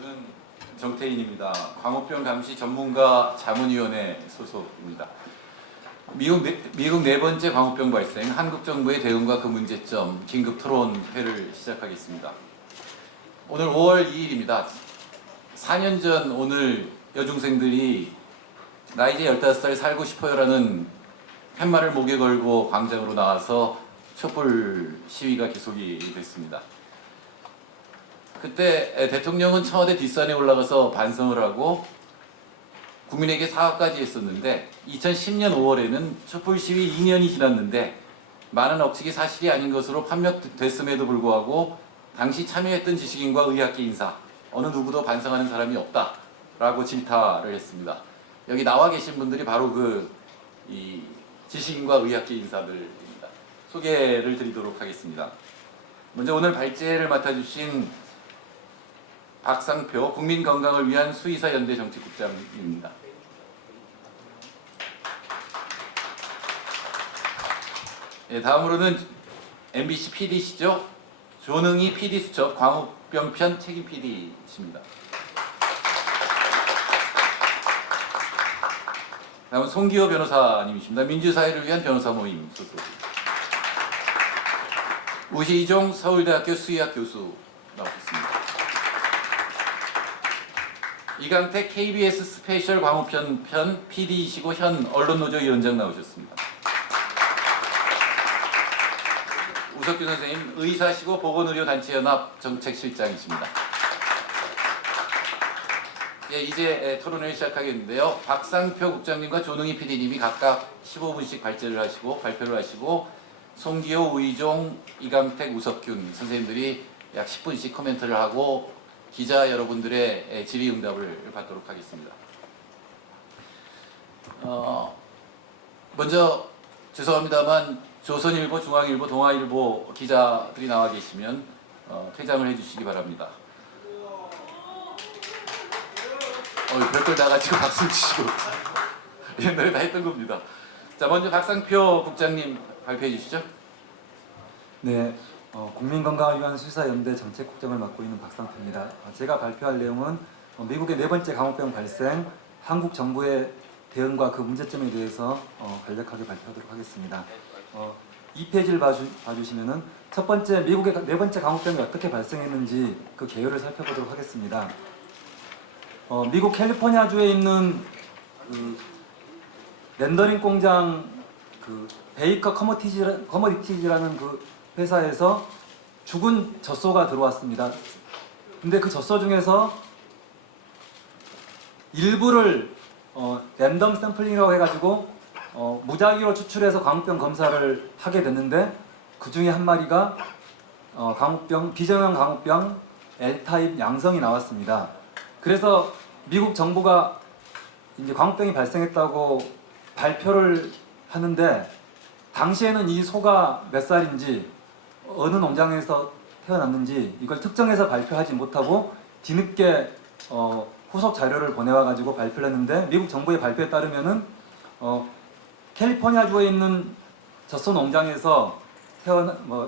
저는 정태인입니다. 광우병 감시 전문가 자문위원회 소속입니다. 미국 네 번째 광우병 발생, 한국 정부의 대응과 그 문제점 긴급 토론회를 시작하겠습니다. 오늘 5월 2일입니다. 4년 전 오늘 여중생들이 나 이제 15살 살고 싶어요라는 팻말을 목에 걸고 광장으로 나와서 촛불 시위가 계속이 됐습니다. 그때 대통령은 청와대 뒷산에 올라가서 반성을 하고 국민에게 사과까지 했었는데 2010년 5월에는 촛불 시위 2년이 지났는데 많은 억측이 사실이 아닌 것으로 판명됐음에도 불구하고 당시 참여했던 지식인과 의학계 인사 어느 누구도 반성하는 사람이 없다라고 질타를 했습니다. 여기 나와 계신 분들이 바로 이 지식인과 의학계 인사들입니다. 소개를 드리도록 하겠습니다. 먼저 오늘 발제를 맡아주신 박상표 국민건강을 위한 수의사연대 정책국장입니다. 네, 다음으로는 MBC PD시죠. 조능희 PD수첩 광우병편 책임 PD이십니다. 다음은 송기호 변호사님이십니다. 민주사회를 위한 변호사 모임 소속. 우시종 서울대학교 수의학 교수 나오셨습니다. 이강택 KBS 스페셜 광우편 편 PD이시고 현 언론노조 위원장 나오셨습니다. 우석규 선생님 의사시고 보건의료단체연합 정책실장이십니다. 예, 이제 토론을 시작하겠는데요. 박상표 국장님과 조능희 PD님이 각각 15분씩 발표를 하시고 송기호, 우이종, 이강택, 우석균 선생님들이 약 10분씩 코멘트를 하고 기자 여러분들의 질의응답을 받도록 하겠습니다. 먼저 죄송합니다만 조선일보, 중앙일보, 동아일보 기자들이 나와 계시면 퇴장을 해주시기 바랍니다. 별걸 다 가지고 박수 치시고 옛날에 다 했던 겁니다. 자, 먼저 박상표 국장님 발표해 주시죠. 네, 국민건강을 위한 수의사연대 정책국장을 맡고 있는 박상표입니다. 제가 발표할 내용은 미국의 네 번째 광우병 발생, 한국 정부의 대응과 그 문제점에 대해서 간략하게 발표하도록 하겠습니다. 2페이지를 봐주시면은 첫 번째 미국의 네 번째 광우병이 어떻게 발생했는지 그 개요를 살펴보도록 하겠습니다. 미국 캘리포니아주에 있는 렌더링 공장 베이커 커머디티즈라는 그 회사에서 죽은 젖소가 들어왔습니다. 근데 그 젖소 중에서 일부를 랜덤 샘플링이라고 해가지고 무작위로 추출해서 광우병 검사를 하게 됐는데 그 중에 한 마리가 비정형 광우병 L타입 양성이 나왔습니다. 그래서 미국 정부가 이제 광우병이 발생했다고 발표를 하는데 당시에는 이 소가 몇 살인지 어느 농장에서 태어났는지 이걸 특정해서 발표하지 못하고 뒤늦게 후속 자료를 보내와 가지고 발표를 했는데 미국 정부의 발표에 따르면은 캘리포니아주에 있는 젖소 농장에서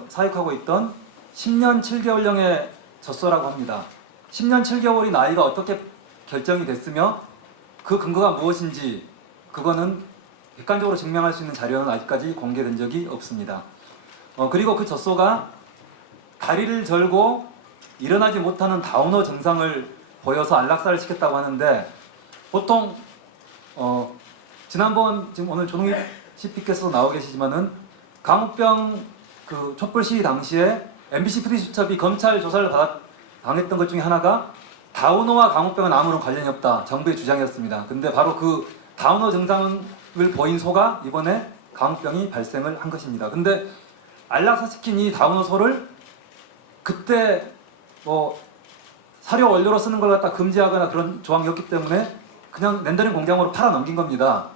사육하고 있던 10년 7개월령의 젖소라고 합니다. 10년 7개월이 나이가 어떻게 결정이 됐으며 그 근거가 무엇인지 그거는 객관적으로 증명할 수 있는 자료는 아직까지 공개된 적이 없습니다. 그리고 그 젖소가 다리를 절고 일어나지 못하는 다우너 증상을 보여서 안락사를 시켰다고 하는데 보통 지난번 지금 오늘 조능희 CP께서 나오 계시지만은 광우병 그 촛불 시위 당시에 MBC PD수첩이 검찰 조사를 당했던 것 중에 하나가 다우너와 광우병은 아무런 관련이 없다 정부의 주장이었습니다. 근데 바로 그 다우너 증상을 보인 소가 이번에 광우병이 발생을 한 것입니다. 근데 안락사시킨 이 다우너 소를 그때 사료 원료로 쓰는 걸 갖다 금지하거나 그런 조항이 없기 때문에 그냥 렌더링 공장으로 팔아 넘긴 겁니다.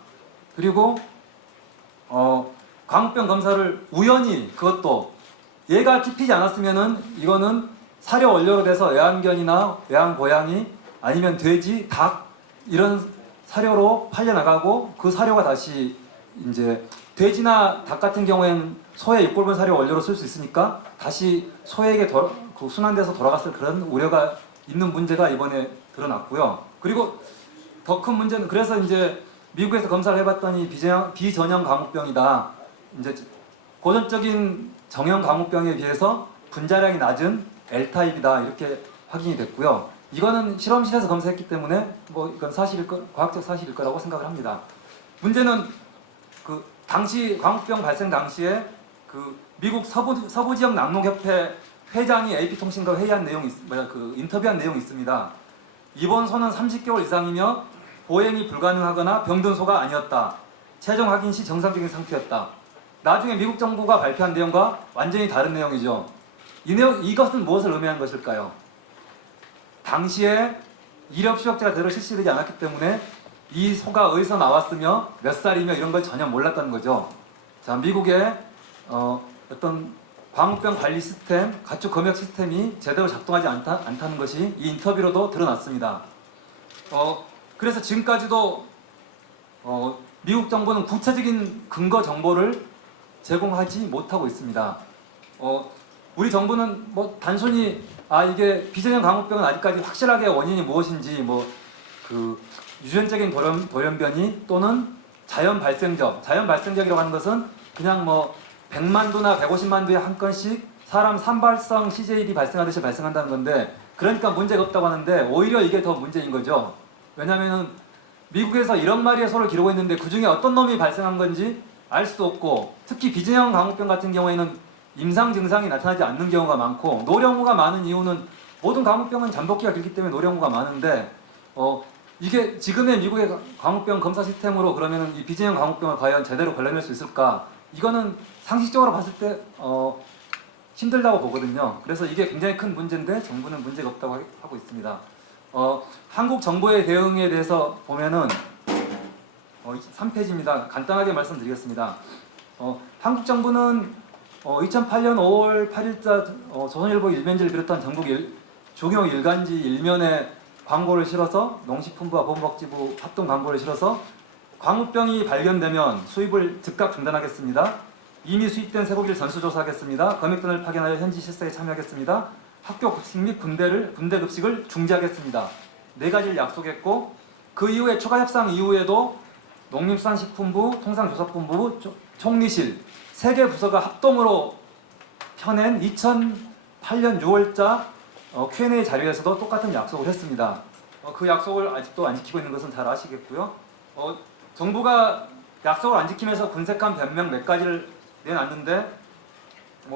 그리고 광우병 검사를 우연히 그것도 얘가 찝히지 않았으면은 이거는 사료 원료로 돼서 애완견이나 애완고양이 아니면 돼지, 닭 이런 사료로 팔려나가고 그 사료가 다시 이제 돼지나 닭 같은 경우에는 소의 육골분 사료 원료로 쓸 수 있으니까 다시 소에게 순환돼서 돌아갔을 그런 우려가 있는 문제가 이번에 드러났고요. 그리고 더 큰 문제는 그래서 이제 미국에서 검사를 해봤더니 비전형 광우병이다. 이제 고전적인 정형 광우병에 비해서 분자량이 낮은 L타입이다 이렇게 확인이 됐고요. 이거는 실험실에서 검사했기 때문에 뭐 이건 과학적 사실일 거라고 생각을 합니다. 문제는 그 당시 광우병 발생 당시에 그 미국 서부 지역 낙농협회 회장이 AP통신과 회의한 내용이 인터뷰한 내용이 있습니다. 입원 소는 30개월 이상이며 보행이 불가능하거나 병든 소가 아니었다. 최종 확인 시 정상적인 상태였다. 나중에 미국 정부가 발표한 내용과 완전히 다른 내용이죠. 이것은 무엇을 의미하는 것일까요? 당시에 이력 추적제가 제대로 실시되지 않았기 때문에 이 소가 어디서 나왔으며 몇 살이며 이런 걸 전혀 몰랐다는 거죠. 자, 미국의 어떤 광우병 관리 시스템, 가축 검역 시스템이 제대로 작동하지 않다는 것이 이 인터뷰로도 드러났습니다. 그래서 지금까지도 미국 정부는 구체적인 근거 정보를 제공하지 못하고 있습니다. 우리 정부는 뭐 단순히 이게 비전형 광우병은 아직까지 확실하게 원인이 무엇인지 그 유전적인 돌연변이 또는 자연 발생적이라고 하는 것은 그냥 100만 두나 150만 두에 한 건씩 사람 산발성 CJD 발생하듯이 발생한다는 건데, 그러니까 문제가 없다고 하는데 오히려 이게 더 문제인 거죠. 왜냐하면 미국에서 이런 마리의 소를 기르고 있는데 그 중에 어떤 놈이 발생한 건지 알 수도 없고, 특히 비전형 광우병 같은 경우에는 임상 증상이 나타나지 않는 경우가 많고, 노령후가 많은 이유는 모든 광우병은 잠복기가 길기 때문에 노령후가 많은데 이게 지금의 미국의 광우병 검사 시스템으로 그러면 이 비전형 광우병을 과연 제대로 걸러낼 수 있을까? 이거는 상식적으로 봤을 때 힘들다고 보거든요. 그래서 이게 굉장히 큰 문제인데 정부는 문제가 없다고 하고 있습니다. 한국 정부의 대응에 대해서 보면은 3페이지입니다. 간단하게 말씀드리겠습니다. 한국 정부는 2008년 5월 8일자 조선일보 일면지를 비롯한 전국 종교 일간지 일면에 광고를 실어서 농식품부와 보건복지부 합동 광고를 실어서 광우병이 발견되면 수입을 즉각 중단하겠습니다. 이미 수입된 쇠고기를 전수조사하겠습니다. 검역단을 파견하여 현지 실사에 참여하겠습니다. 학교 급식 및 군대 급식을 중지하겠습니다. 4가지를 약속했고, 그 이후에 추가 협상 이후에도 농림수산식품부, 통상조사본부, 총리실 3개 부서가 합동으로 펴낸 2008년 6월자 Q&A 자료에서도 똑같은 약속을 했습니다. 그 약속을 아직도 안 지키고 있는 것은 잘 아시겠고요. 정부가 약속을 안 지키면서 군색한 변명 몇 가지를 내놨는데,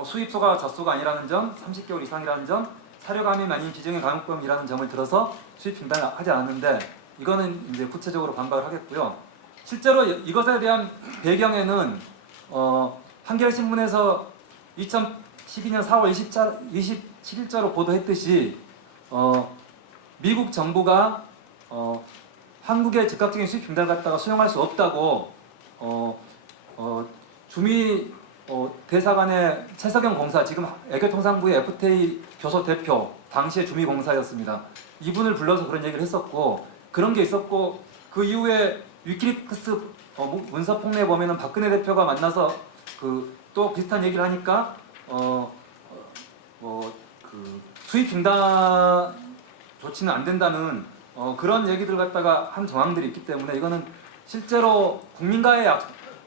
수입소가 젖소가 아니라는 점, 30개월 이상이라는 점, 사료감염이 아닌 비정형 광우병이라는 점을 들어서 수입 중단을 하지 않았는데, 이거는 이제 구체적으로 반박을 하겠고요. 실제로 이것에 대한 배경에는 한겨레신문에서 2012년 4월 27일자로 보도했듯이 미국 정부가 한국의 즉각적인 수입 중단을 갖다가 수용할 수 없다고 주미 대사관의 최석영 공사, 지금 애교통상부의 FTA 교섭 대표, 당시의 주미 공사였습니다. 이분을 불러서 그런 얘기를 했었고, 그런 게 있었고, 그 이후에 위키리크스 문서 폭로에 보면은 박근혜 대표가 만나서 또 비슷한 얘기를 하니까 수입 중단 조치는 안 된다는 그런 얘기들 갖다가 한 정황들이 있기 때문에, 이거는 실제로 국민과의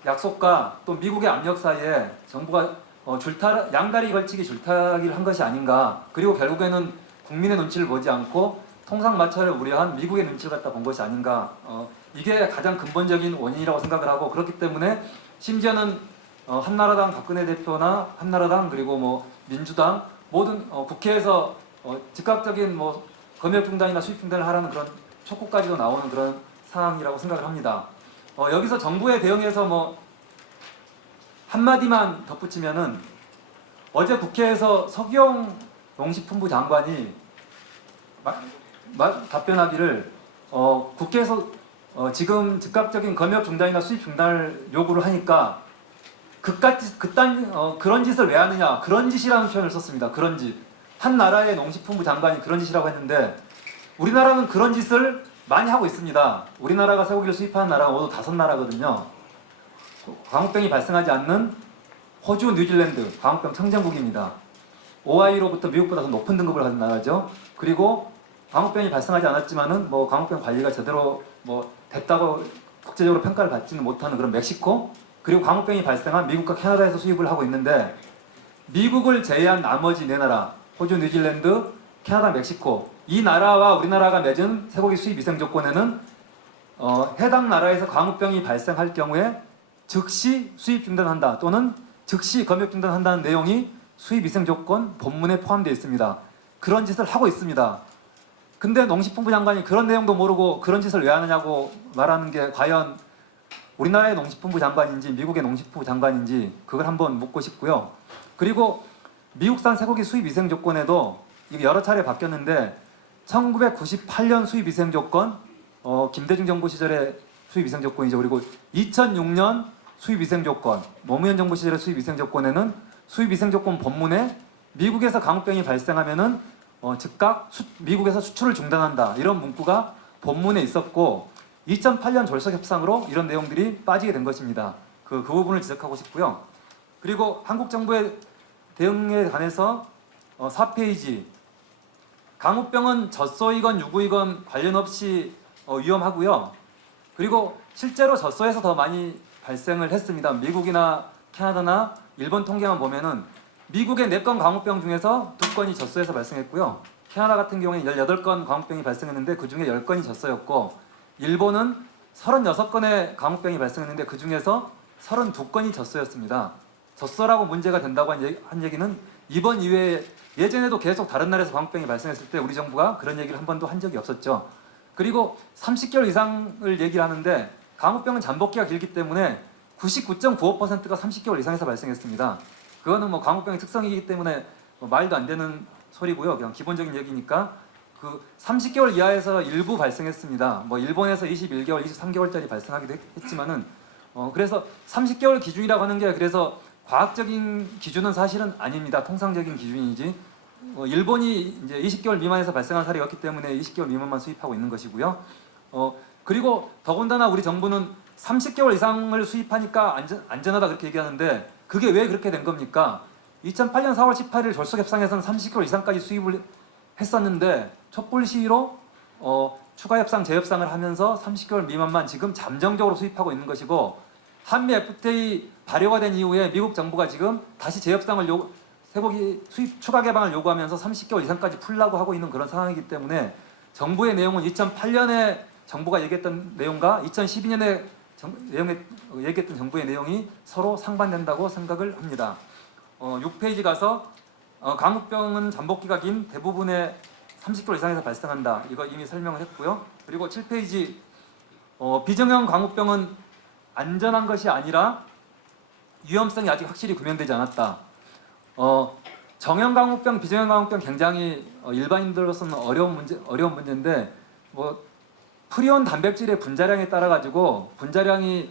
약속과 또 미국의 압력 사이에 정부가 양다리 걸치기 줄타기를 한 것이 아닌가. 그리고 결국에는 국민의 눈치를 보지 않고 통상마찰을 우려한 미국의 눈치를 갖다 본 것이 아닌가. 이게 가장 근본적인 원인이라고 생각을 하고, 그렇기 때문에 심지어는 한나라당 박근혜 대표나 한나라당 그리고 민주당 모든 국회에서 즉각적인 검역 중단이나 수입 중단을 하라는 그런 촉구까지도 나오는 그런 상황이라고 생각을 합니다. 여기서 정부의 대응에서 한마디만 덧붙이면은, 어제 국회에서 서기용 농식품부 장관이 답변하기를 국회에서 지금 즉각적인 검역 중단이나 수입 중단을 요구를 하니까 그런 짓을 왜 하느냐, 그런 짓이라는 표현을 썼습니다. 그런 짓. 한 나라의 농식품부 장관이 그런 짓이라고 했는데, 우리나라는 그런 짓을 많이 하고 있습니다. 우리나라가 쇠고기를 수입하는 나라가 모두 5나라거든요. 광우병이 발생하지 않는 호주, 뉴질랜드, 광우병 청정국입니다. 오하이로부터 미국보다 더 높은 등급을 가진 나라죠. 그리고 광우병이 발생하지 않았지만은 뭐 광우병 관리가 제대로 뭐 됐다고 국제적으로 평가를 받지는 못하는 그런 멕시코, 그리고 광우병이 발생한 미국과 캐나다에서 수입을 하고 있는데, 미국을 제외한 나머지 네 나라, 호주, 뉴질랜드, 캐나다, 멕시코, 이 나라와 우리나라가 맺은 쇠고기 수입 위생 조건에는 해당 나라에서 광우병이 발생할 경우에 즉시 수입 중단한다 또는 즉시 검역 중단한다는 내용이 수입 위생 조건 본문에 포함되어 있습니다. 그런 짓을 하고 있습니다. 근데 농식품부 장관이 그런 내용도 모르고 그런 짓을 왜 하느냐고 말하는 게 과연 우리나라의 농식품부 장관인지 미국의 농식품부 장관인지 그걸 한번 묻고 싶고요. 그리고 미국산 쇠고기 수입 위생 조건에도 이게 여러 차례 바뀌었는데, 1998년 수입 위생 조건, 김대중 정부 시절의 수입 위생 조건이죠. 그리고 2006년 수입 위생 조건, 노무현 정부 시절의 수입 위생 조건에는 수입 위생 조건 본문에 미국에서 광우병이 발생하면은 즉각 미국에서 수출을 중단한다, 이런 문구가 본문에 있었고, 2008년 졸속 협상으로 이런 내용들이 빠지게 된 것입니다. 그 부분을 지적하고 싶고요. 그리고 한국 정부의 대응에 관해서 4페이지, 광우병은 젖소이건 유구이건 관련 없이 위험하고요. 그리고 실제로 젖소에서 더 많이 발생을 했습니다. 미국이나 캐나다나 일본 통계만 보면은 미국의 4건 광우병 중에서 2건이 젖소에서 발생했고요. 캐나다 같은 경우에 18건 광우병이 발생했는데 그 중에 10건이 젖소였고, 일본은 36건의 광우병이 발생했는데 그 중에서 32건이 젖소였습니다. 젖소라고 문제가 된다고 한 얘기는 이번 이외에 예전에도 계속 다른 나라에서 광우병이 발생했을 때 우리 정부가 그런 얘기를 한 번도 한 적이 없었죠. 그리고 30개월 이상을 얘기를 하는데, 광우병은 잠복기가 길기 때문에 99.95%가 30개월 이상에서 발생했습니다. 그거는 뭐 광우병의 특성이기 때문에 뭐 말도 안 되는 소리고요. 그냥 기본적인 얘기니까. 그 30개월 이하에서 일부 발생했습니다. 뭐 일본에서 21개월, 23개월짜리 발생하기도 했지만은 그래서 30개월 기준이라고 하는 게 그래서 과학적인 기준은 사실은 아닙니다. 통상적인 기준이지. 일본이 이제 20개월 미만에서 발생한 사례였기 때문에 20개월 미만만 수입하고 있는 것이고요. 그리고 더군다나 우리 정부는 30개월 이상을 수입하니까 안전하다 그렇게 얘기하는데, 그게 왜 그렇게 된 겁니까? 2008년 4월 18일 졸속협상에서는 30개월 이상까지 수입을 했었는데 촛불 시위로 추가 협상, 재협상을 하면서 30개월 미만만 지금 잠정적으로 수입하고 있는 것이고, 한미 FTA 발효가 된 이후에 미국 정부가 지금 다시 재협상을 쇠고기 수입 추가 개방을 요구하면서 30개월 이상까지 풀라고 하고 있는 그런 상황이기 때문에, 정부의 내용은 2008년에 정부가 얘기했던 내용과 2012년에 얘기했던 정부의 내용이 서로 상반된다고 생각을 합니다. 6페이지 가서 광우병은 잠복기가 긴 대부분의 30개월 이상에서 발생한다. 이거 이미 설명을 했고요. 그리고 7페이지, 비정형 광우병은 안전한 것이 아니라 위험성이 아직 확실히 구명되지 않았다. 정형 광우병, 비정형 광우병 굉장히 일반인들로서는 어려운 문제인데, 뭐 프리온 단백질의 분자량에 따라 가지고 분자량이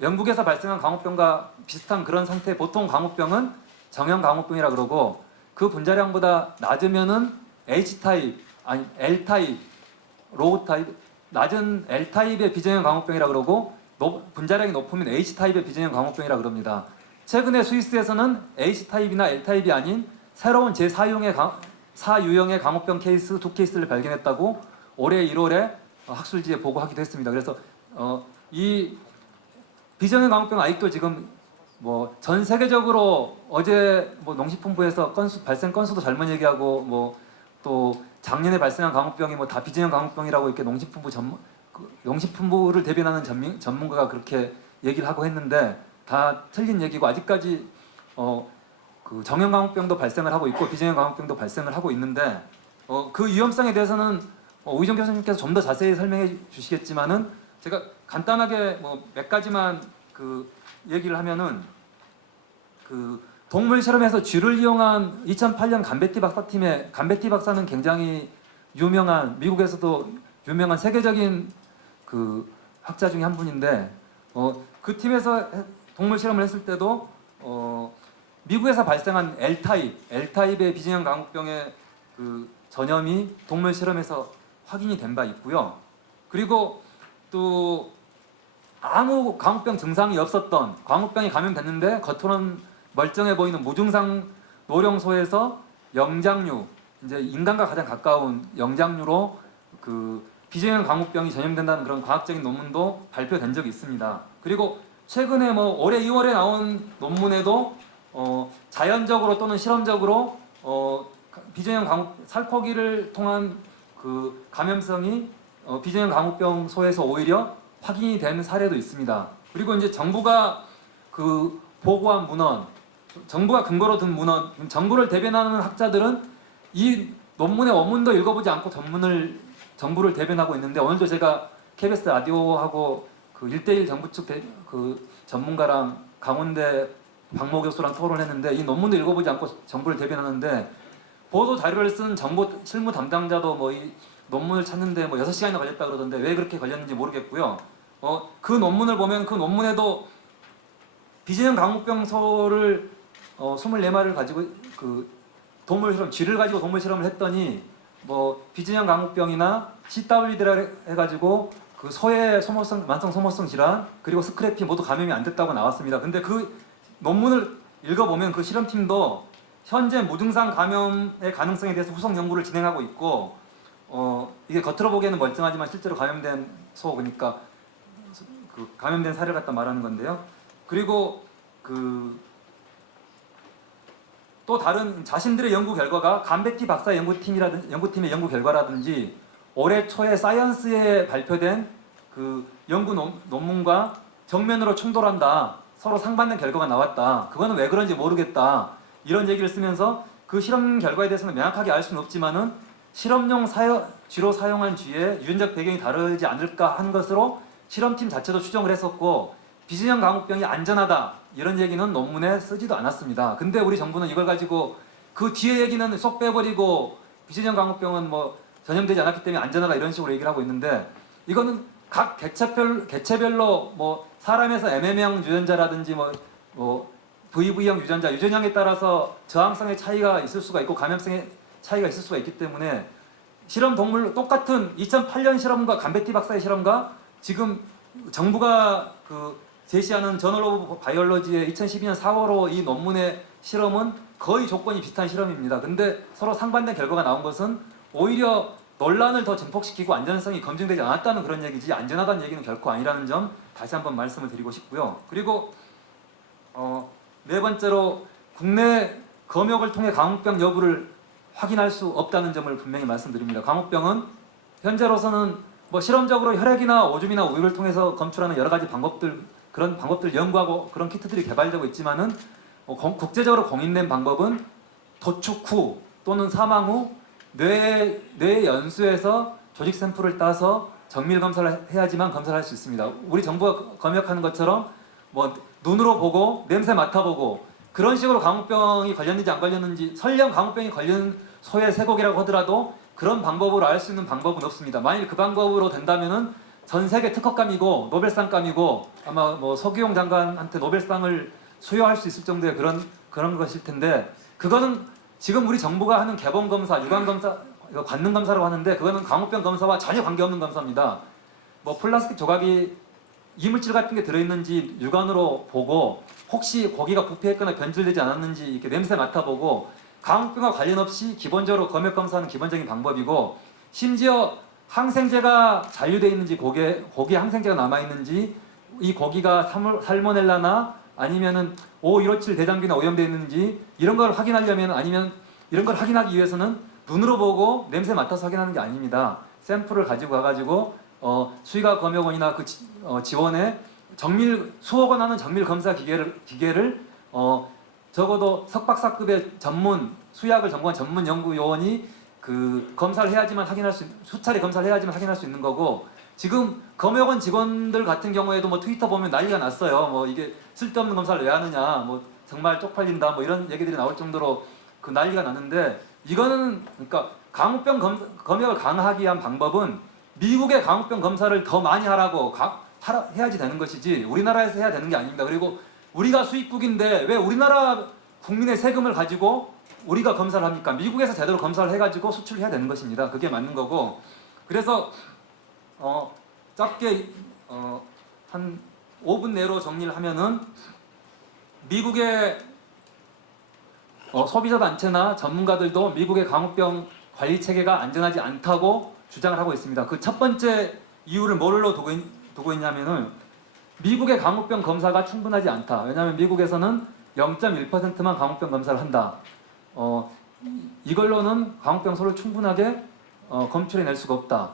영국에서 발생한 광우병과 비슷한 그런 상태, 보통 광우병은 정형 광우병이라 그러고, 그 분자량보다 낮으면은 H타입, 아니 L타입, 로우 타입, 낮은 L타입의 비정형 광우병이라 그러고, 분자량이 높으면 H타입의 비정형 광우병이라 그럽니다. 최근에 스위스에서는 H타입이나 L타입이 아닌 새로운 제4유형의 광우병 케이스 2케이스를 발견했다고 올해 1월에 학술지에 보고하기도 했습니다. 그래서 이 비정형 광우병 아직도 지금 뭐 전 세계적으로, 어제 뭐 농식품부에서 발생 건수도 잘못 얘기하고, 뭐 또 작년에 발생한 광우병이 뭐 다 비정형 광우병이라고 이렇게 농식품부를 대변하는 전문가가 그렇게 얘기를 하고 했는데, 다 틀린 얘기고, 아직까지 그 정형 광우병도 발생을 하고 있고 비정형 광우병도 발생을 하고 있는데, 그 위험성에 대해서는 오희정 교수님께서 좀 더 자세히 설명해 주시겠지만은, 제가 간단하게 뭐 몇 가지만 그 얘기를 하면은, 그 동물 실험에서 쥐를 이용한 2008년 감베티 박사는 굉장히 유명한, 미국에서도 유명한 세계적인 그 학자 중에 한 분인데, 그 팀에서 동물 실험을 했을 때도 미국에서 발생한 L타입의 비정형 광우병의 그 전염이 동물 실험에서 확인이 된 바 있고요. 그리고 또 아무 광우병 증상이 없었던, 광우병이 감염됐는데 겉으로는 멀쩡해 보이는 무증상 노령소에서 영장류, 이제 인간과 가장 가까운 영장류로 그 비정형 강우병이 전염된다는 그런 과학적인 논문도 발표된 적이 있습니다. 그리고 최근에 뭐 올해 2월에 나온 논문에도 자연적으로 또는 실험적으로 비정형 강우 살코기를 통한 그 감염성이 비정형 강우병 소에서 오히려 확인이 된 사례도 있습니다. 그리고 이제 정부가 그 보고한 문헌, 정부가 근거로 든 문헌, 정부를 대변하는 학자들은 이 논문의 원문도 읽어보지 않고 정부를 대변하고 있는데, 오늘도 제가 KBS 라디오하고 그 1대1 정부 측 그 전문가랑 강원대 박모 교수랑 토론했는데, 이 논문도 읽어보지 않고 정부를 대변하는데, 보도 자료를 쓴 정부 실무 담당자도 뭐 이 논문을 찾는데 뭐 6시간이나 걸렸다 그러던데 왜 그렇게 걸렸는지 모르겠고요. 그 논문을 보면 그 논문에도 비정형 강우병 소를 24마리를 가지고 그 동물 실험, 쥐를 가지고 동물 실험을 했더니 뭐 비정형 강우병이나 CWD라 해가지고 그 소의 만성 소모성 질환 그리고 스크래피 모두 감염이 안 됐다고 나왔습니다. 근데 그 논문을 읽어보면 그 실험팀도 현재 무증상 감염의 가능성에 대해서 후속 연구를 진행하고 있고, 이게 겉으로 보기에는 멀쩡하지만 실제로 감염된 소, 그러니까 그 감염된 사례를 갖다 말하는 건데요. 그리고 그 또 다른 자신들의 연구 결과가 감베티 박사 연구팀의 연구 결과라든지 올해 초에 사이언스에 발표된 그 연구 논문과 정면으로 충돌한다, 서로 상반된 결과가 나왔다, 그거는 왜 그런지 모르겠다, 이런 얘기를 쓰면서 그 실험 결과에 대해서는 명확하게 알 수는 없지만은 실험용 쥐로 사용한 쥐의 유전적 배경이 다르지 않을까 하는 것으로 실험팀 자체도 추정을 했었고, 비진형 강우병이 안전하다 이런 얘기는 논문에 쓰지도 않았습니다. 근데 우리 정부는 이걸 가지고 그 뒤에 얘기는 쏙 빼버리고 비진형 강우병은 뭐 전염되지 않았기 때문에 안전하다 이런 식으로 얘기를 하고 있는데, 이거는 각 개체별로 뭐 사람에서 MM형 유전자라든지 뭐 VV형 유전형에 따라서 저항성의 차이가 있을 수가 있고 감염성의 차이가 있을 수가 있기 때문에 실험 동물 똑같은 2008년 실험과 감베티 박사의 실험과 지금 정부가 그 제시하는 저널 오브 바이올로지의 2012년 4월호 이 논문의 실험은 거의 조건이 비슷한 실험입니다. 근데 서로 상반된 결과가 나온 것은 오히려 논란을 더 증폭시키고 안전성이 검증되지 않았다는 그런 얘기지, 안전하다는 얘기는 결코 아니라는 점 다시 한번 말씀을 드리고 싶고요. 그리고 네 번째로 국내 검역을 통해 강우병 여부를 확인할 수 없다는 점을 분명히 말씀드립니다. 강우병은 현재로서는 뭐 실험적으로 혈액이나 오줌이나 우유를 통해서 검출하는 여러 가지 그런 방법들 연구하고 그런 키트들이 개발되고 있지만은 국제적으로 공인된 방법은 도축 후 또는 사망 후 뇌 연수에서 조직 샘플을 따서 정밀 검사를 해야지만 검사를 할 수 있습니다. 우리 정부가 검역하는 것처럼 뭐 눈으로 보고 냄새 맡아보고 그런 식으로 강우병이 걸렸는지 안 걸렸는지, 설령 강우병이 걸린 소의 쇠고기라고 하더라도 그런 방법으로 알 수 있는 방법은 없습니다. 만일 그 방법으로 된다면은 전 세계 특허감이고 노벨상감이고 아마 뭐 서기용 장관한테 노벨상을 수여할 수 있을 정도의 그런 것일 텐데, 그거는 지금 우리 정부가 하는 개봉 검사, 유관 검사, 관능 검사라고 하는데 그거는 강우병 검사와 전혀 관계없는 검사입니다. 뭐 플라스틱 조각이 이물질 같은 게 들어있는지 육안으로 보고 혹시 고기가 부패했거나 변질되지 않았는지 이렇게 냄새 맡아보고 강우병과 관련 없이 기본적으로 검역 검사하는 기본적인 방법이고, 심지어 항생제가 잔류되어 있는지 고기에 항생제가 남아있는지 이 고기가 살모넬라나 아니면은 O157 대장균에 오염되어 있는지 이런 걸 확인하려면, 아니면 이런 걸 확인하기 위해서는 눈으로 보고 냄새 맡아서 확인하는 게 아닙니다. 샘플을 가지고 가가지고 수의가 검역원이나 그 지원에 수억 원 하는 정밀 검사 기계를 적어도 석박사급의 수의학을 전공한 전문 연구 요원이 그 검사를 해야지만 수차례 검사를 해야지만 확인할 수 있는 거고, 지금 검역원 직원들 같은 경우에도 뭐 트위터 보면 난리가 났어요. 뭐 이게 쓸데없는 검사를 왜 하느냐, 뭐 정말 쪽팔린다, 뭐 이런 얘기들이 나올 정도로 그 난리가 났는데, 이거는 그러니까 강우병 검역을 강화하기 위한 방법은 미국의 강우병 검사를 더 많이 하라고 해야지 되는 것이지 우리나라에서 해야 되는 게 아닙니다. 그리고 우리가 수입국인데 왜 우리나라 국민의 세금을 가지고 우리가 검사를 합니까? 미국에서 제대로 검사를 해가지고 수출해야 되는 것입니다. 그게 맞는 거고, 그래서 짧게 한 5분 내로 정리를 하면은 미국의 소비자 단체나 전문가들도 미국의 광우병 관리 체계가 안전하지 않다고 주장을 하고 있습니다. 그 첫 번째 이유를 뭘로 두고 있냐면은 미국의 광우병 검사가 충분하지 않다. 왜냐하면 미국에서는 0.1%만 광우병 검사를 한다. 이걸로는 광우병소를 충분하게 검출해낼 수가 없다.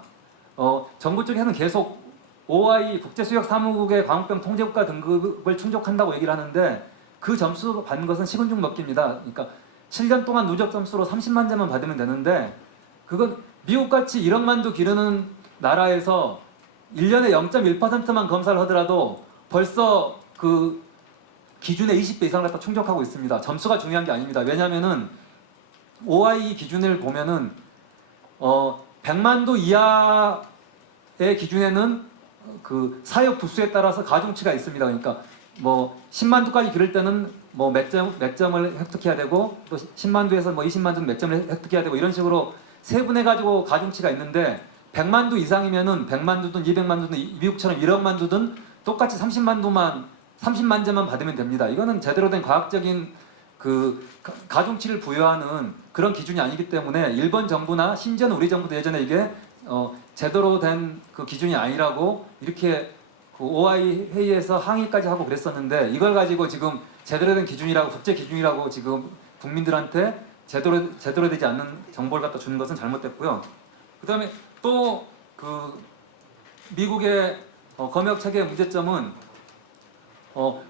정부 쪽에서는 계속 OI 국제수역사무국의 광우병 통제국가 등급을 충족한다고 얘기를 하는데 그 점수 받는 것은 식은 죽 먹기입니다. 그러니까 7년 동안 누적 점수로 30만 점만 받으면 되는데 그건 미국같이 1억만도 기르는 나라에서 1년에 0.1%만 검사를 하더라도 벌써 그 기준의 20배 이상을 갖다 충족하고 있습니다. 점수가 중요한 게 아닙니다. 왜냐하면은 OI 기준을 보면은 100만도 이하의 기준에는 그 사육 부수에 따라서 가중치가 있습니다. 그러니까 뭐 10만두까지 기를 때는 뭐 몇 점을 획득해야 되고 또 10만두에서 뭐 20만두는 몇 점을 획득해야 되고 이런 식으로 세분해 가지고 가중치가 있는데 100만두 이상이면은 100만두든 200만두든 미국처럼 1억만두든 똑같이 30만 점만 받으면 됩니다. 이거는 제대로 된 과학적인 그 가중치를 부여하는 그런 기준이 아니기 때문에 일본 정부나 심지어는 우리 정부도 예전에 이게 제대로 된 그 기준이 아니라고 이렇게 그 OI 회의에서 항의까지 하고 그랬었는데 이걸 가지고 지금 제대로 된 기준이라고 국제 기준이라고 지금 국민들한테 제대로 되지 않는 정보를 갖다 주는 것은 잘못됐고요. 그다음에 또 그 미국의 검역 체계의 문제점은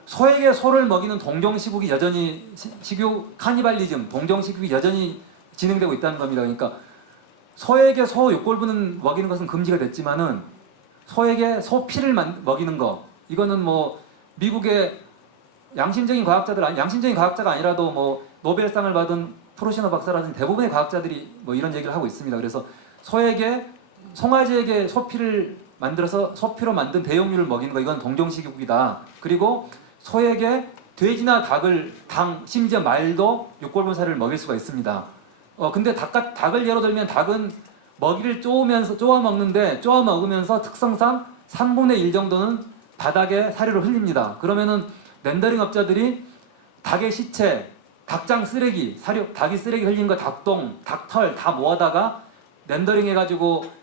소에게 소를 먹이는 동정시국이 여전히 식욕 카니발리즘, 동정시국이 여전히 진행되고 있다는 겁니다. 그러니까 소에게 소 욕골부는 먹이는 것은 금지가 됐지만은 소에게 소 피를 먹이는 거 이거는 뭐 미국의 양심적인 과학자가 아니라도 뭐 노벨상을 받은 프로시너 박사라든지 대부분의 과학자들이 뭐 이런 얘기를 하고 있습니다. 그래서 송아지에게 소피를 만들어서 소피로 만든 배용류를 먹이는 거 이건 동정식욕이다. 그리고 소에게 돼지나 심지어 말도 육골분사를 먹일 수가 있습니다. 근데 닭을 예로 들면 닭은 먹이를 쪼아 먹으면서 특성상 3분의 1 정도는 바닥에 사료를 흘립니다. 그러면은 렌더링 업자들이 닭의 시체, 닭장 쓰레기, 닭이 쓰레기 흘린 거 닭똥, 닭털 다 모아다가 렌더링 해가지고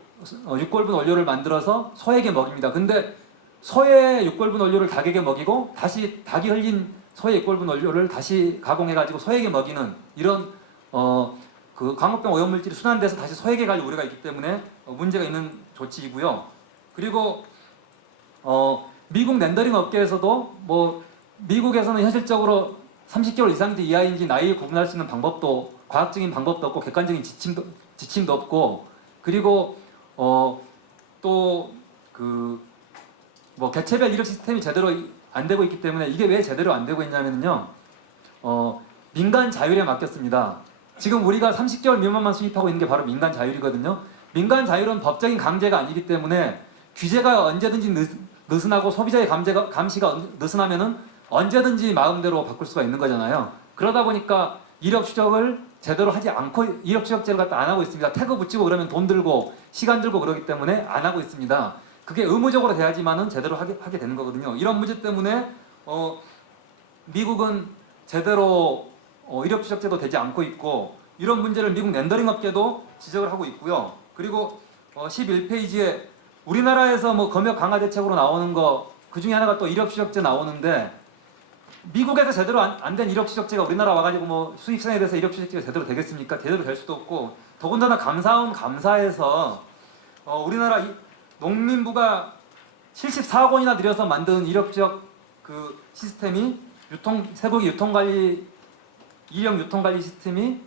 육골분 원료를 만들어서 소에게 먹입니다. 근데 소의 육골분 원료를 닭에게 먹이고 다시 닭이 흘린 소의 육골분 원료를 다시 가공해가지고 소에게 먹이는 이런 그 광우병 오염물질이 순환돼서 다시 소에게 갈 우려가 있기 때문에 문제가 있는 조치이고요. 그리고 미국 렌더링 업계에서도 뭐 미국에서는 현실적으로 30개월 이상인지 이하인지 나이 구분할 수 있는 방법도 과학적인 방법도 없고 객관적인 지침도 없고 그리고 또 그 뭐 개체별 이력 시스템이 제대로 안 되고 있기 때문에 이게 왜 제대로 안 되고 있냐면요. 민간 자율에 맡겼습니다. 지금 우리가 30개월 미만만 수입하고 있는 게 바로 민간 자율이거든요. 민간 자율은 법적인 강제가 아니기 때문에 규제가 언제든지 느슨하고 소비자의 감시가 느슨하면은 언제든지 마음대로 바꿀 수가 있는 거잖아요. 그러다 보니까 이력 추적을 제대로 하지 않고 이력 추적제를 갖다 안 하고 있습니다. 태그 붙이고 그러면 돈 들고 시간 들고 그러기 때문에 안 하고 있습니다. 그게 의무적으로 돼야지만은 제대로 하게 되는 거거든요. 이런 문제 때문에 미국은 제대로 이력 추적제도 되지 않고 있고 이런 문제를 미국 렌더링 업계도 지적을 하고 있고요. 그리고 11페이지에 우리나라에서 뭐 검역 강화 대책으로 나오는 거 그 중에 하나가 또 이력 추적제 나오는데 미국에서 제대로 안 된 이력 추적제가 우리나라 와가지고 뭐 수입선에 대해서 이력 추적제가 제대로 되겠습니까? 제대로 될 수도 없고 더군다나 감사에서 우리나라 농림부가 74억 원이나 들여서 만든 이력 추적 그 시스템이 쇠고기 이력 유통관리 시스템이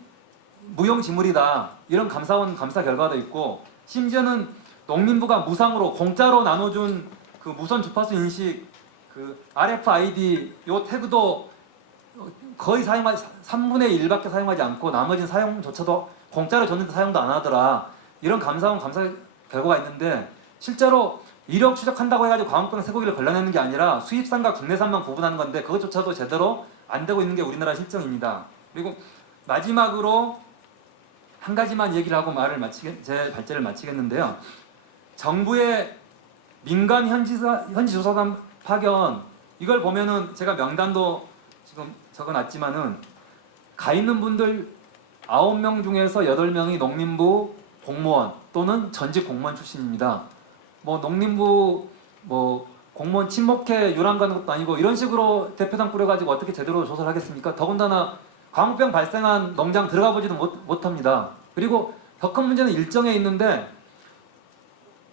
무용지물이다. 이런 감사원 감사 결과도 있고 심지어는 농림부가 무상으로 공짜로 나눠준 그 무선 주파수 인식 그 RFID 요 태그도 거의 3분의 1밖에 사용하지 않고 나머지는 사용조차도 공짜로 줬는데 사용도 안 하더라. 이런 감사원 감사 결과가 있는데 실제로 이력 추적한다고 해가지고 광우병 쇠고기를 걸러내는 게 아니라 수입산과 국내산만 구분하는 건데 그것조차도 제대로 안 되고 있는 게 우리나라 실정입니다. 그리고 마지막으로 한 가지만 얘기를 하고 제 발제를 마치겠는데요. 정부의 민간 현지 조사단 파견 이걸 보면은 제가 명단도 지금 적어놨지만은 가 있는 분들 9명 중에서 8명이 농림부 공무원 또는 전직 공무원 출신입니다. 뭐 농림부 뭐 공무원 친목회 유랑가는 것도 아니고 이런 식으로 대표단 꾸려가지고 어떻게 제대로 조사를 하겠습니까? 더군다나 광우병 발생한 농장 들어가 보지도 못합니다. 그리고 더 큰 문제는 일정에 있는데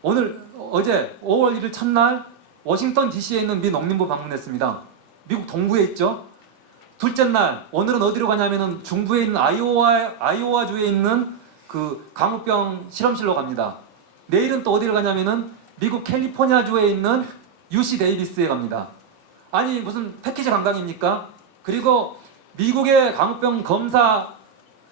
어제 5월 1일 첫날 워싱턴 DC에 있는 미 농림부 방문했습니다. 미국 동부에 있죠. 둘째 날 오늘은 어디로 가냐면은 중부에 있는 아이오와주에 있는 그 광우병 실험실로 갑니다. 내일은 또 어디를 가냐면은 미국 캘리포니아주에 있는 UC 데이비스에 갑니다. 아니 무슨 패키지 관광입니까? 그리고 미국의 광우병 검사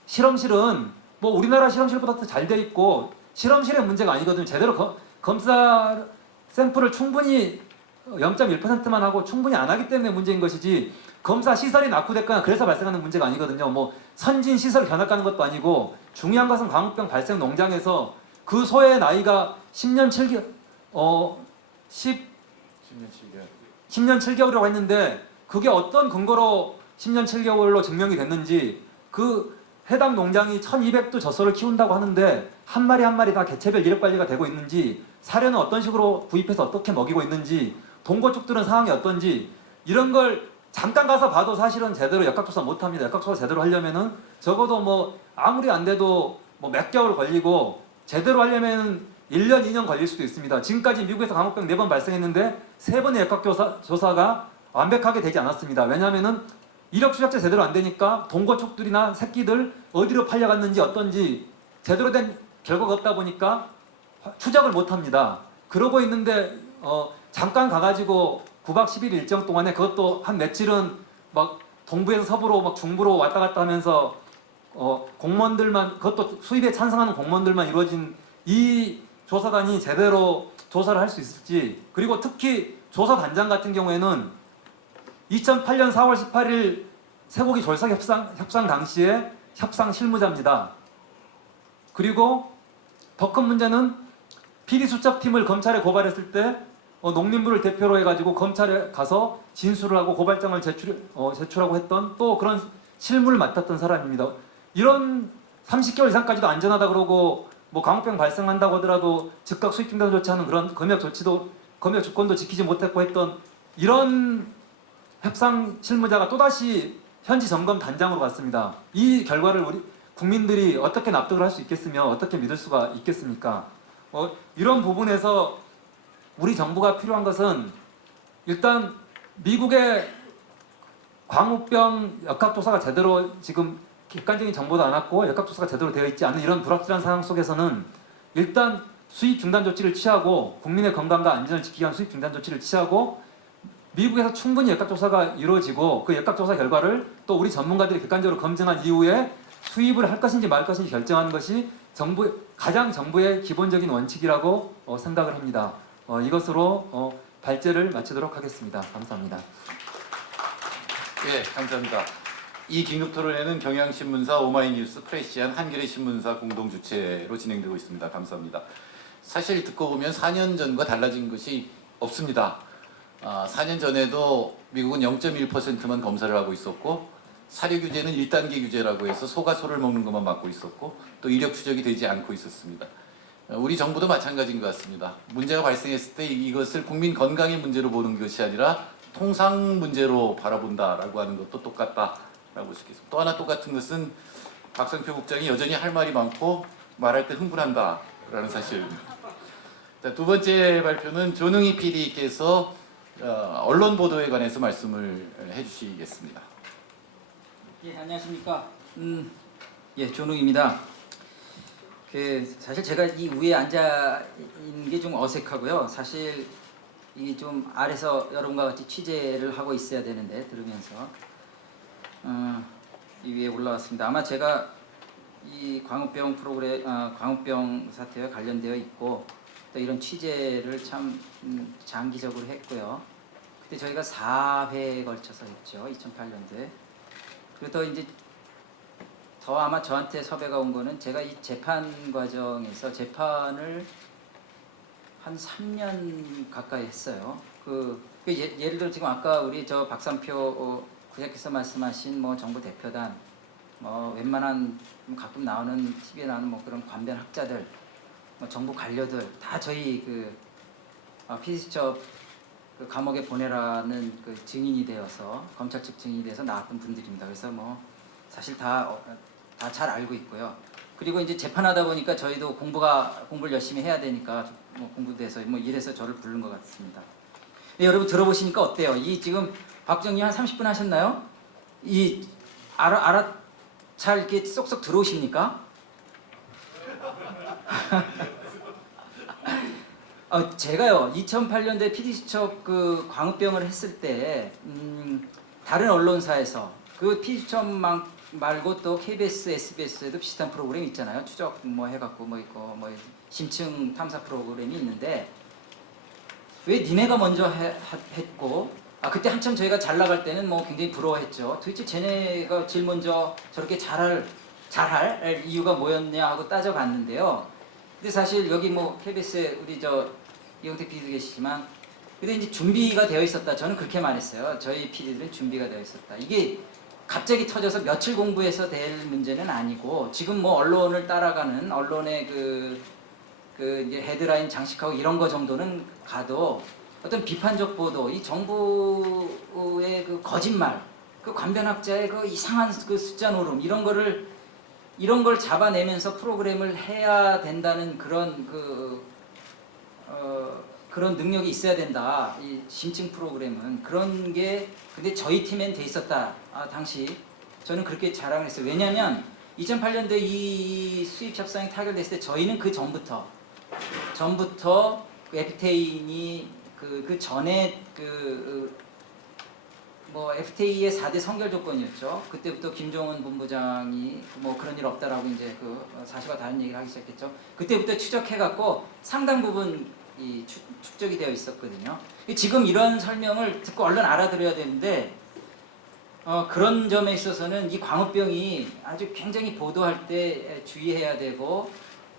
실험실은 뭐 우리나라 실험실보다 더 잘 돼 있고 실험실의 문제가 아니거든요. 제대로 검사 샘플을 충분히 0.1%만 하고 충분히 안 하기 때문에 문제인 것이지 검사 시설이 낙후됐거나 그래서 발생하는 문제가 아니거든요. 뭐 선진 시설 견학가는 것도 아니고 중요한 것은 광우병 발생 농장에서 그 소의 나이가 10년 7개월이라고 했는데 그게 어떤 근거로 10년 7개월로 증명이 됐는지 그 해당 농장이 1200도 젖소를 키운다고 하는데 한 마리 한 마리 다 개체별 이력 관리가 되고 있는지 사료는 어떤 식으로 구입해서 어떻게 먹이고 있는지 동거축들은 상황이 어떤지 이런 걸 잠깐 가서 봐도 사실은 제대로 역학조사 못합니다. 역학조사 제대로 하려면은 적어도 뭐 아무리 안 돼도 뭐 몇 개월 걸리고 제대로 하려면 1년 2년 걸릴 수도 있습니다. 지금까지 미국에서 광우병 4번 발생했는데 3번의 역학조사가 완벽하게 되지 않았습니다. 왜냐하면은 이력 추적자 제대로 안 되니까 동거축들이나 새끼들 어디로 팔려갔는지 어떤지 제대로 된 결과가 없다 보니까 추적을 못합니다. 그러고 있는데 잠깐 가가지고 9박 10일 일정 동안에 그것도 한 며칠은 막 동부에서 서부로 막 중부로 왔다 갔다 하면서 공무원들만 그것도 수입에 찬성하는 공무원들만 이루어진 이 조사단이 제대로 조사를 할 수 있을지 그리고 특히 조사단장 같은 경우에는 2008년 4월 18일 쇠고기 졸사 협상 당시에 협상 실무자입니다. 그리고 더 큰 문제는 비리수첩팀을 검찰에 고발했을 때 농림부를 대표로 해가지고 검찰에 가서 진술을 하고 고발장을 제출하고 했던 또 그런 실무를 맡았던 사람입니다. 이런 30개월 이상까지도 안전하다 그러고 뭐 광우병 발생한다고 하더라도 즉각 수입 중단 조치하는 그런 검역 조건도 지키지 못했고 했던 이런 협상 실무자가 또다시 현지 점검 단장으로 갔습니다. 이 결과를 우리 국민들이 어떻게 납득을 할 수 있겠으며 어떻게 믿을 수가 있겠습니까? 이런 부분에서 우리 정부가 필요한 것은 일단 미국의 광우병 역학조사가 제대로 지금 객관적인 정보도 안 왔고 역학조사가 제대로 되어 있지 않은 이런 불확실한 상황 속에서는 일단 수입 중단 조치를 취하고 국민의 건강과 안전을 지키기 위한 수입 중단 조치를 취하고 미국에서 충분히 역학조사가 이루어지고 그 역학조사 결과를 또 우리 전문가들이 객관적으로 검증한 이후에 수입을 할 것인지 말 것인지 결정하는 것이 가장 정부의 기본적인 원칙이라고 생각을 합니다. 이것으로 발제를 마치도록 하겠습니다. 감사합니다. 예, 감사합니다. 이 긴급 토론회는 경향신문사, 오마이뉴스, 프레시안, 한겨레 신문사 공동 주최로 진행되고 있습니다. 감사합니다. 사실 듣고 보면 4년 전과 달라진 것이 없습니다. 4년 전에도 미국은 0.1%만 검사를 하고 있었고 사료 규제는 1단계 규제라고 해서 소가 소를 먹는 것만 막고 있었고 또 이력 추적이 되지 않고 있었습니다. 우리 정부도 마찬가지인 것 같습니다. 문제가 발생했을 때 이것을 국민 건강의 문제로 보는 것이 아니라 통상 문제로 바라본다라고 하는 것도 똑같다라고 볼 수 있겠습니다. 또 하나 똑같은 것은 박성표 국장이 여전히 할 말이 많고 말할 때 흥분한다라는 사실입니다. 자, 두 번째 발표는 조능희 PD께서 언론 보도에 관해서 말씀을 해주시겠습니다. 예, 안녕하십니까. 예, 조능입니다. 사실 제가 이 위에 앉아 있는 게 좀 어색하고요. 사실 이 좀 아래서 여러분과 같이 취재를 하고 있어야 되는데 들으면서 이 위에 올라왔습니다. 아마 제가 이 광우병 광우병 사태와 관련되어 있고 또 이런 취재를 참 장기적으로 했고요. 그때 저희가 4회에 걸쳐서 했죠. 2008년도에. 그리고 또 이제 더 아마 저한테 섭외가 온 거는 제가 이 재판 과정에서 재판을 한 3년 가까이 했어요. 예를 들어 지금 아까 우리 저 박상표 구장께서 말씀하신 뭐 정부 대표단 뭐 웬만한 가끔 나오는 TV에 나오는 뭐 그런 관변 학자들, 뭐 정부 관료들 다 저희 그 피디수첩 그 감옥에 보내라는 그 증인이 되어서 검찰 측 증인이 돼서 나왔던 분들입니다. 그래서 뭐 사실 다 잘 알고 있고요. 그리고 이제 재판하다 보니까 저희도 공부를 열심히 해야 되니까 뭐 공부돼서 뭐 이래서 저를 부른 것 같습니다. 네, 여러분 들어보시니까 어때요? 이 지금 박정희 한 30분 하셨나요? 이 잘 이렇게 쏙쏙 들어오십니까? 제가요 2008년도에 PD수첩 그 광우병을 했을 때 다른 언론사에서 그 PD수첩 말고 또 KBS, SBS에도 비슷한 프로그램 있잖아요. 추적 뭐 해갖고 뭐 있고 뭐 심층 탐사 프로그램이 있는데 왜 니네가 먼저 했고 그때 한참 저희가 잘 나갈 때는 뭐 굉장히 부러워했죠. 도대체 쟤네가 제일 먼저 저렇게 잘할 이유가 뭐였냐 하고 따져봤는데요. 근데 사실 여기 뭐 KBS에 우리 이용택 PD도 계시지만 근데 이제 준비가 되어 있었다. 저는 그렇게 말했어요. 저희 PD들은 준비가 되어 있었다. 이게 갑자기 터져서 며칠 공부해서 될 문제는 아니고 지금 뭐 언론을 따라가는 언론의 그 이제 헤드라인 장식하고 이런 거 정도는 가도 어떤 비판적 보도, 이 정부의 그 거짓말, 그 관변학자의 그 이상한 그 숫자 노름 이런 걸 잡아내면서 프로그램을 해야 된다는 그런 그런 능력이 있어야 된다. 이 심층 프로그램은 그런 게 근데 저희 팀엔 돼 있었다. 당시 저는 그렇게 자랑을 했어요. 왜냐하면 2008년도에 이 수입 협상이 타결됐을 때 저희는 그 전부터 그 에피테인이 그 전에 뭐 FTA의 4대 선결 조건이었죠. 그때부터 김종은 본부장이 뭐 그런 일 없다라고 이제 그 사실과 다른 얘기를 하기 시작했죠. 그때부터 추적해갖고 상당 부분 이 축적이 되어 있었거든요. 지금 이런 설명을 듣고 얼른 알아들어야 되는데 그런 점에 있어서는 이 광우병이 아주 굉장히 보도할 때 주의해야 되고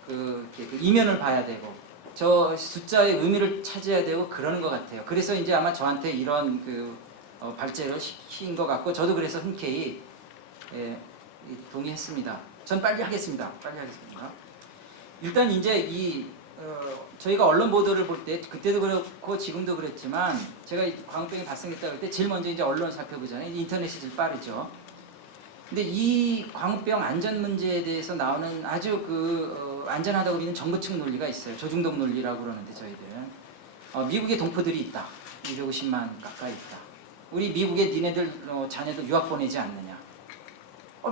그 이면을 봐야 되고 저 숫자의 의미를 찾아야 되고 그러는 것 같아요. 그래서 이제 아마 저한테 이런 발제를 시킨 것 같고 저도 그래서 흔쾌히 동의했습니다. 전 빨리 하겠습니다. 일단 이제 저희가 언론 보도를 볼 때 그때도 그렇고 지금도 그랬지만 제가 광우병이 발생했다 그럴 때 제일 먼저 이제 언론 살펴보잖아요. 인터넷이 제일 빠르죠. 근데 이 광우병 안전 문제에 대해서 나오는 아주 안전하다고 우리는 정부 측 논리가 있어요. 조중동 논리라고 그러는데 저희들은 미국에 동포들이 있다. 250만 가까이 있다. 우리 미국에 니네들 자녀들 유학 보내지 않느냐.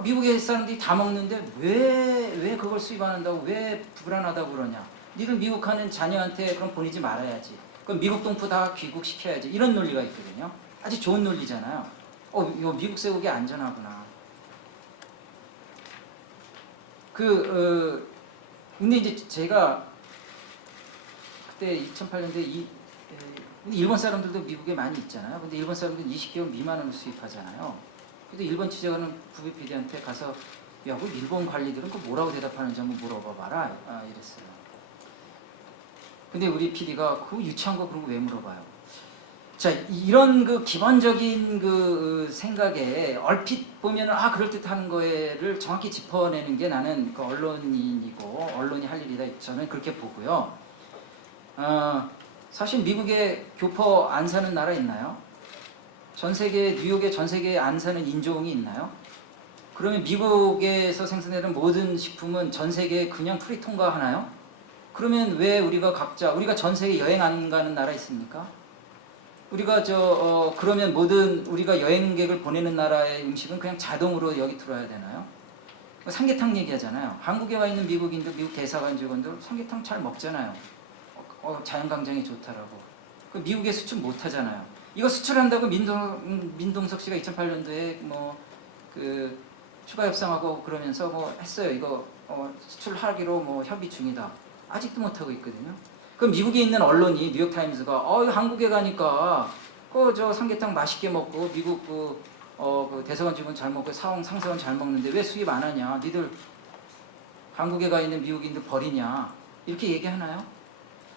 미국에 사람들이 다 먹는데 왜 그걸 수입 안 한다고 왜 불안하다고 그러냐. 니들 미국 하는 자녀한테 그럼 보내지 말아야지. 그럼 미국 동포 다 귀국시켜야지. 이런 논리가 있거든요. 아주 좋은 논리잖아요. 이거 미국 쇠고기 안전하구나. 근데 이제 제가 그때 2008년도에 근데 일본 사람들도 미국에 많이 있잖아요. 근데 일본 사람들은 20개월 미만으로 수입하잖아요. 근데 일본 취재하는 부비 PD한테 가서 야, 그 일본 관리들은 그 뭐라고 대답하는지 한번 물어봐봐라. 이랬어요. 근데 우리 PD가 그 유치한 거 그런 거 왜 물어봐요? 자, 이런 그 기본적인 그 생각에 얼핏 보면은 그럴듯한 거를 정확히 짚어내는 게 나는 그 언론인이고 언론이 할 일이다. 저는 그렇게 보고요. 사실 미국에 교포 안 사는 나라 있나요? 전 세계 뉴욕에 전 세계에 안 사는 인종이 있나요? 그러면 미국에서 생산되는 모든 식품은 전 세계에 그냥 프리 통과하나요? 그러면 왜 우리가 전 세계 여행 안 가는 나라 있습니까? 우리가 그러면 모든 우리가 여행객을 보내는 나라의 음식은 그냥 자동으로 여기 들어야 되나요? 삼계탕 얘기하잖아요. 한국에 와 있는 미국인들, 미국 대사관 직원들 삼계탕 잘 먹잖아요. 자연강장이 좋다라고. 미국에 수출 못 하잖아요. 이거 수출한다고 민동석 씨가 2008년도에 추가 협상하고 그러면서 했어요. 이거 수출하기로 협의 중이다. 아직도 못 하고 있거든요. 그 미국에 있는 언론이 뉴욕타임즈가 한국에 가니까 삼계탕 맛있게 먹고 미국 그 대사관 직원 잘 먹고 상사원 잘 먹는데 왜 수입 안 하냐? 니들 한국에 가 있는 미국인들 버리냐? 이렇게 얘기하나요?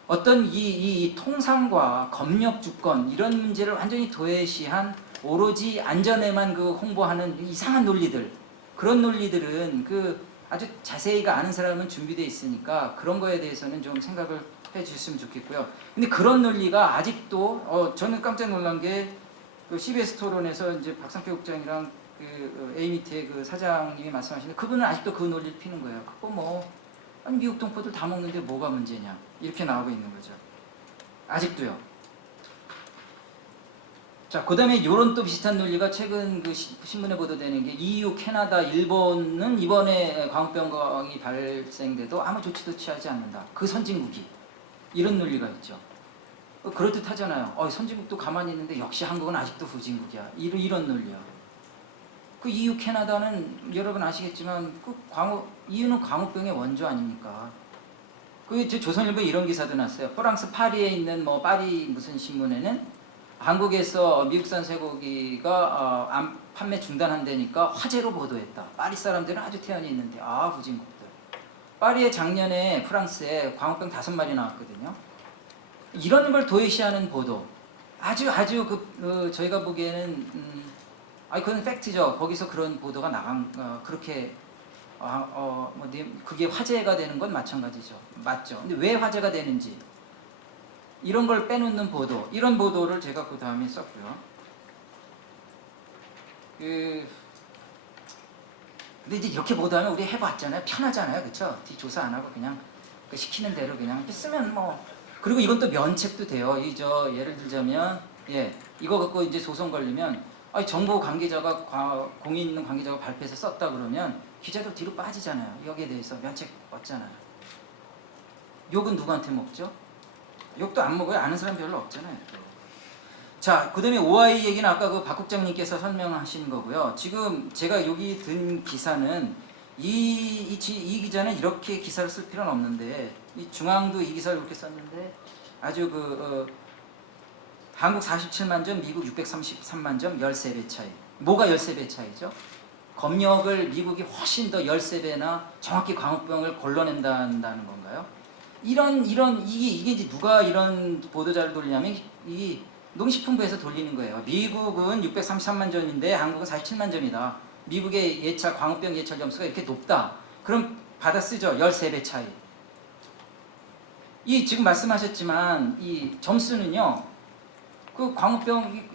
어떤 이 통상과 검역 주권 이런 문제를 완전히 도외시한 오로지 안전에만 홍보하는 이상한 논리들 그런 논리들은 그 아주 자세히가 아는 사람은 준비되어 있으니까 그런 거에 대해서는 좀 생각을 해주셨으면 좋겠고요. 근데 그런 논리가 아직도 저는 깜짝 놀란 게 그 CBS 토론에서 이제 박상표 국장이랑 그 에이미티의 그 사장님이 말씀하시는데 그분은 아직도 그 논리를 피는 거예요. 그거 뭐 아니 미국 동포들 다 먹는데 뭐가 문제냐 이렇게 나오고 있는 거죠. 아직도요. 자, 그다음에 이런 또 비슷한 논리가 최근 그 신문에 보도되는 게 EU, 캐나다, 일본은 이번에 광우병이 발생돼도 아무 조치도 취하지 않는다. 그 선진국이 이런 논리가 있죠. 그럴듯하잖아요. 선진국도 가만히 있는데 역시 한국은 아직도 후진국이야. 이런 논리야. 그 EU, 캐나다는 여러분 아시겠지만 그 EU는 광우병의 원조 아닙니까? 그 조선일보에 이런 기사도 났어요. 프랑스 파리에 있는 뭐 파리 무슨 신문에는 한국에서 미국산 쇠고기가 판매 중단한다니까 화재로 보도했다. 파리 사람들은 아주 태연히 있는데 후진국들. 파리에 작년에 프랑스에 광우병 5마리 나왔거든요. 이런 걸 도외시하는 보도 아주 저희가 보기에는 그건 팩트죠. 거기서 그런 보도가 나간 그렇게 그게 화제가 되는 건 마찬가지죠. 맞죠. 근데 왜 화제가 되는지 이런 걸 빼놓는 보도, 이런 보도를 제가 그 다음에 썼고요. 근데 이제 이렇게 보도하면 우리 해봤잖아요. 편하잖아요, 그렇죠? 뒤 조사 안 하고 그냥 그 시키는 대로 그냥 쓰면 뭐. 그리고 이건 또 면책도 돼요. 예를 들자면 이거 갖고 이제 소송 걸리면 정보 관계자가 공인 있는 관계자가 발표해서 썼다 그러면 기자들 뒤로 빠지잖아요. 여기에 대해서 면책 얻잖아요. 욕은 누구한테 먹죠? 욕도 안 먹어요. 아는 사람 별로 없잖아요. 자, 그다음에 OI 얘기는 아까 그 박 국장님께서 설명하신 거고요. 지금 제가 여기 든 기사는 이 기자는 이렇게 기사를 쓸 필요는 없는데 이 중앙도 이 기사를 이렇게 썼는데 아주 한국 47만 점, 미국 633만 점, 13배 차이. 뭐가 13배 차이죠? 검역을 미국이 훨씬 더 13배나 정확히 광우병을 걸러낸다는 건가요? 이게 이제 누가 이런 보도자를 돌리냐면 이 농식품부에서 돌리는 거예요. 미국은 633만 점인데 한국은 47만 점이다. 미국의 광우병 예찰 점수가 이렇게 높다. 그럼 받아 쓰죠. 13배 차이. 지금 말씀하셨지만 이 점수는요. 그 광우병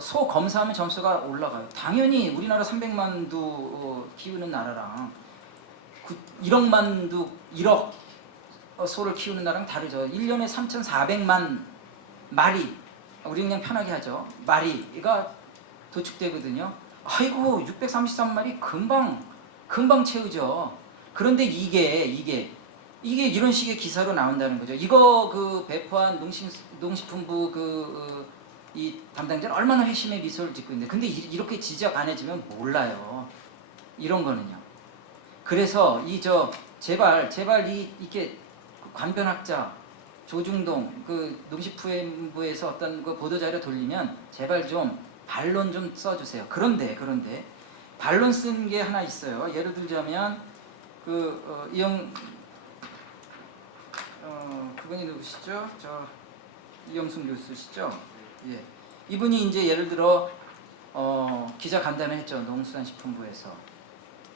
소 검사하면 점수가 올라가요. 당연히 우리나라 300만두 키우는 나라랑 1억 소를 키우는 나라랑 다르죠. 1년에 3,400만 마리, 우리 그냥 편하게 하죠. 마리가 도축되거든요. 아이고 633마리 금방 채우죠. 그런데 이게 이런 식의 기사로 나온다는 거죠. 이거 배포한 농식품부 이 담당자는 얼마나 회심의 미소를 짓고 있는데, 근데 이렇게 지적 안 해주면 몰라요. 이런 거는요. 그래서 제발 이렇게 관변학자 조중동 농식품부에서 어떤 보도자료 돌리면 제발 좀 반론 좀 써주세요. 그런데 반론 쓴 게 하나 있어요. 예를 들자면 그분이 누구시죠? 이영순 교수시죠? 예. 이분이 이제 예를 들어 기자 간담회 했죠. 농수산식품부에서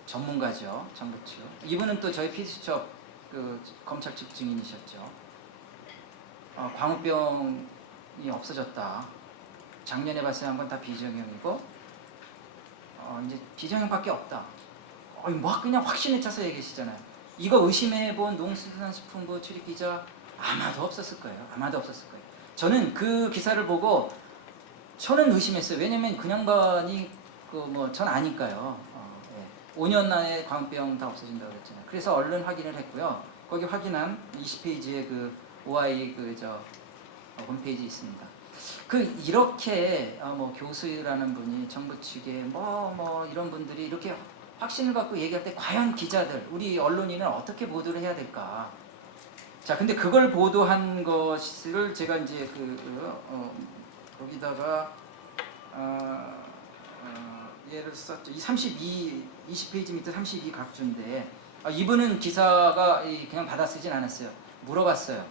전문가죠. 정부 측. 이분은 또 저희 피디수첩 검찰 측 증인이셨죠. 광우병이 없어졌다. 작년에 발생한 건 다 비정형이고 이제 비정형밖에 없다. 뭐 그냥 확신에 차서 얘기하시잖아요. 이거 의심해본 농수산식품부 출입기자 아마도 없었을 거예요. 저는 그 기사를 보고 저는 의심했어요. 왜냐면 그 양반이 전 아니까요. 5년 안에 광우병 다 없어진다고 그랬잖아요. 그래서 얼른 확인을 했고요. 거기 확인한 20페이지의 OI 홈페이지 있습니다. 이렇게 교수라는 분이 정부 측에 이런 분들이 이렇게 확신을 갖고 얘기할 때 과연 기자들, 우리 언론인은 어떻게 보도를 해야 될까? 자, 근데 그걸 보도한 것을 제가 이제 거기다가 예를 썼죠. 이 20페이지 밑에 32 각주인데 이분은 기사가 그냥 받아 쓰진 않았어요. 물어봤어요.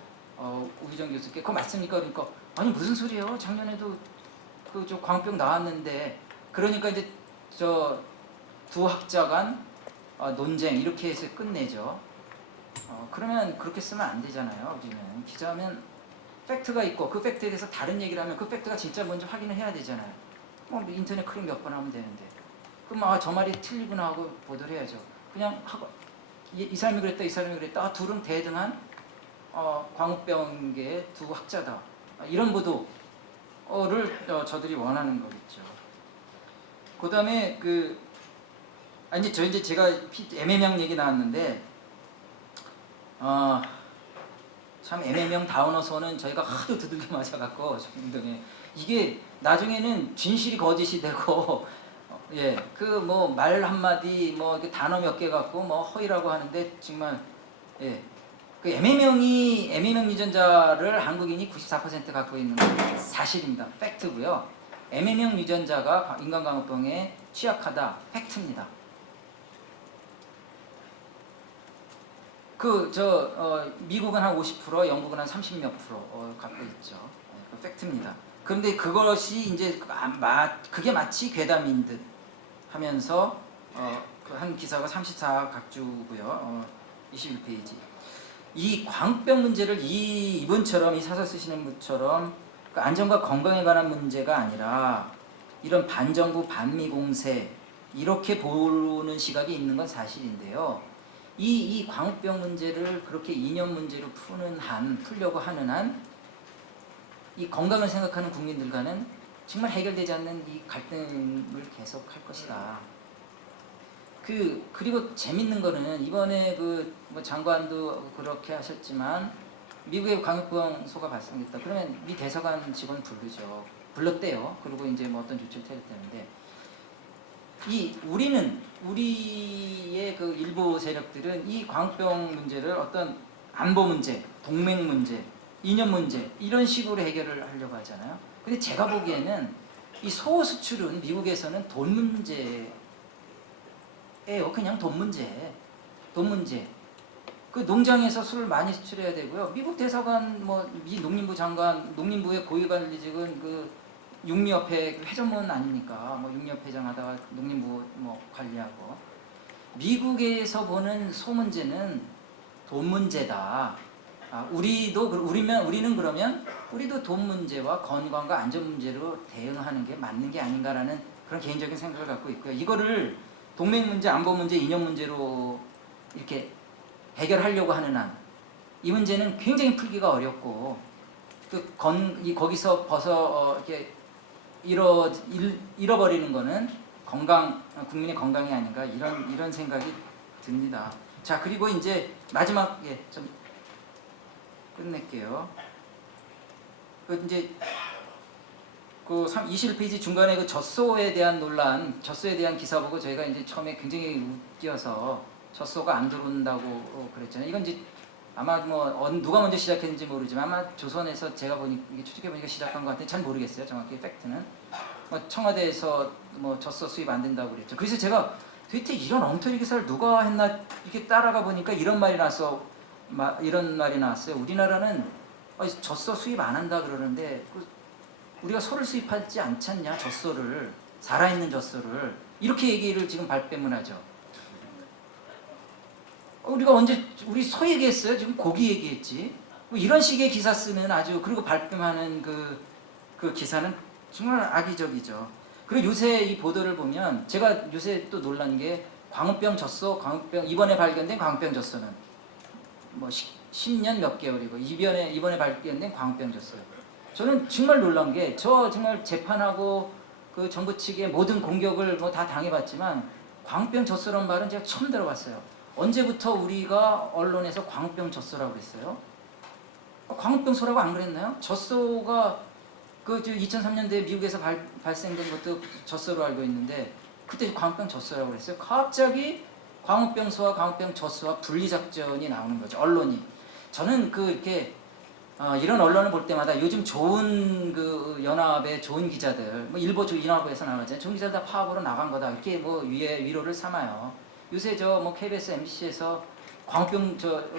우희정 교수께 그거 맞습니까? 그러니까 아니 무슨 소리예요? 작년에도 광우병 나왔는데, 그러니까 이제 두 학자 간 논쟁 이렇게 해서 끝내죠. 그러면 그렇게 쓰면 안 되잖아요. 우리는 기자면 팩트가 있고 그 팩트에 대해서 다른 얘기를 하면 그 팩트가 진짜 뭔지 확인을 해야 되잖아요. 뭐 인터넷 클릭 몇 번 하면 되는데 그럼 저 말이 틀리구나 하고 보도를 해야죠. 그냥 하고 이 사람이 그랬다 이 사람이 그랬다 둘은 대등한 광우병계의 두 학자다 이런 보도를 저들이 원하는 거겠죠. 그 다음에 이제 제가 MM형 얘기 나왔는데 참 MM형 다우너소는 저희가 하도 두들겨 맞아갖고 이게 나중에는 진실이 거짓이 되고 그 뭐 말 한마디 뭐 단어 몇 개 갖고 뭐 허위라고 하는데 정말 그 MM형 유전자를 한국인이 94% 갖고 있는 건 사실입니다. 팩트고요. MM형 유전자가 인간광우병에 취약하다. 팩트입니다. 미국은 한 50%, 영국은 한 30몇 % 갖고 있죠. 그 팩트입니다. 그런데 그것이 이제 그게 마치 괴담인 듯 하면서 한 기사가 34각주고요. 21페이지. 이 광우병 문제를 이분처럼 이 사설 쓰시는 분처럼 그 안전과 건강에 관한 문제가 아니라 이런 반정부 반미 공세 이렇게 보는 시각이 있는 건 사실인데요. 이 광우병 문제를 그렇게 이념 문제로 풀려고 하는 한 이 건강을 생각하는 국민들과는 정말 해결되지 않는 이 갈등을 계속할 것이다. 그리고 재밌는 거는 이번에 뭐 장관도 그렇게 하셨지만 미국에 광우병소가 발생했다. 그러면 미 대사관 직원 불렀대요. 그리고 이제 뭐 어떤 조치를 취했다는데 우리의 그 일부 세력들은 이 광우병 문제를 어떤 안보 문제, 동맹 문제, 이념 문제 이런 식으로 해결을 하려고 하잖아요. 근데 제가 보기에는 이 소 수출은 미국에서는 돈 문제예요. 그냥 돈 문제. 그 농장에서 술을 많이 수출해야 되고요. 미국 대사관 미 농림부 장관, 농림부의 고위관리직은 그 육미협회 회전문 아닙니까? 육미협 회장하다가 농림부 관리하고 미국에서 보는 소 문제는 돈 문제다. 우리는 그러면 우리도 돈 문제와 건강과 안전 문제로 대응하는 게 맞는 게 아닌가라는 그런 개인적인 생각을 갖고 있고요. 이거를 동맹 문제, 안보 문제, 이념 문제로 이렇게 해결하려고 하는 한 이 문제는 굉장히 풀기가 어렵고 거기서 이렇게 잃어버리는 거는 국민의 건강이 아닌가 이런 생각이 듭니다. 자, 그리고 이제 마지막 좀 끝낼게요. 이제 21페이지 중간에 그 젖소에 대한 논란, 젖소에 대한 기사 보고 저희가 이제 처음에 굉장히 웃겨서 젖소가 안 들어온다고 그랬잖아요. 이건 이제 아마 누가 먼저 시작했는지 모르지만 아마 조선에서 제가 추측해 보니까 시작한 것 같은데 잘 모르겠어요. 정확히 팩트는. 청와대에서 젖소 수입 안 된다고 그랬죠. 그래서 제가 도대체 이런 엉터리 기사를 누가 했나 이렇게 따라가 보니까 이런 말이 나왔어요. 우리나라는 젖소 수입 안 한다 그러는데 우리가 소를 수입하지 않지 않냐? 젖소를, 살아있는 젖소를 이렇게 얘기를 지금 발뺌을 하죠. 우리가 언제 우리 소 얘기했어요? 지금 고기 얘기했지. 이런 식의 기사 쓰는 그리고 발뺌하는 그 기사는 정말 악의적이죠. 그리고 요새 이 보도를 보면 제가 요새 또 놀란 게 광우병 젖소, 이번에 발견된 광우병 젖소는 10년 몇 개월이고 이번에 발견된 광우병 젖소요. 저는 정말 놀란 게 정말 재판하고 그 정부 측의 모든 공격을 다 당해봤지만 광우병 젖소라는 말은 제가 처음 들어봤어요. 언제부터 우리가 언론에서 광우병 젖소라고 그랬어요? 광우병 소라고 안 그랬나요? 젖소가 2003년도에 미국에서 발생된 것도 젖소로 알고 있는데 그때 광우병 젖소라고 그랬어요. 갑자기 광우병 소와 광우병 젖소와 분리 작전이 나오는 거죠. 언론이. 저는 이렇게 이런 언론을 볼 때마다 요즘 좋은 연합의 좋은 기자들, 일보 연합에서 나가잖아요. 좋은 기자들 다 파업으로 나간 거다. 이렇게 위로를 삼아요. 요새 KBS, MBC에서 광우병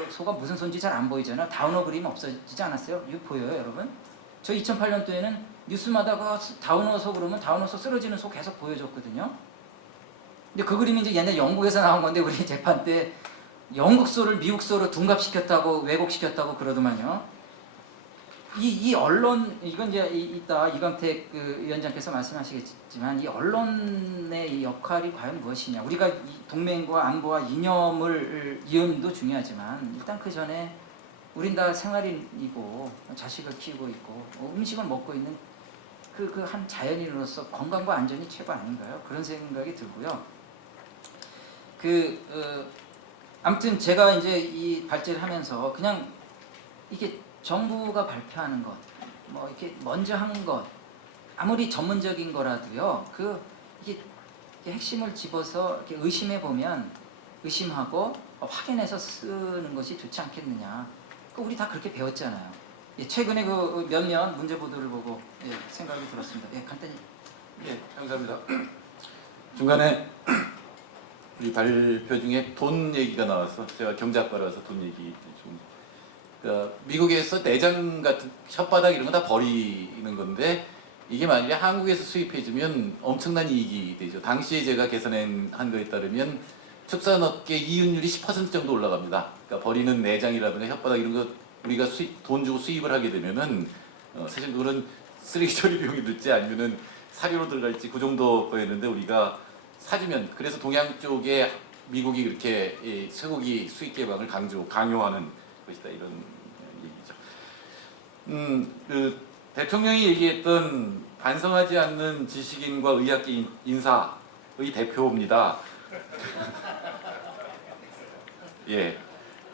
소가 무슨 소인지 잘 안 보이잖아요. 다우너 그림 없어지지 않았어요? 이거 보여요, 여러분? 저 2008년도에는 뉴스마다 다우너 소 그러면 다우너 소 쓰러지는 소 계속 보여줬거든요. 근데 그 그림이 이제 옛날 영국에서 나온 건데 우리 재판 때 영국소를 미국소로 둔갑시켰다고 왜곡시켰다고 그러더만요. 이 언론 이건 이제 이따 이광택 그 위원장께서 말씀하시겠지만 이 언론의 이 역할이 과연 무엇이냐. 우리가 이 동맹과 안보와 이념도 중요하지만 일단 그 전에 우린 다 생활인이고 자식을 키우고 있고 음식을 먹고 있는 그 한 자연인으로서 건강과 안전이 최고 아닌가요? 그런 생각이 들고요. 아무튼 제가 이제 이 발제를 하면서 그냥 이게 정부가 발표하는 것, 뭐 이렇게 먼저 하는 것, 아무리 전문적인 거라도요, 이게 핵심을 집어서 이렇게 의심해 보면 의심하고 확인해서 쓰는 것이 좋지 않겠느냐. 우리 다 그렇게 배웠잖아요. 예, 최근에 그 몇몇 문제 보도를 보고 생각이 들었습니다. 예, 간단히. 예, 감사합니다. 중간에 우리 발표 중에 돈 얘기가 나와서 제가 경제학과라서 돈 얘기 좀. 그러니까 미국에서 내장 같은 혓바닥 이런 거 다 버리는 건데 이게 만약에 한국에서 수입해주면 엄청난 이익이 되죠. 당시에 제가 계산한 거에 따르면 축산업계 이윤율이 10% 정도 올라갑니다. 그러니까 버리는 내장이라든가 혓바닥 이런 거 우리가 돈 주고 수입을 하게 되면은 사실 그거는 쓰레기 처리 비용이 들지 아니면은 사료로 들어갈지 그 정도 거였는데 우리가 사주면 그래서 동양 쪽에 미국이 그렇게 쇠고기 수입 개방을 강요하는 것이다 이런 얘기죠. 그 대통령이 얘기했던 반성하지 않는 지식인과 의학계 인사의 대표입니다. 예.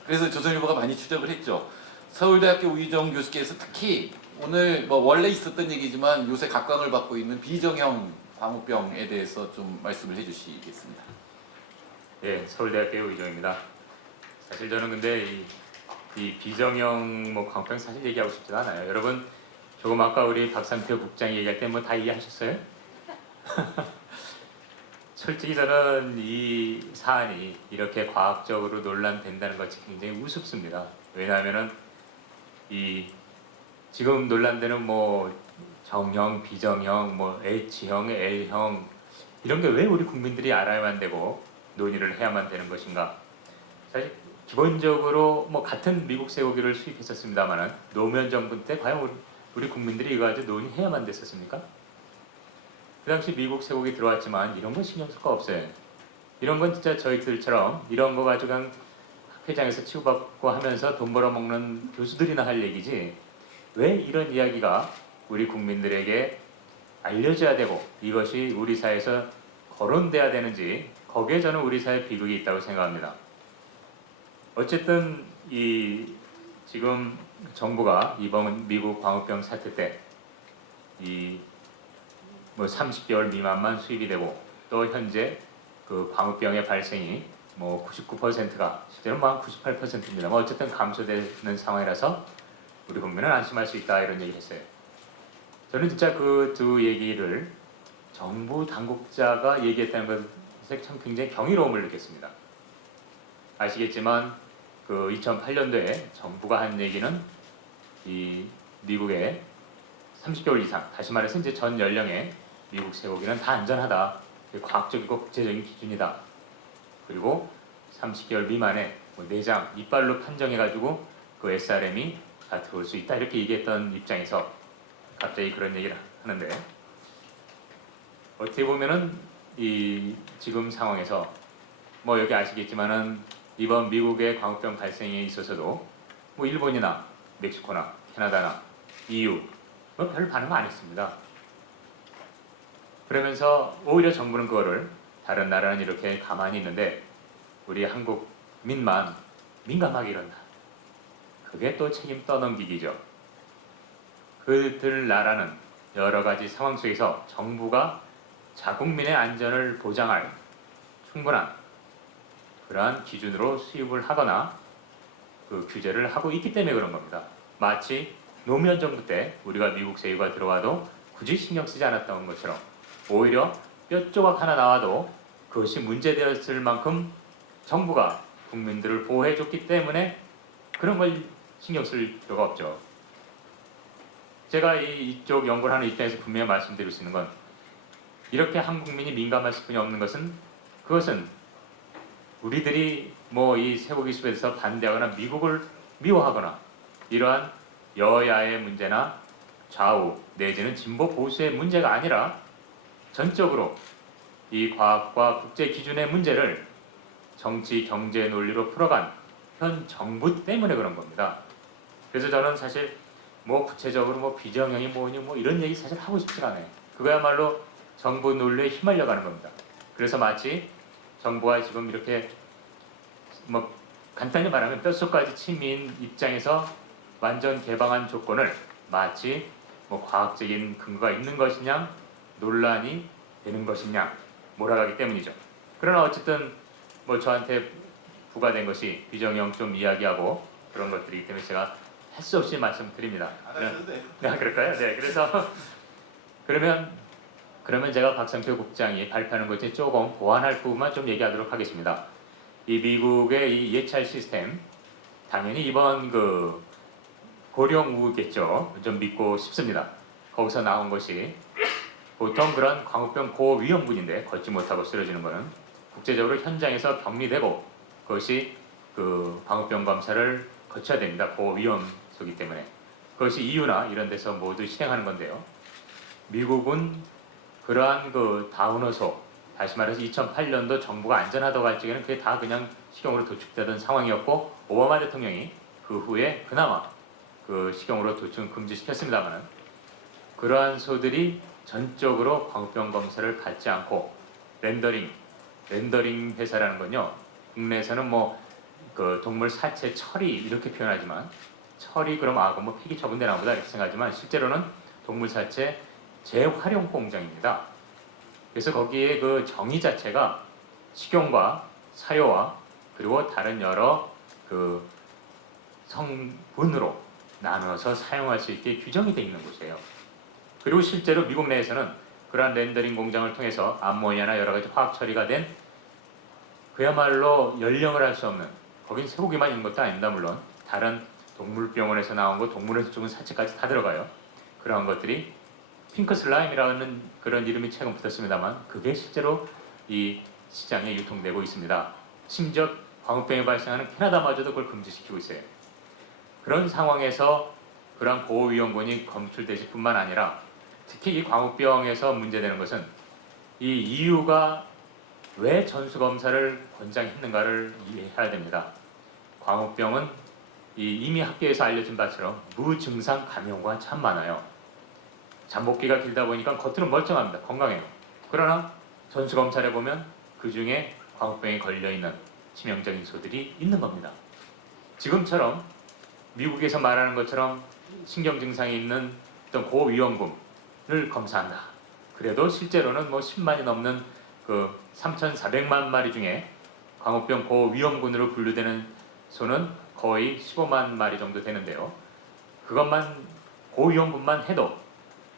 그래서 조선일보가 많이 추적을 했죠. 서울대학교 우희정 교수께서 특히 오늘 뭐 원래 있었던 얘기지만 요새 각광을 받고 있는 비정형 광우병에 대해서 좀 말씀을 해주시겠습니다. 예, 서울대학교 우희정입니다. 사실 저는 근데 이 비정형 광우병 사실 얘기하고 싶지 않아요. 여러분 조금 아까 우리 박상표 국장이 얘기할 때 뭐 다 이해하셨어요? 솔직히 저는 이 사안이 이렇게 과학적으로 논란된다는 것이 굉장히 우습습니다. 왜냐하면은 지금 논란되는 뭐 정형, 비정형, 뭐 H형, L형 이런 게 왜 우리 국민들이 알아야만 되고 논의를 해야만 되는 것인가? 사실 기본적으로 뭐 같은 미국 쇠고기를 수입했었습니다만은 노무현 정부 때 과연 우리 국민들이 이거 가지고 논의해야만 됐었습니까? 그 당시 미국 쇠고기 들어왔지만 이런 건 신경 쓸 거 없어요. 이런 건 진짜 저희들처럼 이런 거 가지고 그냥 학회장에서 치고받고 하면서 돈 벌어먹는 교수들이나 할 얘기지 왜 이런 이야기가 우리 국민들에게 알려져야 되고 이것이 우리 사회에서 거론돼야 되는지 거기에 저는 우리 사회 비극이 있다고 생각합니다. 어쨌든 지금 정부가 이번 미국 광우병 사태 때 뭐 30개월 미만만 수입이 되고 또 현재 그 광우병의 발생이 뭐 99%가 실제로 뭐 한 98%입니다. 뭐 어쨌든 감소되는 상황이라서 우리 국민은 안심할 수 있다 이런 얘기 했어요. 저는 진짜 그 두 얘기를 정부 당국자가 얘기했다는 것에 참 굉장히 경이로움을 느꼈습니다. 아시겠지만 그 2008년도에 정부가 한 얘기는 이 미국의 30개월 이상, 다시 말해서 이제 전 연령의 미국 쇠고기는 다 안전하다. 과학적이고 국제적인 기준이다. 그리고 30개월 미만의 뭐 내장, 이빨로 판정해가지고 그 SRM이 다 들어올 수 있다. 이렇게 얘기했던 입장에서 갑자기 그런 얘기를 하는데 어떻게 보면은 지금 상황에서 뭐 여기 아시겠지만은 이번 미국의 광우병 발생에 있어서도 뭐 일본이나 멕시코나 캐나다나 EU 뭐 별 반응 안 했습니다. 그러면서 오히려 정부는 그거를 다른 나라는 이렇게 가만히 있는데 우리 한국민만 민감하게 이런다. 그게 또 책임 떠넘기기죠. 그들 나라는 여러 가지 상황 속에서 정부가 자국민의 안전을 보장할 충분한 그러한 기준으로 수입을 하거나 그 규제를 하고 있기 때문에 그런 겁니다. 마치 노무현 정부 때 우리가 미국 쇠고기가 들어와도 굳이 신경 쓰지 않았던 것처럼 오히려 뼈 조각 하나 나와도 그것이 문제되었을 만큼 정부가 국민들을 보호해줬기 때문에 그런 걸 신경 쓸 필요가 없죠. 제가 이쪽 연구를 하는 입장에서 분명히 말씀드릴 수 있는 건 이렇게 한국민이 민감할 수뿐이 없는 것은 그것은 우리들이 뭐 이 쇠고기 수에 대해서 반대하거나 미국을 미워하거나 이러한 여야의 문제나 좌우 내지는 진보 보수의 문제가 아니라 전적으로 이 과학과 국제 기준의 문제를 정치 경제 논리로 풀어간 현 정부 때문에 그런 겁니다. 그래서 저는 사실 뭐 구체적으로 뭐 비정형이 뭐니 뭐 이런 얘기 사실 하고 싶지가 않아요. 그거야말로 정부 논리에 휘말려가는 겁니다. 그래서 마치 정부가 지금 이렇게 뭐 간단히 말하면 뼛속까지 침인 입장에서 완전 개방한 조건을 마치 뭐 과학적인 근거가 있는 것이냐 논란이 되는 것이냐 몰아가기 때문이죠. 그러나 어쨌든 뭐 저한테 부과된 것이 비정형 좀 이야기하고 그런 것들이기 때문에 제가 할 수 없이 말씀드립니다. 네, 그럴까요? 네, 그래서 그러면 제가 박성표 국장이 발표하는 것에 조금 보완할 부분만 좀 얘기하도록 하겠습니다. 이 미국의 이 예찰 시스템 당연히 이번 그 고령우겠죠. 좀 믿고 싶습니다. 거기서 나온 것이 보통 그런 광우병 고위험군인데 걷지 못하고 쓰러지는 것은 국제적으로 현장에서 격리되고 그것이 그 광우병 검사를 거쳐야 됩니다. 고위험소이기 때문에 그것이 EU나 이런 데서 모두 실행하는 건데요. 미국은 그러한 그 다운어소 다시 말해서 2008년도 정부가 안전하다고 할 적에는 그게 다 그냥 식용으로 도축되던 상황이었고 오바마 대통령이 그 후에 그나마 그 식용으로 도축 금지시켰습니다만 그러한 소들이 전적으로 광우병 검사를 받지 않고 렌더링 회사라는 건요. 국내에서는 뭐 그 동물 사체 처리 이렇게 표현하지만 처리 그럼 그럼 뭐 폐기 처분되나 보다 이렇게 생각하지만 실제로는 동물 사체 재활용 공장입니다. 그래서 거기에 그 정의 자체가 식용과 사료와 그리고 다른 여러 그 성분으로 나누어서 사용할 수 있게 규정이 되어 있는 곳이에요. 그리고 실제로 미국 내에서는 그러한 렌더링 공장을 통해서 암모니아나 여러 가지 화학 처리가 된 그야말로 연령을 할 수 없는 거긴 쇠고기만 있는 것도 아닙니다. 물론 다른 동물병원에서 나온 거 동물에서 죽은 사체까지 다 들어가요. 그러한 것들이 핑크 슬라임이라는 그런 이름이 최근 붙었습니다만 그게 실제로 이 시장에 유통되고 있습니다. 심지어 광우병이 발생하는 캐나다마저도 그걸 금지시키고 있어요. 그런 상황에서 그런 고위험군이 검출되실 뿐만 아니라 특히 이 광우병에서 문제되는 것은 이 EU가 왜 전수검사를 권장했는가를 이해해야 됩니다. 광우병은 이미 학계에서 알려진 바처럼 무증상 감염과 참 많아요. 잠복기가 길다 보니까 겉으로 멀쩡합니다. 건강해요. 그러나 전수검사를 보면 그 중에 광우병에 걸려있는 치명적인 소들이 있는 겁니다. 지금처럼 미국에서 말하는 것처럼 신경 증상이 있는 어떤 고위험군을 검사한다. 그래도 실제로는 뭐 10만이 넘는 그 3,400만 마리 중에 광우병 고위험군으로 분류되는 소는 거의 15만 마리 정도 되는데요. 그것만 고위험군만 해도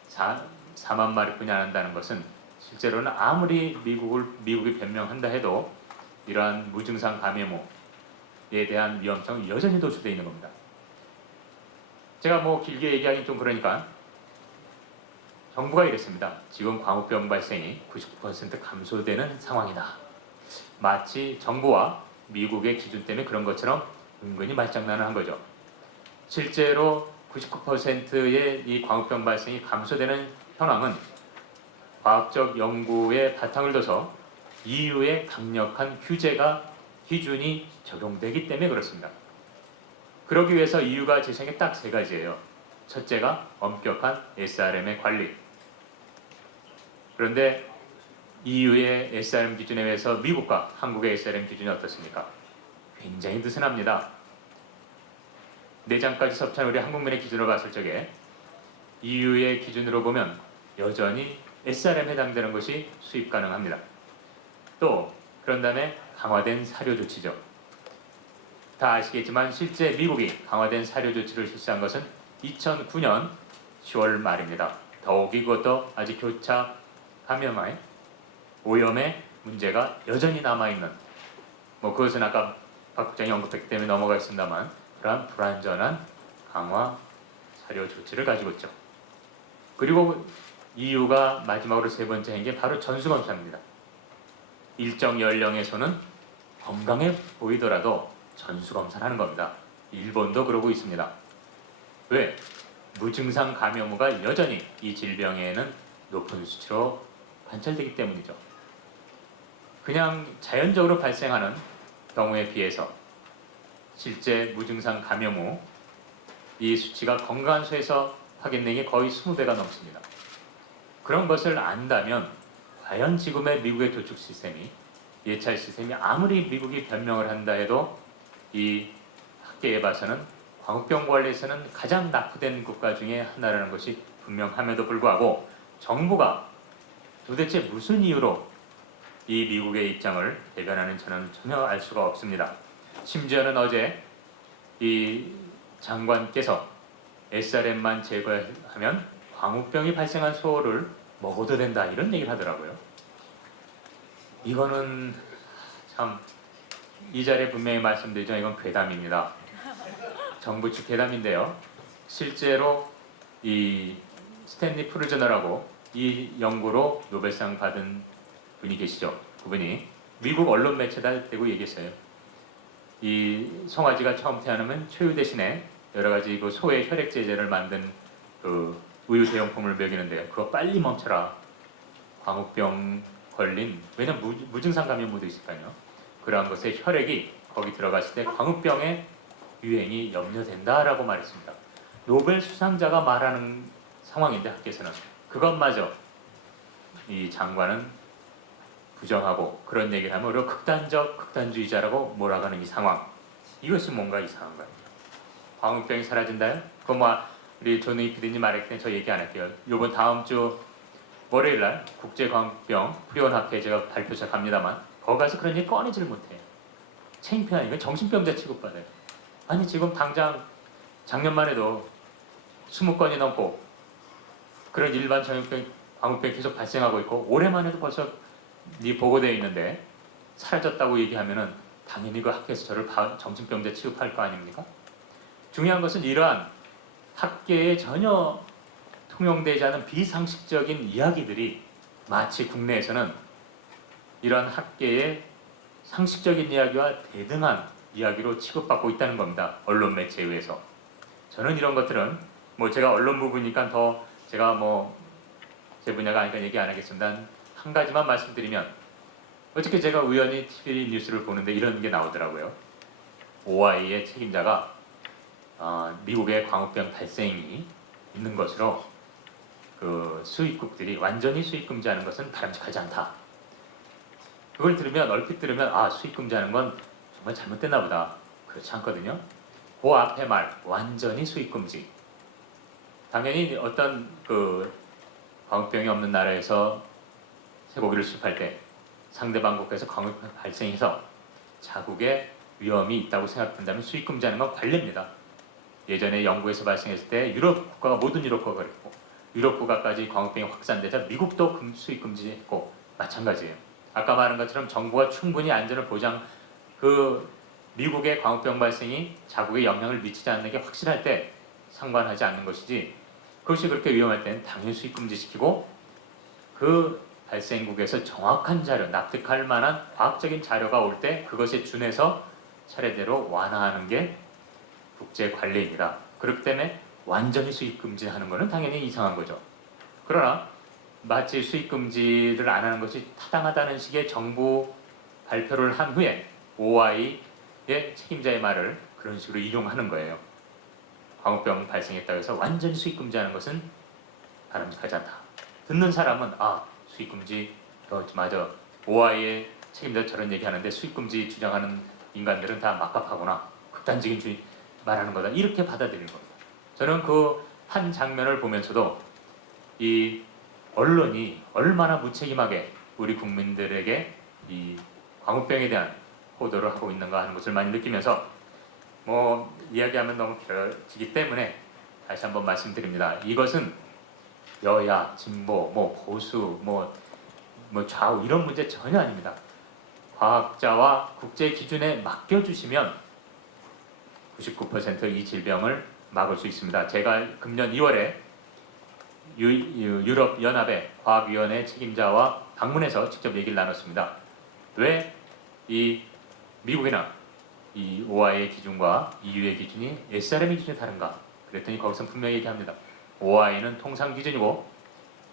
4만 마리뿐이 안 한다는 것은 실제로는 아무리 미국이 변명한다 해도 이러한 무증상 감염에 대한 위험성은 여전히 노출되어 있는 겁니다. 제가 뭐 길게 얘기하긴 좀 그러니까 정부가 이랬습니다. 지금 광우병 발생이 99% 감소되는 상황이다. 마치 정부와 미국의 기준 때문에 그런 것처럼 은근히 말장난을 한 거죠. 실제로 99%의 이 광우병 발생이 감소되는 현황은 과학적 연구에 바탕을 둬서 EU의 강력한 기준이 적용되기 때문에 그렇습니다. 그러기 위해서 EU가 제시한 게 딱 세 가지예요. 첫째가 엄격한 SRM의 관리. 그런데 EU의 SRM 기준에 비해서 미국과 한국의 SRM 기준이 어떻습니까? 굉장히 느슨합니다. 내장까지 섭취한 우리 한국민의 기준으로 봤을 적에 EU의 기준으로 보면 여전히 SRM에 해당되는 것이 수입 가능합니다. 또 그런 다음에 강화된 사료 조치죠. 다 아시겠지만 실제 미국이 강화된 사료 조치를 실시한 것은 2009년 10월 말입니다. 더욱이 그것도 아직 교차 감염의 오염의 문제가 여전히 남아있는 뭐 그것은 아까 박 국장이 언급했기 때문에 넘어가겠습니다만 그러한 불완전한 강화 사료 조치를 가지고 있죠. 그리고 EU가 마지막으로 세 번째 한 게 바로 전수검사입니다. 일정 연령에서는 건강해 보이더라도 전수 검사를 하는 겁니다. 일본도 그러고 있습니다. 왜? 무증상 감염우가 여전히 이 질병에는 높은 수치로 관찰되기 때문이죠. 그냥 자연적으로 발생하는 경우에 비해서 실제 무증상 감염후 이 수치가 건강한 소에서 확인된 게 거의 20배가 넘습니다. 그런 것을 안다면 과연 지금의 미국의 도축 시스템이 예찰 시스템이 아무리 미국이 변명을 한다 해도 이 학계에 봐서는 광우병 관리에서는 가장 낙후된 국가 중에 하나라는 것이 분명함에도 불구하고 정부가 도대체 무슨 이유로 이 미국의 입장을 대변하는지 저는 전혀 알 수가 없습니다. 심지어는 어제 이 장관께서 SRM만 제거하면 광우병이 발생한 소를 먹어도 된다 이런 얘기를 하더라고요. 이거는 참 이 자리에 분명히 말씀드리죠. 이건 괴담입니다. 정부 측 괴담인데요. 실제로 이 스탠리 프루저너라고 이 연구로 노벨상 받은 분이 계시죠. 그분이 미국 언론 매체다 대고 얘기했어요. 이 송아지가 처음 태어나면 초유 대신에 여러 가지 그 소의 혈액 제제를 만든 그 우유 대용품을 먹이는데요. 그거 빨리 멈춰라. 광우병 걸린 왜냐면 무증상 감염무도 있을까요? 그러한 것에 혈액이 거기 들어갔을 때 광우병의 유행이 염려된다라고 말했습니다. 노벨 수상자가 말하는 상황인데 학계에서는 그것마저 이 장관은 부정하고 그런 얘기를 하면 오히려 극단주의자라고 몰아가는 이 상황. 이것이 뭔가 이상한가요? 광우병이 사라진다요? 그거 뭐 우리 조능희 PD님 말했을 때 저 얘기 안 할게요. 요번 다음 주 월요일날 국제광우병 프리온학회 제가 발표차 갑니다만 거기 가서 그런 얘기 꺼내질 못해요. 창피하니까 정신병자 취급받아요. 아니 지금 당장 작년만 해도 20건이 넘고 그런 일반 전염병, 광우병이 계속 발생하고 있고 올해만 해도 벌써 보고되어 있는데 사라졌다고 얘기하면은 당연히 그 학교에서 저를 정신병자 취급할 거 아닙니까? 중요한 것은 이러한 학계에 전혀 통용되지 않은 비상식적인 이야기들이 마치 국내에서는 이러한 학계의 상식적인 이야기와 대등한 이야기로 취급받고 있다는 겁니다. 언론 매체에 의해서. 저는 이런 것들은 뭐 제가 언론부니까 더 제가 뭐 제 분야가 아니까 얘기 안 하겠습니다. 한 가지만 말씀드리면 어저께 제가 우연히 TV 뉴스를 보는데 이런 게 나오더라고요. OI의 책임자가 미국의 광우병 발생이 있는 것으로 그 수입국들이 완전히 수입 금지하는 것은 바람직하지 않다. 그걸 들으면 얼핏 들으면 수입 금지하는 건 정말 잘못됐나 보다. 그렇지 않거든요. 그 앞에 말 완전히 수입 금지. 당연히 어떤 그 광우병이 없는 나라에서 쇠고기를 수입할 때 상대방 국가에서 광우병 발생해서 자국에 위험이 있다고 생각된다면 수입 금지하는 건 관례입니다. 예전에 영국에서 발생했을 때 유럽 국가가 모든 유럽 국가가 그랬고 유럽 국가까지 광우병이 확산되자 미국도 수입 금지했고 마찬가지예요. 아까 말한 것처럼 정부가 충분히 안전을 그 미국의 광우병 발생이 자국에 영향을 미치지 않는 게 확실할 때 상관하지 않는 것이지 그것이 그렇게 위험할 때는 당연히 수입 금지시키고 그 발생국에서 정확한 자료, 납득할 만한 과학적인 자료가 올 때 그것에 준해서 차례대로 완화하는 게 국제 관례입니다. 그렇기 때문에 완전히 수입 금지하는 것은 당연히 이상한 거죠. 그러나 마치 수입 금지를 안 하는 것이 타당하다는 식의 정부 발표를 한 후에 OI의 책임자의 말을 그런 식으로 이용하는 거예요. 광우병 발생했다고 해서 완전히 수입 금지하는 것은 바람직하지 않다. 듣는 사람은 수입 금지 맞아. OI의 책임자 저런 얘기하는데 수입 금지 주장하는 인간들은 다 막강하구나. 극단적인 주의 말하는 거다. 이렇게 받아들이는 겁니다. 저는 그 한 장면을 보면서도 이 언론이 얼마나 무책임하게 우리 국민들에게 이 광우병에 대한 보도를 하고 있는가 하는 것을 많이 느끼면서 뭐 이야기하면 너무 길어지기 때문에 다시 한번 말씀드립니다. 이것은 여야, 진보, 뭐 보수, 뭐 좌우 이런 문제 전혀 아닙니다. 과학자와 국제 기준에 맡겨주시면 99%이 질병을 막을 수 있습니다. 제가 금년 2월에 유럽 연합의 과학위원회 책임자와 방문해서 직접 얘기를 나눴습니다. 왜 이 미국이나 이 OI의 기준과 EU의 기준이 SRM의 기준이 다른가? 그랬더니 거기서 분명히 얘기합니다. OI는 통상 기준이고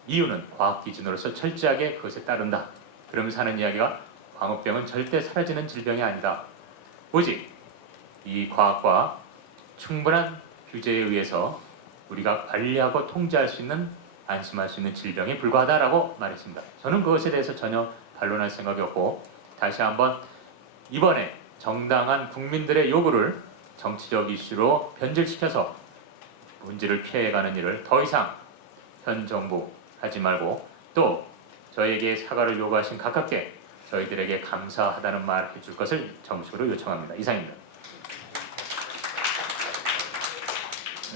EU는 과학 기준으로서 철저하게 그것에 따른다. 그러면서 하는 이야기가 광우병은 절대 사라지는 질병이 아니다. 오직 이 과학과 충분한 규제에 의해서 우리가 관리하고 통제할 수 있는, 안심할 수 있는 질병에 불과하다라고 말했습니다. 저는 그것에 대해서 전혀 반론할 생각이 없고, 다시 한번 이번에 정당한 국민들의 요구를 정치적 이슈로 변질시켜서 문제를 피해가는 일을 더 이상 현 정부 하지 말고, 또 저에게 사과를 요구하신 가깝게 저희들에게 감사하다는 말 해줄 것을 정식으로 요청합니다. 이상입니다.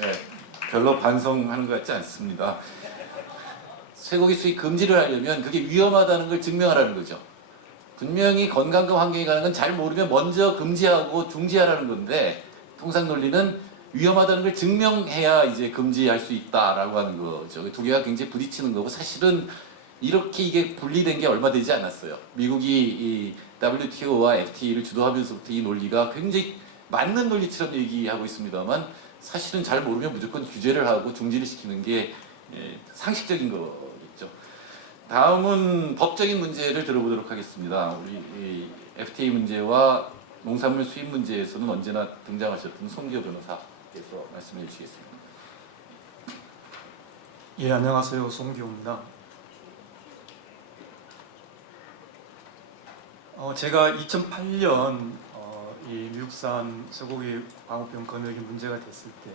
네, 별로 반성하는 것 같지 않습니다. 쇠고기 수입 금지를 하려면 그게 위험하다는 걸 증명하라는 거죠. 분명히 건강과 환경에 관한 건 잘 모르면 먼저 금지하고 중지하라는 건데, 통상 논리는 위험하다는 걸 증명해야 이제 금지할 수 있다라고 하는 거죠. 두 개가 굉장히 부딪히는 거고, 사실은 이렇게 이게 분리된 게 얼마 되지 않았어요. 미국이 이 WTO와 FTA를 주도하면서부터 이 논리가 굉장히 맞는 논리처럼 얘기하고 있습니다만, 사실은 잘 모르면 무조건 규제를 하고 중지를 시키는 게 상식적인 거겠죠. 다음은 법적인 문제를 들어보도록 하겠습니다. 우리 이 FTA 문제와 농산물 수입 문제에서는 언제나 등장하셨던 송기호 변호사께서 말씀해 주시겠습니다. 예, 안녕하세요. 송기호입니다. 제가 2008년 이 미국산 쇠고기 광우병 검역이 문제가 됐을 때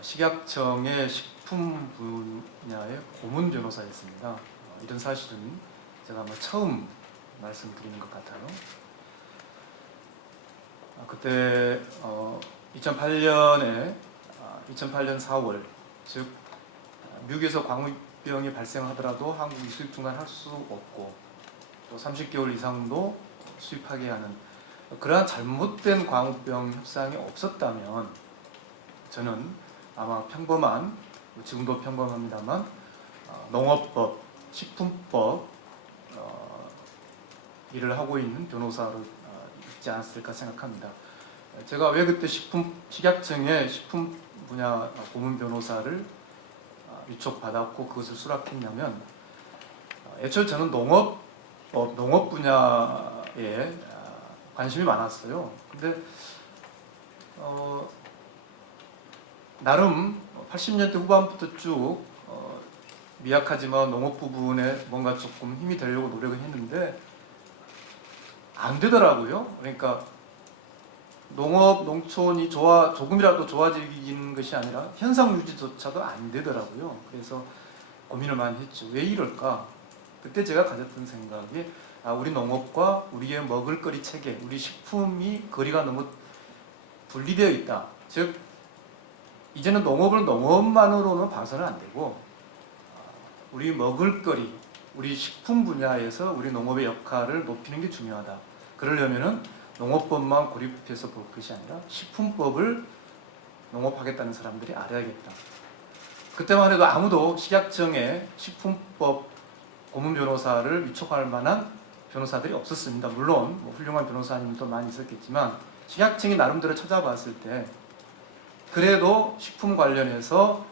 식약청의 식품 분야의 고문 변호사였습니다. 이런 사실은 제가 아마 처음 말씀드리는 것 같아요. 그때 2008년 4월, 즉 미국에서 광우병이 발생하더라도 한국이 수입 중단할 수 없고 또 30개월 이상도 수입하게 하는 그러한 잘못된 광우병 협상이 없었다면 저는 아마 평범한, 지금도 평범합니다만 농업법, 식품법 일을 하고 있는 변호사로 있지 않았을까 생각합니다. 제가 왜 그때 식약청의 식품 분야 고문 변호사를 위촉받았고 그것을 수락했냐면, 애초에 저는 농업 분야에 관심이 많았어요. 근데 나름 80년대 후반부터 쭉 미약하지만 농업 부분에 뭔가 조금 힘이 되려고 노력을 했는데 안 되더라고요. 그러니까 농업, 농촌이 조금이라도 좋아지는 것이 아니라 현상 유지조차도 안 되더라고요. 그래서 고민을 많이 했죠. 왜 이럴까? 그때 제가 가졌던 생각이 우리 농업과 우리의 먹을거리 체계, 우리 식품이 거리가 너무 분리되어 있다. 즉 이제는 농업을 농업만으로는 봐서는 안 되고 우리 먹을거리, 우리 식품 분야에서 우리 농업의 역할을 높이는 게 중요하다. 그러려면은 농업법만 고립해서 볼 것이 아니라 식품법을 농업하겠다는 사람들이 알아야겠다. 그때만 해도 아무도 식약청에 식품법 고문 변호사를 위촉할 만한 변호사들이 없었습니다. 물론 훌륭한 변호사님도 많이 있었겠지만 식약청이 나름대로 찾아봤을 때 그래도 식품 관련해서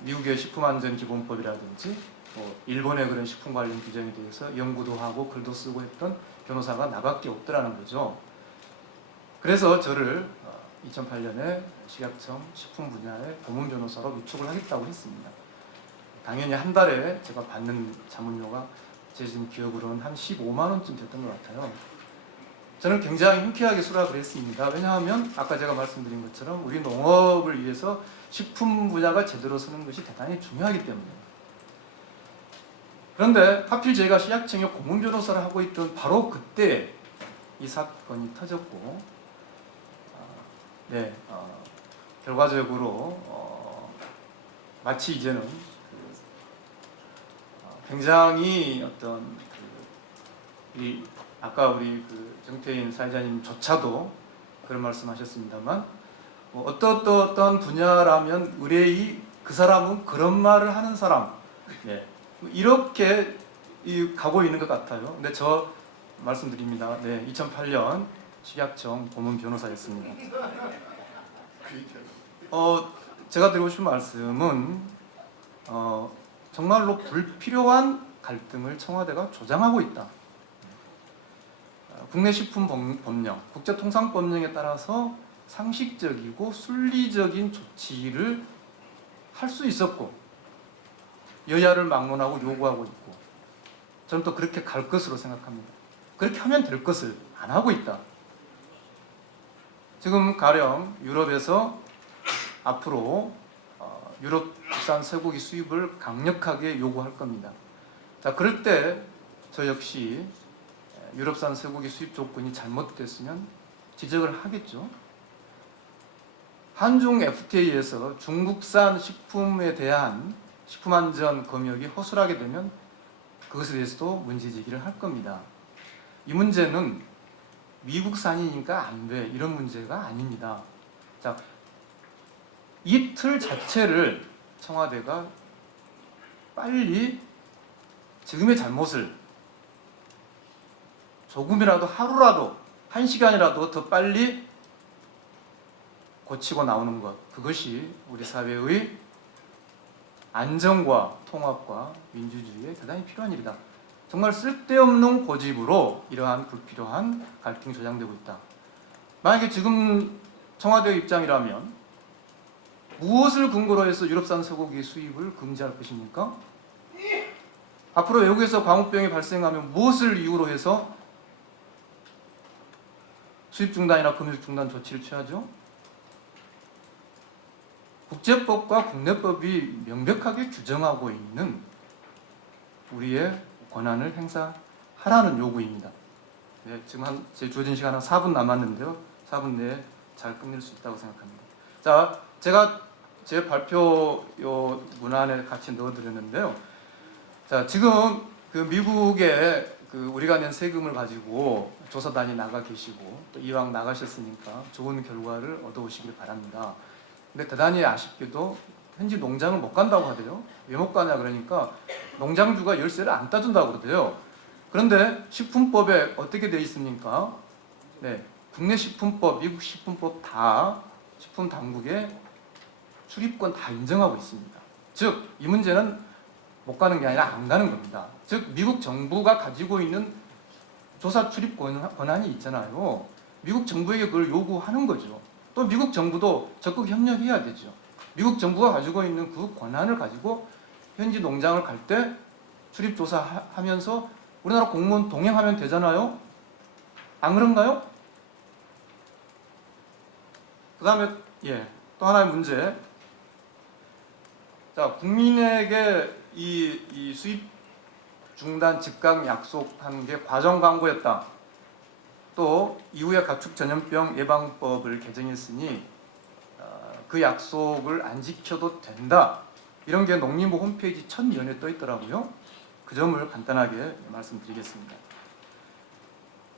미국의 식품안전기본법이라든지 일본의 그런 식품 관련 규정에 대해서 연구도 하고 글도 쓰고 했던 변호사가 나밖에 없더라는 거죠. 그래서 저를 2008년에 식약청 식품 분야의 고문 변호사로 위촉을 하겠다고 했습니다. 당연히 한 달에 제가 받는 자문료가 제 지금 기억으로는 한 15만 원쯤 됐던 것 같아요. 저는 굉장히 흔쾌하게 수락을 했습니다. 왜냐하면 아까 제가 말씀드린 것처럼 우리 농업을 위해서 식품 분야가 제대로 서는 것이 대단히 중요하기 때문에. 그런데 하필 제가 식약청에 고문 변호사를 하고 있던 바로 그때 이 사건이 터졌고, 결과적으로 마치 이제는 굉장히 어떤 아까 우리 정태인 사회자님조차도 그런 말씀하셨습니다만 어떤 분야라면 의뢰이 그 사람은 그런 말을 하는 사람, 이렇게 가고 있는 것 같아요. 근데 말씀드립니다. 네, 2008년 식약청 고문 변호사였습니다. 제가 드리고 싶은 말씀은 정말로 불필요한 갈등을 청와대가 조장하고 있다. 국내 식품 법령, 국제통상법령에 따라서 상식적이고 순리적인 조치를 할 수 있었고 여야를 막론하고 요구하고 있고 저는 또 그렇게 갈 것으로 생각합니다. 그렇게 하면 될 것을 안 하고 있다. 지금 가령 유럽에서 앞으로 유럽산 쇠고기 수입을 강력하게 요구할 겁니다. 자, 그럴 때 저 역시 유럽산 쇠고기 수입 조건이 잘못됐으면 지적을 하겠죠. 한중 FTA에서 중국산 식품에 대한 식품안전 검역이 허술하게 되면 그것에 대해서도 문제 제기를 할 겁니다. 이 문제는 미국산이니까 안 돼 이런 문제가 아닙니다. 자, 이 틀 자체를 청와대가 빨리 지금의 잘못을 조금이라도 하루라도 1시간이라도 더 빨리 고치고 나오는 것, 그것이 우리 사회의 안정과 통합과 민주주의에 대단히 필요한 일이다. 정말 쓸데없는 고집으로 이러한 불필요한 갈등이 조장되고 있다. 만약에 지금 청와대 입장이라면 무엇을 근거로 해서 유럽산 쇠고기 수입을 금지할 것입니까? 앞으로 외국에서 광우병이 발생하면 무엇을 이유로 해서 수입 중단이나 금융 중단 조치를 취하죠? 국제법과 국내법이 명백하게 규정하고 있는 우리의 권한을 행사하라는 요구입니다. 네, 지금 제 주어진 시간 한 4분 남았는데요. 4분 내에 잘 끝낼 수 있다고 생각합니다. 자, 제가 제 발표 요 문안에 같이 넣어드렸는데요. 자, 지금 그 미국에 그 우리가 낸 세금을 가지고 조사단이 나가 계시고 또 이왕 나가셨으니까 좋은 결과를 얻어오시길 바랍니다. 근데 대단히 아쉽게도 현지 농장을 못 간다고 하대요. 왜 못 가냐 그러니까 농장주가 열세를 안 따준다고 그러대요. 그런데 식품법에 어떻게 되어 있습니까? 네, 국내 식품법, 미국 식품법 다 식품 당국의 출입권 다 인정하고 있습니다. 즉, 이 문제는 못 가는 게 아니라 안 가는 겁니다. 즉, 미국 정부가 가지고 있는 조사 출입 권한이 있잖아요. 미국 정부에게 그걸 요구하는 거죠. 또 미국 정부도 적극 협력해야 되죠. 미국 정부가 가지고 있는 그 권한을 가지고 현지 농장을 갈 때 출입 조사하면서 우리나라 공무원 동행하면 되잖아요. 안 그런가요? 그 다음에 또 하나의 문제. 자, 국민에게 이 수입 중단 즉각 약속한 게 과정 광고였다. 또 이후에 가축 전염병 예방법을 개정했으니 그 약속을 안 지켜도 된다. 이런 게 농림부 홈페이지 첫 면에 떠 있더라고요. 그 점을 간단하게 말씀드리겠습니다.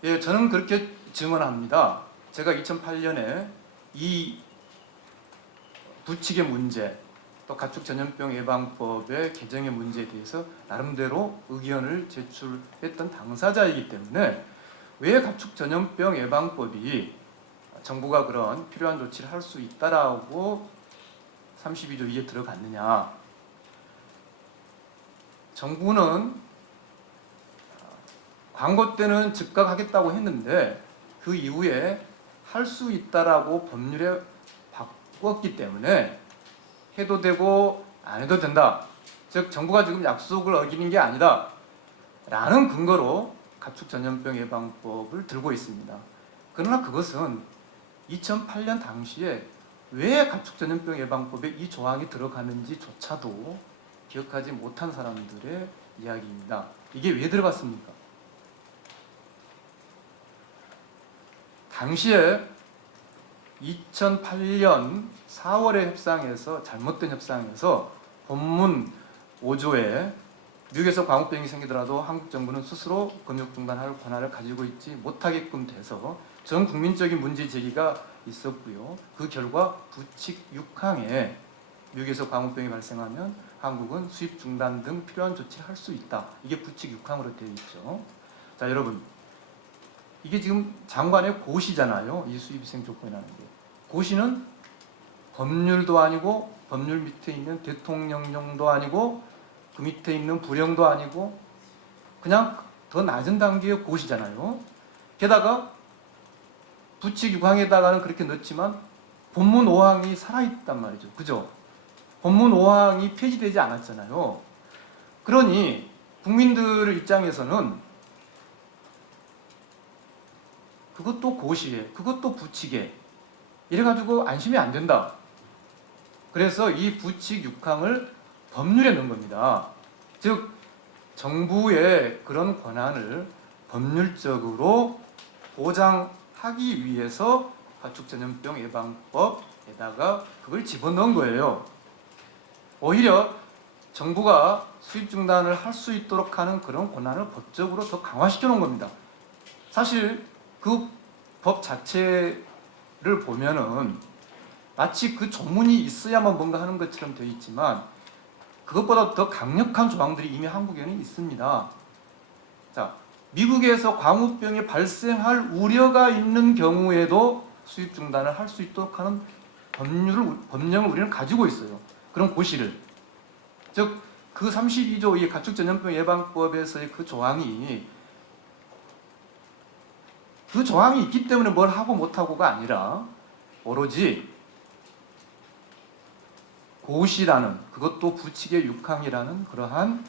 예, 저는 그렇게 증언합니다. 제가 2008년에 이 부칙의 문제, 또 가축 전염병 예방법의 개정의 문제에 대해서 나름대로 의견을 제출했던 당사자이기 때문에 왜 가축 전염병 예방법이 정부가 그런 필요한 조치를 할 수 있다라고 32조 2에 들어갔느냐. 정부는 광고 때는 즉각 하겠다고 했는데 그 이후에 할 수 있다라고 법률에 바꿨기 때문에 해도 되고 안 해도 된다. 즉 정부가 지금 약속을 어기는 게 아니다 라는 근거로 가축 전염병 예방법을 들고 있습니다. 그러나 그것은 2008년 당시에 왜 가축 전염병 예방법에 이 조항이 들어가는지조차도 기억하지 못한 사람들의 이야기입니다. 이게 왜 들어갔습니까? 당시에 2008년 4월의 협상에서 잘못된 협상에서 본문 5조에 미국에서 광우병이 생기더라도 한국 정부는 스스로 검역 중단할 권한을 가지고 있지 못하게끔 돼서 전 국민적인 문제 제기가 있었고요. 그 결과 부칙 6항에 미국에서 광우병이 발생하면 한국은 수입 중단 등 필요한 조치를 할 수 있다. 이게 부칙 6항으로 되어 있죠. 자, 여러분, 이게 지금 장관의 고시잖아요. 이 수입위생 조건이라는 게. 고시는 법률도 아니고 법률 밑에 있는 대통령령도 아니고 그 밑에 있는 부령도 아니고 그냥 더 낮은 단계의 고시잖아요. 게다가 부칙 6항에다가는 그렇게 넣었지만 본문 5항이 살아있단 말이죠. 그죠? 본문 5항이 폐지되지 않았잖아요. 그러니 국민들 입장에서는 그것도 고시에, 그것도 부칙에 이래가지고 안심이 안 된다. 그래서 이 부칙 6항을 법률에 넣은 겁니다. 즉 정부의 그런 권한을 법률적으로 보장하기 위해서 가축전염병 예방법에다가 그걸 집어넣은 거예요. 오히려 정부가 수입 중단을 할 수 있도록 하는 그런 권한을 법적으로 더 강화시켜 놓은 겁니다. 사실 그 법 자체를 보면은 마치 그 조문이 있어야만 뭔가 하는 것처럼 되어 있지만 그것보다 더 강력한 조항들이 이미 한국에는 있습니다. 자, 미국에서 광우병이 발생할 우려가 있는 경우에도 수입 중단을 할 수 있도록 하는 법령을 우리는 가지고 있어요. 그런 고시를. 즉, 그 32조 이 가축전염병 예방법에서의 그 조항이 있기 때문에 뭘 하고 못하고가 아니라 오로지 고시라는 그것도 부칙의 6항이라는 그러한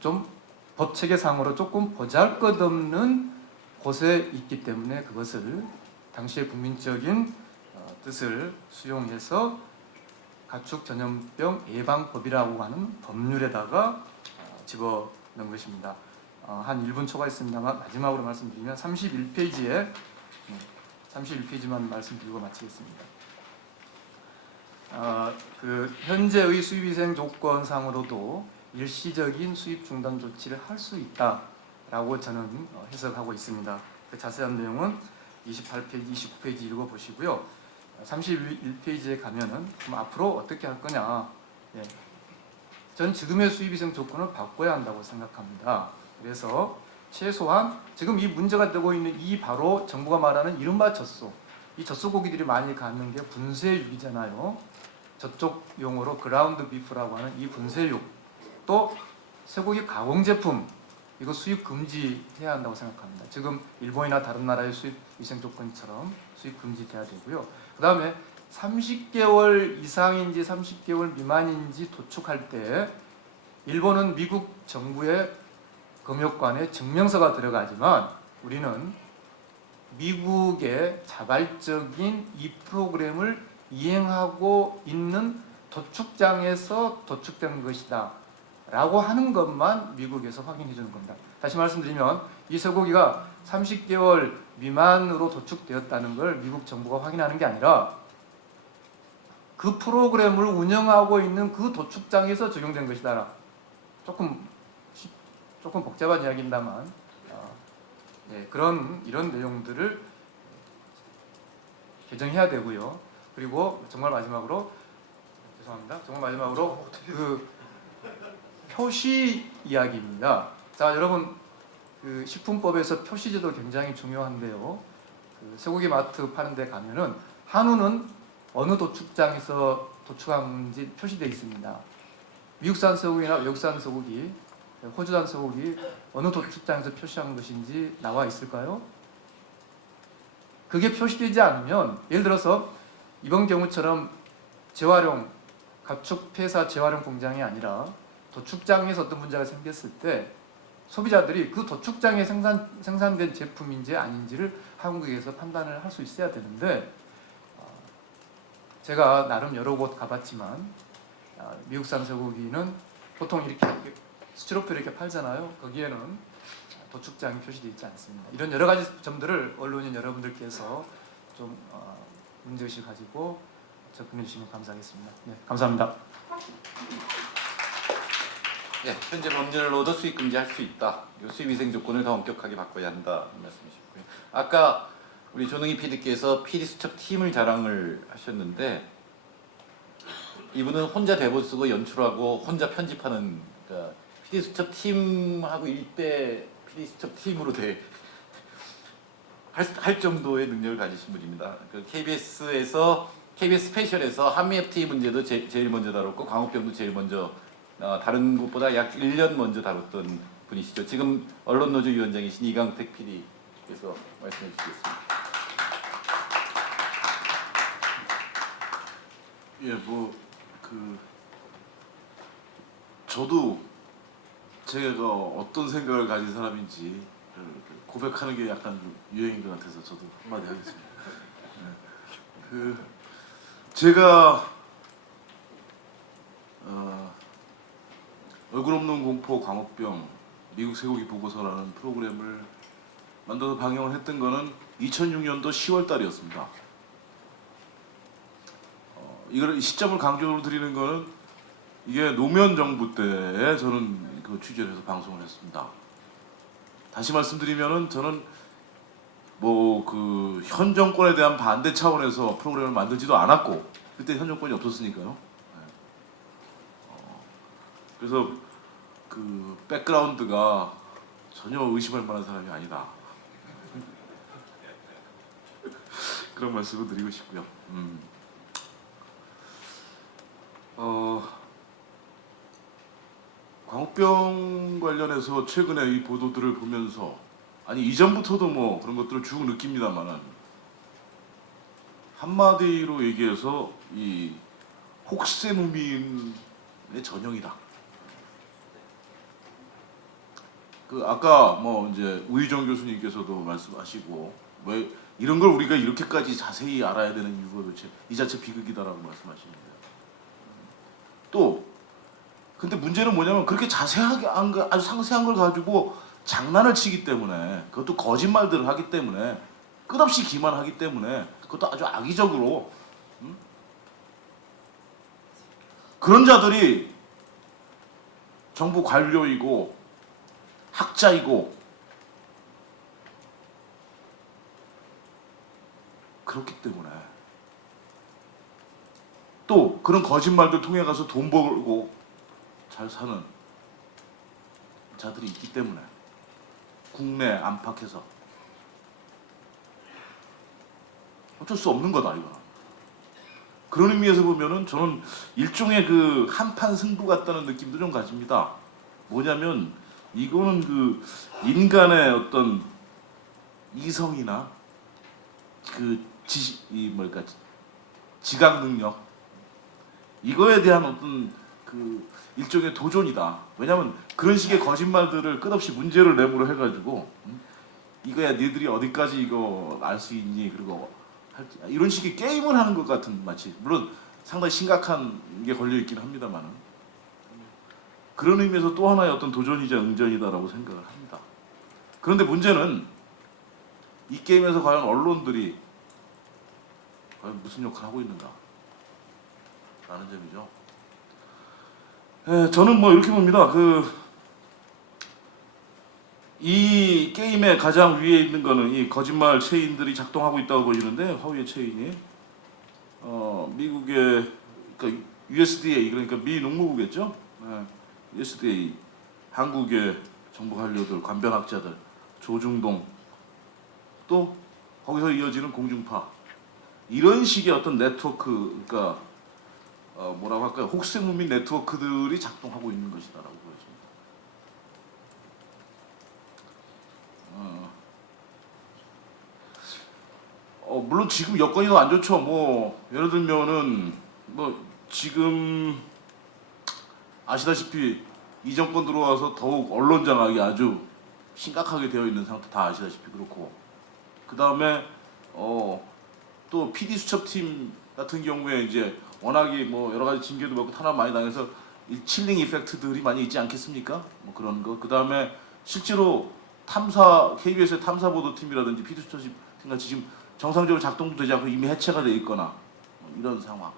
좀 법체계상으로 조금 보잘것없는 곳에 있기 때문에 그것을 당시의 국민적인 뜻을 수용해서 가축전염병 예방법이라고 하는 법률에다가 집어넣은 것입니다. 한 1분 초과했습니다만 마지막으로 말씀드리면 31페이지만 말씀드리고 마치겠습니다. 그 현재의 수입위생 조건상으로도 일시적인 수입 중단 조치를 할 수 있다라고 저는 해석하고 있습니다. 그 자세한 내용은 28페이지, 29페이지 읽어보시고요. 31페이지에 가면은 그럼 앞으로 어떻게 할 거냐? 예. 전 지금의 수입위생 조건을 바꿔야 한다고 생각합니다. 그래서 최소한 지금 이 문제가 되고 있는 이 바로 정부가 말하는 이른바 젖소. 이 젖소 고기들이 많이 갖는 게 분쇄육이잖아요. 저쪽 용어로 그라운드 비프라고 하는 이 분쇄육. 또 쇠고기 가공 제품 이거 수입 금지해야 한다고 생각합니다. 지금 일본이나 다른 나라의 수입 위생 조건처럼 수입 금지돼야 되고요. 그 다음에 30개월 이상인지 30개월 미만인지 도축할 때 일본은 미국 정부의 검역관에 증명서가 들어가지만 우리는 미국의 자발적인 이 프로그램을 이행하고 있는 도축장에서 도축된 것이다 라고 하는 것만 미국에서 확인해 주는 겁니다. 다시 말씀드리면 이 쇠고기가 30개월 미만으로 도축되었다는 걸 미국 정부가 확인하는 게 아니라 그 프로그램을 운영하고 있는 그 도축장에서 적용된 것이다. 조금 복잡한 이야기입니다만 예, 이런 내용들을 개정해야 되고요. 그리고 정말 마지막으로 그 표시 이야기입니다. 자, 여러분 그 식품법에서 표시제도 굉장히 중요한데요. 그 쇠고기 마트 파는 데 가면은 한우는 어느 도축장에서 도축한지 표시되어 있습니다. 미국산 쇠고기나 외국산 쇠고기, 호주산 쇠고기 어느 도축장에서 표시한 것인지 나와 있을까요? 그게 표시되지 않으면 예를 들어서 이번 경우처럼 재활용, 가축 폐사 재활용 공장이 아니라 도축장에서 어떤 문제가 생겼을 때 소비자들이 그 도축장에 생산된 제품인지 아닌지를 한국에서 판단을 할 수 있어야 되는데 제가 나름 여러 곳 가봤지만 미국산 쇠고기는 보통 이렇게 스티로폼 이렇게 팔잖아요. 거기에는 도축장이 표시되어 있지 않습니다. 이런 여러 가지 점들을 언론인 여러분들께서 좀 문제의식 가지고 접근해 주시면 감사하겠습니다. 네, 감사합니다. 예, 현재 법률로도 수입 금지할 수 있다. 수입 위생 조건을 더 엄격하게 바꿔야 한다 말씀이셨고요. 아까 우리 조능희 PD께서 PD 수첩 팀을 자랑을 하셨는데 이분은 혼자 대본 쓰고 연출하고 혼자 편집하는 그러니까 PD 수첩 팀하고 일대 PD 수첩 팀으로 돼 할 정도의 능력을 가지신 분입니다. 그 KBS에서 KBS 스페셜에서 한미 FTA 문제도 제일 먼저 다뤘고 광우병도 제일 먼저 다른 곳보다 약 1년 먼저 다뤘던 분이시죠. 지금 언론노조 위원장이신 이강택 PD께서 말씀해 주시겠습니다. 예, 저도 제가 어떤 생각을 가진 사람인지 고백하는 게 약간 유행인 것 같아서 저도 한마디 하겠습니다. 제가 얼굴 없는 공포 광우병 미국 쇠고기 보고서라는 프로그램을 만들어서 방영을 했던 거는 2006년도 10월 달이었습니다. 이걸 시점을 강조로 드리는 거는 이게 노무현 정부 때에 저는 그 취재를 해서 방송을 했습니다. 다시 말씀드리면은 저는 현 정권에 대한 반대 차원에서 프로그램을 만들지도 않았고 그때 현 정권이 없었으니까요. 그래서 그 백그라운드가 전혀 의심할 만한 사람이 아니다. 그런 말씀을 드리고 싶고요. 광우병 관련해서 최근에 이 보도들을 보면서 아니 이전부터도 뭐 그런 것들을 쭉 느낍니다만은 한마디로 얘기해서 이 혹세무민의 전형이다. 그 아까 뭐 이제 우희정 교수님께서도 말씀하시고 왜 이런 걸 우리가 이렇게까지 자세히 알아야 되는 이유가 도대체 이 자체 비극이다라고 말씀하시는데 또 근데 문제는 뭐냐면 그렇게 자세하게 아주 상세한 걸 가지고 장난을 치기 때문에 그것도 거짓말들을 하기 때문에 끝없이 기만하기 때문에 그것도 아주 악의적으로 그런 자들이 정부 관료이고 학자이고 그렇기 때문에 또 그런 거짓말들 통해 가서 돈 벌고 잘 사는 자들이 있기 때문에 국내 안팎에서 어쩔 수 없는 거다 이거는. 그런 의미에서 보면은 저는 일종의 그 한판 승부 같다는 느낌도 좀 가집니다. 뭐냐면 이거는 그 인간의 어떤 이성이나 그 지각 능력 이거에 대한 어떤 그 일종의 도전이다. 왜냐하면 그런 식의 거짓말들을 끝없이 문제를 내부로 해가지고 이거야 니들이 어디까지 이거 알 수 있니 그리고 이런 식의 게임을 하는 것 같은 마치 물론 상당히 심각한 게 걸려 있긴 합니다만은 그런 의미에서 또 하나의 어떤 도전이자 응전이다라고 생각을 합니다. 그런데 문제는 이 게임에서 과연 언론들이 과연 무슨 역할을 하고 있는가 라는 점이죠. 저는 뭐 이렇게 봅니다. 이 게임의 가장 위에 있는 거는 이 거짓말 체인들이 작동하고 있다고 보이는데 허위의 체인이 미국의 그러니까 USDA 그러니까 미 농무부겠죠. USDA 한국의 정부 관료들 관변학자들 조중동 또 거기서 이어지는 공중파 이런 식의 어떤 네트워크 그러니까 뭐라고 할까요? 혹세무민 네트워크들이 작동하고 있는 것이다라고 보여집니다. 물론 지금 여건이 더 안 좋죠. 뭐 예를 들면은 뭐 지금 아시다시피 이 정권 들어와서 더욱 언론 장악이 아주 심각하게 되어 있는 상태 다 아시다시피 그렇고 그 다음에 또 PD 수첩팀 같은 경우에 이제 워낙에 뭐 여러 가지 징계도 받고 탄압 많이 당해서 이 칠링 이펙트들이 많이 있지 않겠습니까? 뭐 그런 거. 그 다음에 실제로 KBS의 탐사보도팀이라든지 PD 수첩팀 같이 지금 정상적으로 작동도 되지 않고 이미 해체가 돼 있거나 뭐 이런 상황.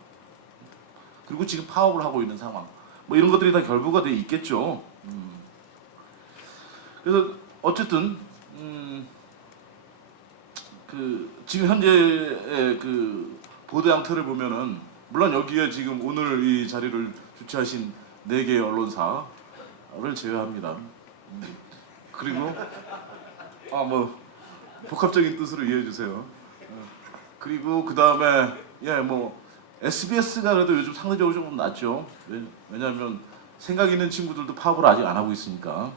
그리고 지금 파업을 하고 있는 상황. 뭐 이런 것들이 다 결부가 돼 있겠죠. 그래서 어쨌든 지금 현재의 그 보도 양태를 보면은 물론 여기에 지금 오늘 이 자리를 주최하신 4개의 언론사를 제외합니다. 그리고 복합적인 뜻으로 이해해 주세요. 그리고 그 다음에 뭐 SBS가 그래도 요즘 상대적으로 조금 낫죠. 왜냐하면 생각 있는 친구들도 파악을 아직 안 하고 있으니까.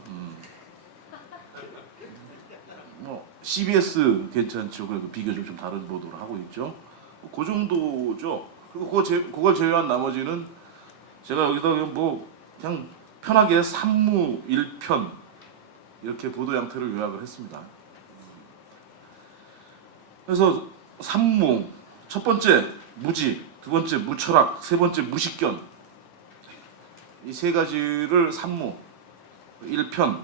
뭐 CBS 괜찮죠. 그래도 비교적 좀 다른 보도를 하고 있죠. 그 정도죠. 그리고 그걸 제외한 나머지는 제가 여기다 뭐 그냥 편하게 산무 1편 이렇게 보도 양태를 요약을 했습니다. 그래서 산무 첫 번째 무지, 두 번째 무철학, 세 번째 무식견 이 세 가지를 산무 1편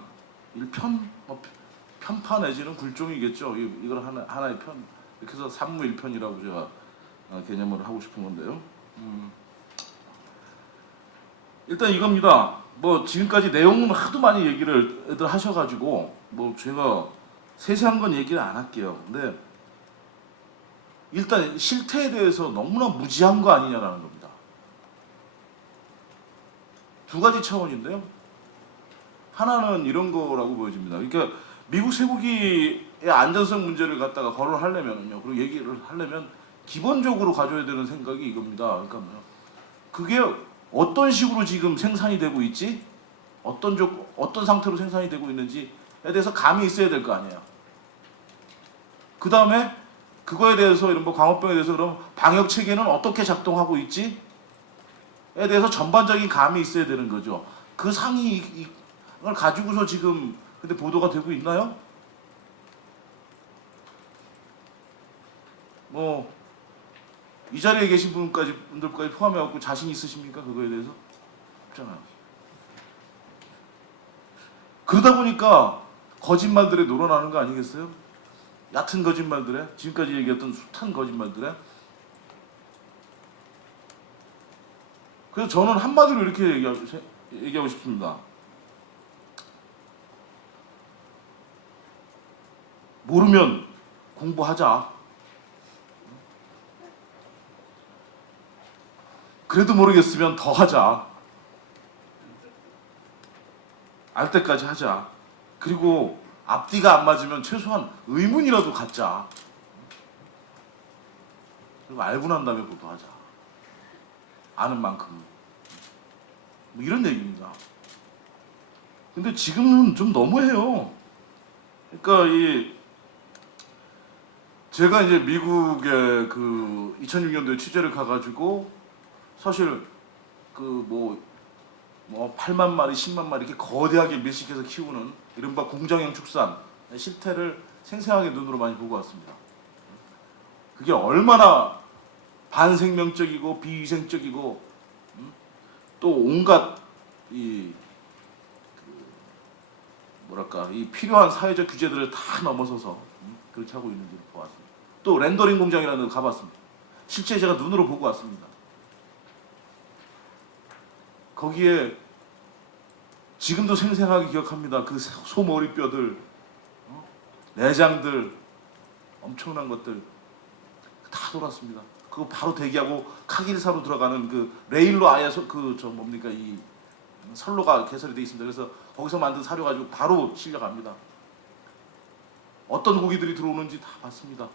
뭐 편파 내지는 굴종이겠죠. 이걸 하나의 편 이렇게 해서 산무 1편이라고 제가 개념을 하고 싶은 건데요. 일단 이겁니다. 뭐 지금까지 내용은 하도 많이 얘기를 애들 하셔가지고 뭐 제가 세세한 건 얘기를 안 할게요. 근데 일단 실태에 대해서 너무나 무지한 거 아니냐라는 겁니다. 두 가지 차원인데요. 하나는 이런 거라고 보여집니다. 그러니까 미국 쇠고기의 안전성 문제를 갖다가 거론하려면요, 그리고 얘기를 하려면 기본적으로 가져야 되는 생각이 이겁니다. 그러니까 그게 어떤 식으로 지금 생산이 되고 있지, 어떤 상태로 생산이 되고 있는지에 대해서 감이 있어야 될 거 아니에요. 그 다음에 그거에 대해서 이런 뭐 광우병에 대해서 그럼 방역 체계는 어떻게 작동하고 있지에 대해서 전반적인 감이 있어야 되는 거죠. 그 상이 이걸 가지고서 지금 근데 보도가 되고 있나요? 뭐 이 자리에 계신 분들까지 포함해갖고 자신 있으십니까? 그거에 대해서? 없잖아요. 그러다 보니까 거짓말들에 놀아나는 거 아니겠어요? 얕은 거짓말들에, 지금까지 얘기했던 숱한 거짓말들에. 그래서 저는 한마디로 이렇게 얘기하고 싶습니다. 모르면 공부하자. 그래도 모르겠으면 더 하자. 알 때까지 하자. 그리고 앞뒤가 안 맞으면 최소한 의문이라도 갖자. 그리고 알고 난 다음에 보도하자. 아는 만큼. 뭐 이런 얘기입니다. 근데 지금은 좀 너무해요. 그러니까 제가 이제 미국에 그 2006년도에 취재를 가가지고 사실 그 뭐 8만 마리, 10만 마리 이렇게 거대하게 밀식해서 키우는 이른바 공장형 축산 실태를 생생하게 눈으로 많이 보고 왔습니다. 그게 얼마나 반생명적이고 비위생적이고 또 온갖 이 필요한 사회적 규제들을 다 넘어서서 그렇게 하고 있는지를 보았습니다. 또 렌더링 공장이라는 데 가봤습니다. 실제 제가 눈으로 보고 왔습니다. 거기에 지금도 생생하게 기억합니다. 그 소 머리뼈들, 내장들, 엄청난 것들 다 돌았습니다. 그거 바로 대기하고 카길사로 들어가는 그 레일로 아예 이 선로가 개설이 돼 있습니다. 그래서 거기서 만든 사료 가지고 바로 실려갑니다. 어떤 고기들이 들어오는지 다 봤습니다.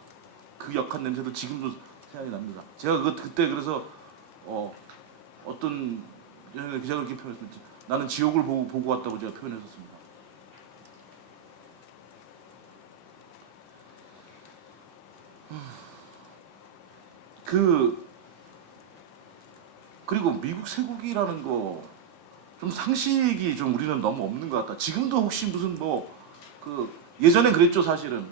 그 역한 냄새도 지금도 생각이 납니다. 제가 그때 그래서 어떤 기자가 그렇게 표현했습니다. 나는 지옥을 보고 왔다고 제가 표현했었습니다. 그리고 미국 쇠고기라는 거 좀 상식이 좀 우리는 너무 없는 것 같다. 지금도 혹시 무슨 예전에 그랬죠. 사실은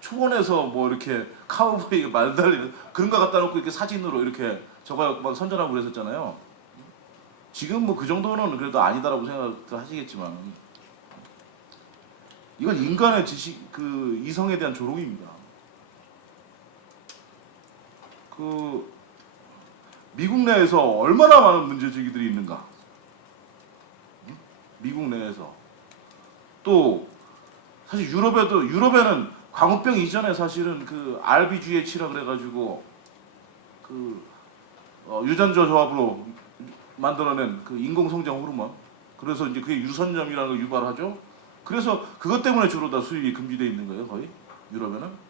초원에서 이렇게 카우보이 말 달리는 그런 거 갖다 놓고 이렇게 사진으로 이렇게 저거 막 선전하고 그랬었잖아요. 지금 그 정도는 그래도 아니다라고 생각을 하시겠지만 이건 인간의 지식 이성에 대한 조롱입니다. 미국 내에서 얼마나 많은 문제제기들이 있는가? 미국 내에서 또 사실 유럽에는 광우병 이전에 사실은 RBGH라 그래가지고 유전자 조합으로 만들어낸 인공성장 호르몬. 그래서 이제 그게 유선염이라는 걸 유발하죠. 그래서 그것 때문에 주로 다 수입이 금지되어 있는 거예요, 거의. 유럽에는.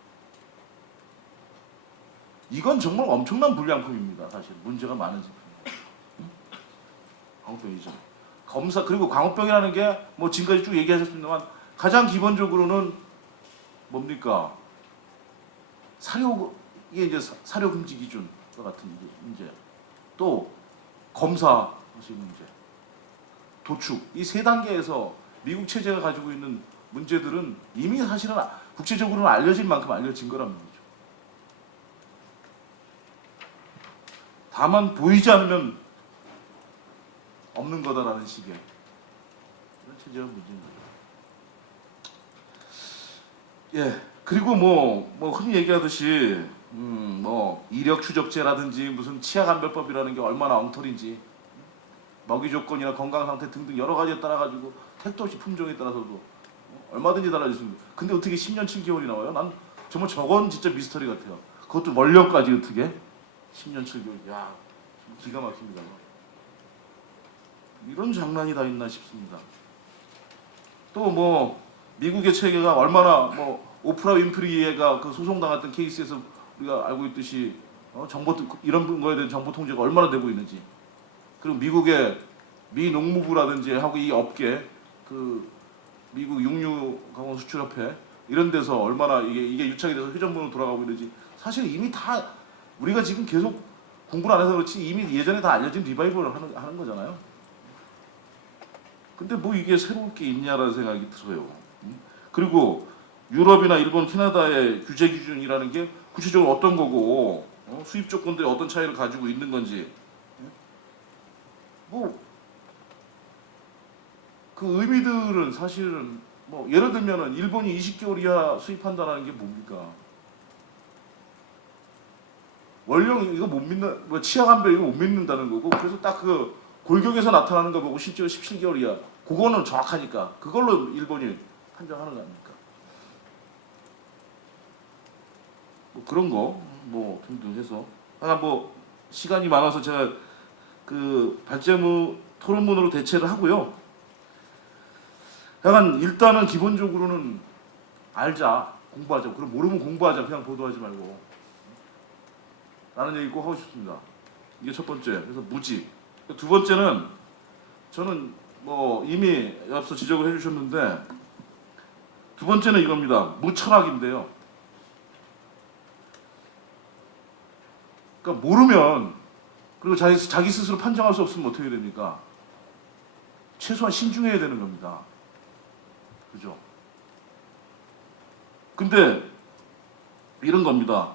이건 정말 엄청난 불량품입니다. 사실 문제가 많은 제품입니다. 응? 광우병이죠. 검사 그리고 광우병이라는 게 뭐 지금까지 쭉 얘기하셨습니다만 가장 기본적으로는 뭡니까? 사료 이게 이제 사료 금지 기준과 같은 문제, 또 검사 문제, 도축 이 세 단계에서 미국 체제가 가지고 있는 문제들은 이미 사실은 국제적으로는 알려진 만큼 알려진 거란 말이죠. 다만 보이지 않으면 없는 거다라는 식의 그런 체제가 문제인 거죠. 예, 그리고 뭐 흔히 얘기하듯이 뭐 이력 추적제라든지 무슨 치아감별법이라는 게 얼마나 엉터리인지, 먹이 조건이나 건강 상태 등등 여러 가지에 따라 가지고 택도 없이 품종에 따라서도 얼마든지 달라졌습니다. 근데 어떻게 10년 7개월이 나와요? 난 정말 저건 진짜 미스터리 같아요. 그것도 원료까지 어떻게 10년 7개월? 야, 기가 막힙니다. 이런 장난이 다 있나 싶습니다. 또 뭐 미국의 체계가 얼마나 뭐 오프라 윈프리가 그 소송당했던 케이스에서 우리가 알고 있듯이 정보 이런 거에 대한 정보 통제가 얼마나 되고 있는지, 그리고 미국의 미 농무부라든지 하고 이 업계 그 미국 육류강원 수출협회 이런 데서 얼마나 이게 유착이 돼서 회전문으로 돌아가고 있는지 사실 이미 다 우리가 지금 계속 공부를 안 해서 그렇지 이미 예전에 다 알려진 리바이벌을 하는 거잖아요. 근데 뭐 이게 새로울 게 있냐라는 생각이 들어요. 그리고 유럽이나 일본, 캐나다의 규제 기준이라는 게 구체적으로 어떤 거고 수입 조건들이 어떤 차이를 가지고 있는 건지, 뭐 그 의미들은 사실은 뭐 예를 들면은 일본이 20개월 이하 수입한다는 게 뭡니까? 원령 이거 못 믿는, 뭐 치아감별 이거 못 믿는다는 거고, 그래서 딱 그 골격에서 나타나는 거 보고 실제로 17개월 이하 그거는 정확하니까 그걸로 일본이 판정하는 거 아닙니까? 뭐 그런 거 뭐 등등 해서 뭐 시간이 많아서 제가 그 발제문 토론문으로 대체를 하고요. 약간 일단은 기본적으로는 알자, 공부하자. 그럼 모르면 공부하자. 그냥 보도하지 말고. 라는 얘기 꼭 하고 싶습니다. 이게 첫 번째. 그래서 무지. 두 번째는 저는 뭐 이미 앞서 지적을 해주셨는데 두 번째는 이겁니다. 무철학인데요. 그러니까 모르면 그리고 자기 스스로 판정할 수 없으면 어떻게 됩니까? 최소한 신중해야 되는 겁니다. 그죠? 근데 이런 겁니다.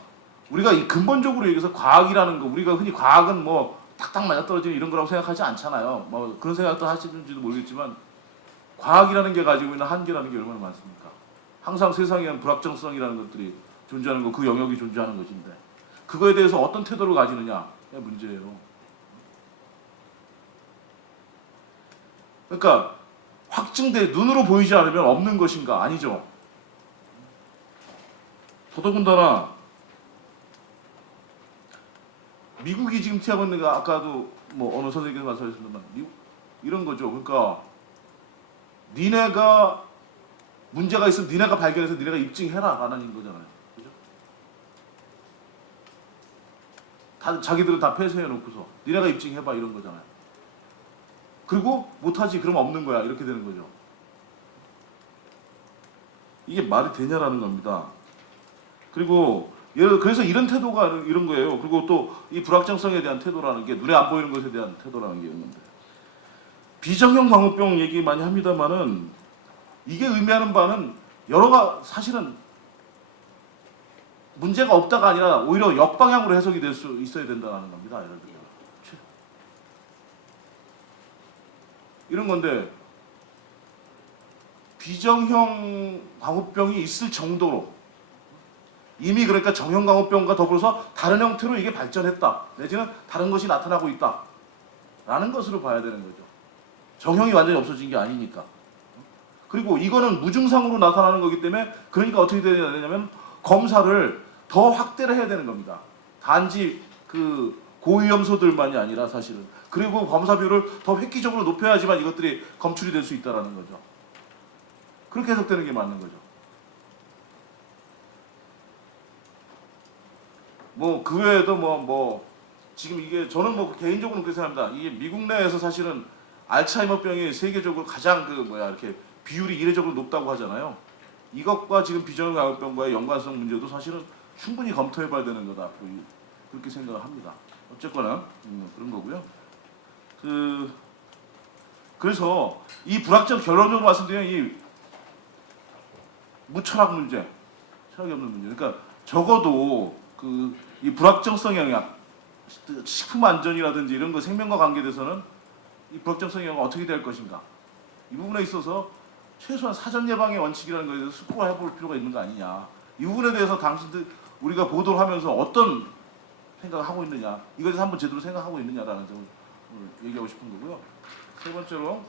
우리가 이 근본적으로 얘기해서 과학이라는 거, 우리가 흔히 과학은 뭐 탁탁 맞아떨어지는 이런 거라고 생각하지 않잖아요. 뭐 그런 생각도 하시는지도 모르겠지만 과학이라는 게 가지고 있는 한계라는 게 얼마나 많습니까? 항상 세상에는 불확정성이라는 것들이 존재하는 거, 그 영역이 존재하는 것인데 그거에 대해서 어떤 태도를 가지느냐가 문제예요. 그러니까 확증돼 눈으로 보이지 않으면 없는 것인가? 아니죠. 더더군다나 미국이 지금 티하고 있는 게 아까도 뭐 어느 선생님께서 말씀하셨지만 이런 거죠. 그러니까 니네가 문제가 있으면 니네가 발견해서 니네가 입증해라 라는 거잖아요. 그죠? 다 자기들은 다 폐쇄해 놓고서 니네가 입증해봐 이런 거잖아요. 그리고 못하지 그러면 없는 거야 이렇게 되는 거죠. 이게 말이 되냐라는 겁니다. 그리고 그래서 이런 태도가 이런 거예요. 그리고 또 이 불확정성에 대한 태도라는 게 눈에 안 보이는 것에 대한 태도라는 게 있는데 비정형 광우병 얘기 많이 합니다만은 이게 의미하는 바는 사실은 문제가 없다가 아니라 오히려 역방향으로 해석이 될 수 있어야 된다는 겁니다. 예를 들면 이런 건데 비정형 광우병이 있을 정도로 이미 그러니까 정형 광우병과 더불어서 다른 형태로 이게 발전했다. 내지는 다른 것이 나타나고 있다. 라는 것으로 봐야 되는 거죠. 정형이 완전히 없어진 게 아니니까. 그리고 이거는 무증상으로 나타나는 거기 때문에 그러니까 어떻게 돼야 되냐면 검사를 더 확대를 해야 되는 겁니다. 단지 그 고위험소들만이 아니라 사실은. 그리고 검사비율을 더 획기적으로 높여야지만 이것들이 검출이 될 수 있다는 거죠. 그렇게 해석되는 게 맞는 거죠. 뭐 그 외에도 뭐 지금 이게 저는 뭐 개인적으로 그렇게 생각합니다. 이게 미국 내에서 사실은 알츠하이머병이 세계적으로 가장 이렇게 비율이 이례적으로 높다고 하잖아요. 이것과 지금 비정형 감염병과의 연관성 문제도 사실은 충분히 검토해봐야 되는 거다. 그렇게 생각을 합니다. 어쨌거나 그런 거고요. 그래서 이 불확정 결론적으로 말씀드리면 이 무철학 문제, 철학이 없는 문제. 그러니까 적어도 이 불확정성 영향, 식품 안전이라든지 이런 거 생명과 관계돼서는 이 불확정성 영향이 어떻게 될 것인가. 이 부분에 있어서 최소한 사전 예방의 원칙이라는 것에 대해서 숙고를 해볼 필요가 있는 거 아니냐. 이 부분에 대해서 당신들 우리가 보도를 하면서 어떤 생각을 하고 있느냐, 이것에 대해서 한번 제대로 생각하고 있느냐라는 점을 오늘 얘기하고 싶은 거고요. 세 번째로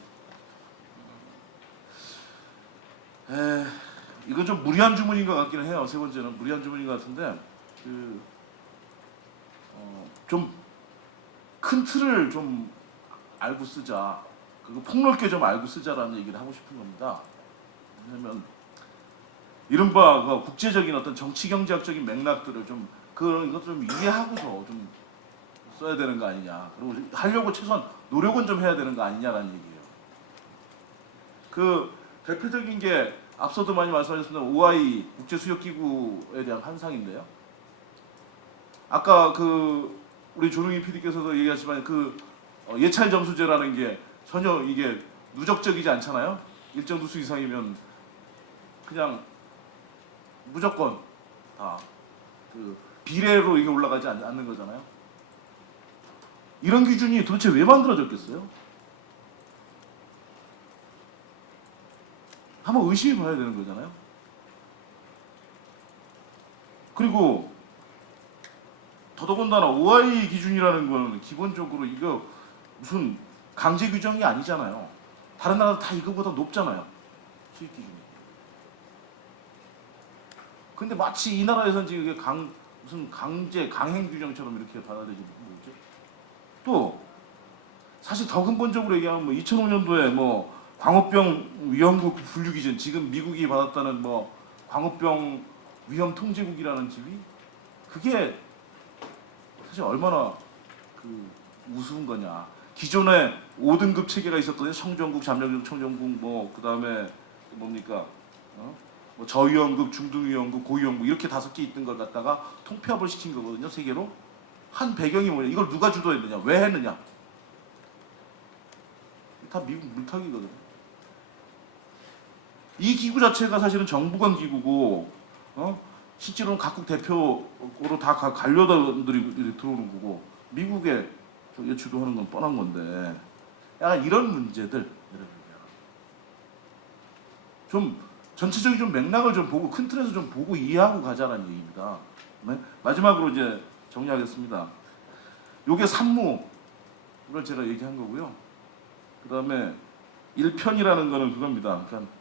이건 좀 무리한 주문인 것 같기는 해요. 세 번째는 무리한 주문인 것 같은데 좀 큰 틀을 좀 알고 쓰자. 그리고 폭넓게 좀 알고 쓰자라는 얘기를 하고 싶은 겁니다. 왜냐하면 이른바 국제적인 어떤 정치 경제학적인 맥락들을 좀 그런 것들 좀 이해하고서 좀 써야 되는 거 아니냐. 그리고 하려고 최소한 노력은 좀 해야 되는 거 아니냐라는 얘기예요. 대표적인 게 앞서도 많이 말씀하셨습니다. OI 국제수역기구에 대한 환상인데요. 아까 우리 조능희 PD께서도 얘기하시지만 예찰 점수제라는 게 전혀 이게 누적적이지 않잖아요. 일정 두수 이상이면 그냥 무조건 다 비례로 이게 올라가지 않는 거잖아요. 이런 기준이 도대체 왜 만들어졌겠어요? 한번 의심해 봐야 되는 거잖아요. 그리고 더더군다나 OI 기준이라는 거는 기본적으로 이거 무슨 강제 규정이 아니잖아요. 다른 나라도 다 이거보다 높잖아요. 수익 기준이. 근데 마치 이 나라에서는 지금 이게 무슨 강행 규정처럼 이렇게 받아들이는 거죠. 또 사실 더 근본적으로 얘기하면 2005년도에 광우병 위험국 분류 기준, 지금 미국이 받았다는 광우병 위험 통제국이라는 지위, 그게 사실 얼마나 우스운 거냐. 기존에 5등급 체계가 있었거든요. 청정국, 잠정국, 청정국, 그다음에 뭡니까? 저위험국, 중등위험국, 고위험국 이렇게 5개 있던 걸 갖다가 통폐합을 시킨 거거든요. 세계로. 한 배경이 뭐냐? 이걸 누가 주도했느냐? 왜 했느냐? 다 미국 물타기거든요. 이 기구 자체가 사실은 정부관 기구고, 실제로는 각국 대표로 다 관료들이 들어오는 거고, 미국에 주도하는 건 뻔한 건데, 약간 이런 문제들 좀 전체적인 좀 맥락을 좀 보고 큰 틀에서 좀 보고 이해하고 가자라는 얘기입니다. 네? 마지막으로 이제 정리하겠습니다. 요게 산무를 제가 얘기한 거고요. 그다음에 1편이라는 거는 그겁니다. 그러니까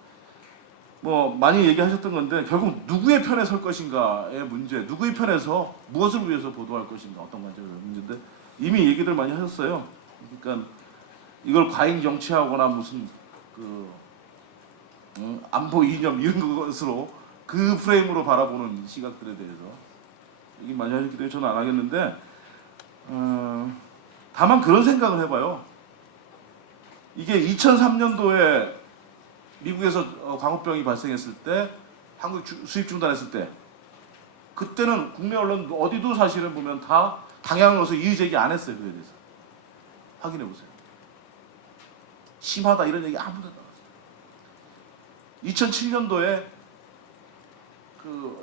많이 얘기하셨던 건데 결국 누구의 편에 설 것인가의 문제, 누구의 편에서 무엇을 위해서 보도할 것인가, 어떤 관점에서 문제인데 이미 얘기들 많이 하셨어요. 그러니까 이걸 과잉 정치하거나 무슨 안보 이념 이런 것으로 그 프레임으로 바라보는 시각들에 대해서 얘기 많이 하셨기 때문에 저는 안 하겠는데 다만 그런 생각을 해봐요. 이게 2003년도에 미국에서 광우병이 발생했을 때, 한국 수입 중단했을 때, 그때는 국내 언론 어디도 사실은 보면 다 당향으로서 이의 제기 안 했어요. 그에 대해서 확인해 보세요. 심하다 이런 얘기 아무도 안 나왔어요. 2007년도에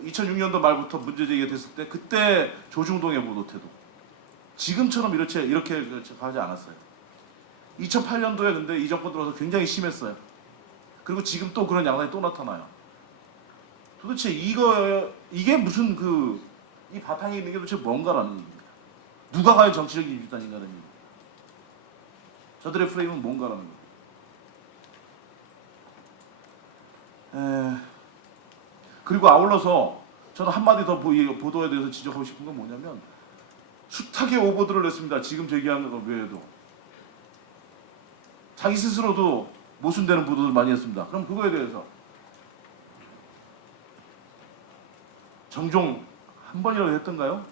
2006년도 말부터 문제 제기가 됐을 때, 그때 조중동의 보도 태도 지금처럼 이렇게 하지 않았어요. 2008년도에 근데 이 정권 들어서 굉장히 심했어요. 그리고 지금 또 그런 양상이 또 나타나요. 도대체 이게 무슨 이 바탕에 있는 게 도대체 뭔가라는 얘기입니다. 누가 과연 정치적인 집단인가라는 얘기입니다. 저들의 프레임은 뭔가라는 거예요. 그리고 아울러서 저는 한마디 더 보도에 대해서 지적하고 싶은 건 뭐냐면, 숱하게 오보들을 냈습니다. 지금 제기한 것 외에도. 자기 스스로도 모순되는 보도를 많이 했습니다. 그럼 그거에 대해서 정종 한 번이라도 했던가요?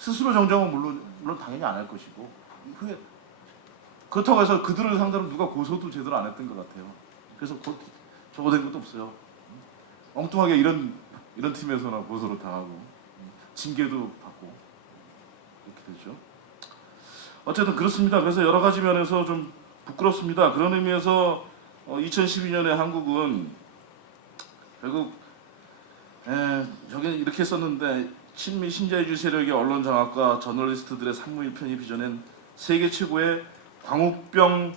스스로 정정은 물론 당연히 안 할 것이고 그게 그렇다고 해서 그들을 상대로 누가 고소도 제대로 안 했던 것 같아요. 그래서 적어된 것도 없어요. 엉뚱하게 이런 팀에서나 고소를 당하고 징계도 받고 이렇게 되죠. 어쨌든 그렇습니다. 그래서 여러 가지 면에서 좀 부끄럽습니다. 그런 의미에서 2012년에 한국은 결국 저게 이렇게 썼는데 친미 신자유주의 세력의 언론 장악과 저널리스트들의 산무일 편이 빚어낸 세계 최고의 광우병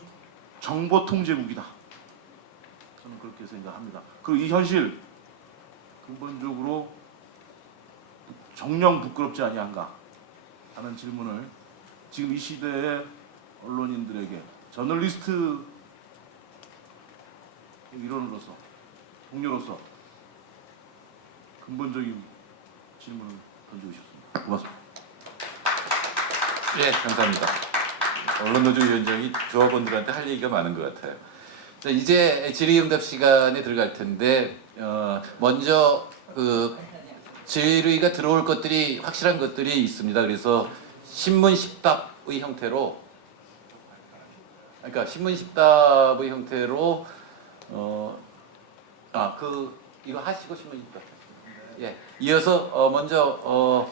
정보 통제국이다. 저는 그렇게 생각합니다. 그리고 이 현실 근본적으로 정녕 부끄럽지 아니한가 하는 질문을 지금 이 시대의 언론인들에게 저널리스트 일원으로서 동료로서 근본적인 질문을 던지고 싶습니다. 고맙습니다. 예, 감사합니다. 언론노조위원장이 조합원들한테 할 얘기가 많은 것 같아요. 자, 이제 질의응답 시간에 들어갈 텐데 먼저 그 질의가 들어올 것들이 확실한 것들이 있습니다. 그래서 신문 10답의 형태로, 그러니까 신문 10답의 형태로 이거 하시고 신문 10답. 예, 이어서 먼저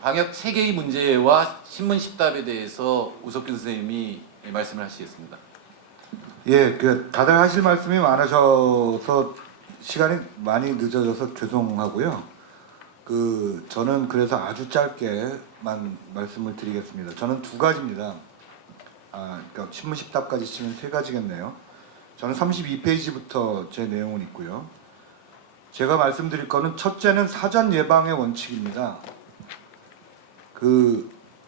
방역 체계의 문제와 신문 10답에 대해서 우석균 선생님이 말씀을 하시겠습니다. 예, 다들 하실 말씀이 많으셔서 시간이 많이 늦어져서 죄송하고요. 저는 그래서 아주 짧게만 말씀을 드리겠습니다. 저는 두 가지입니다. 그러니까 신문 10답까지 치면 세 가지겠네요. 저는 32페이지부터 제 내용은 있고요. 제가 말씀드릴 거는 첫째는 사전 예방의 원칙입니다.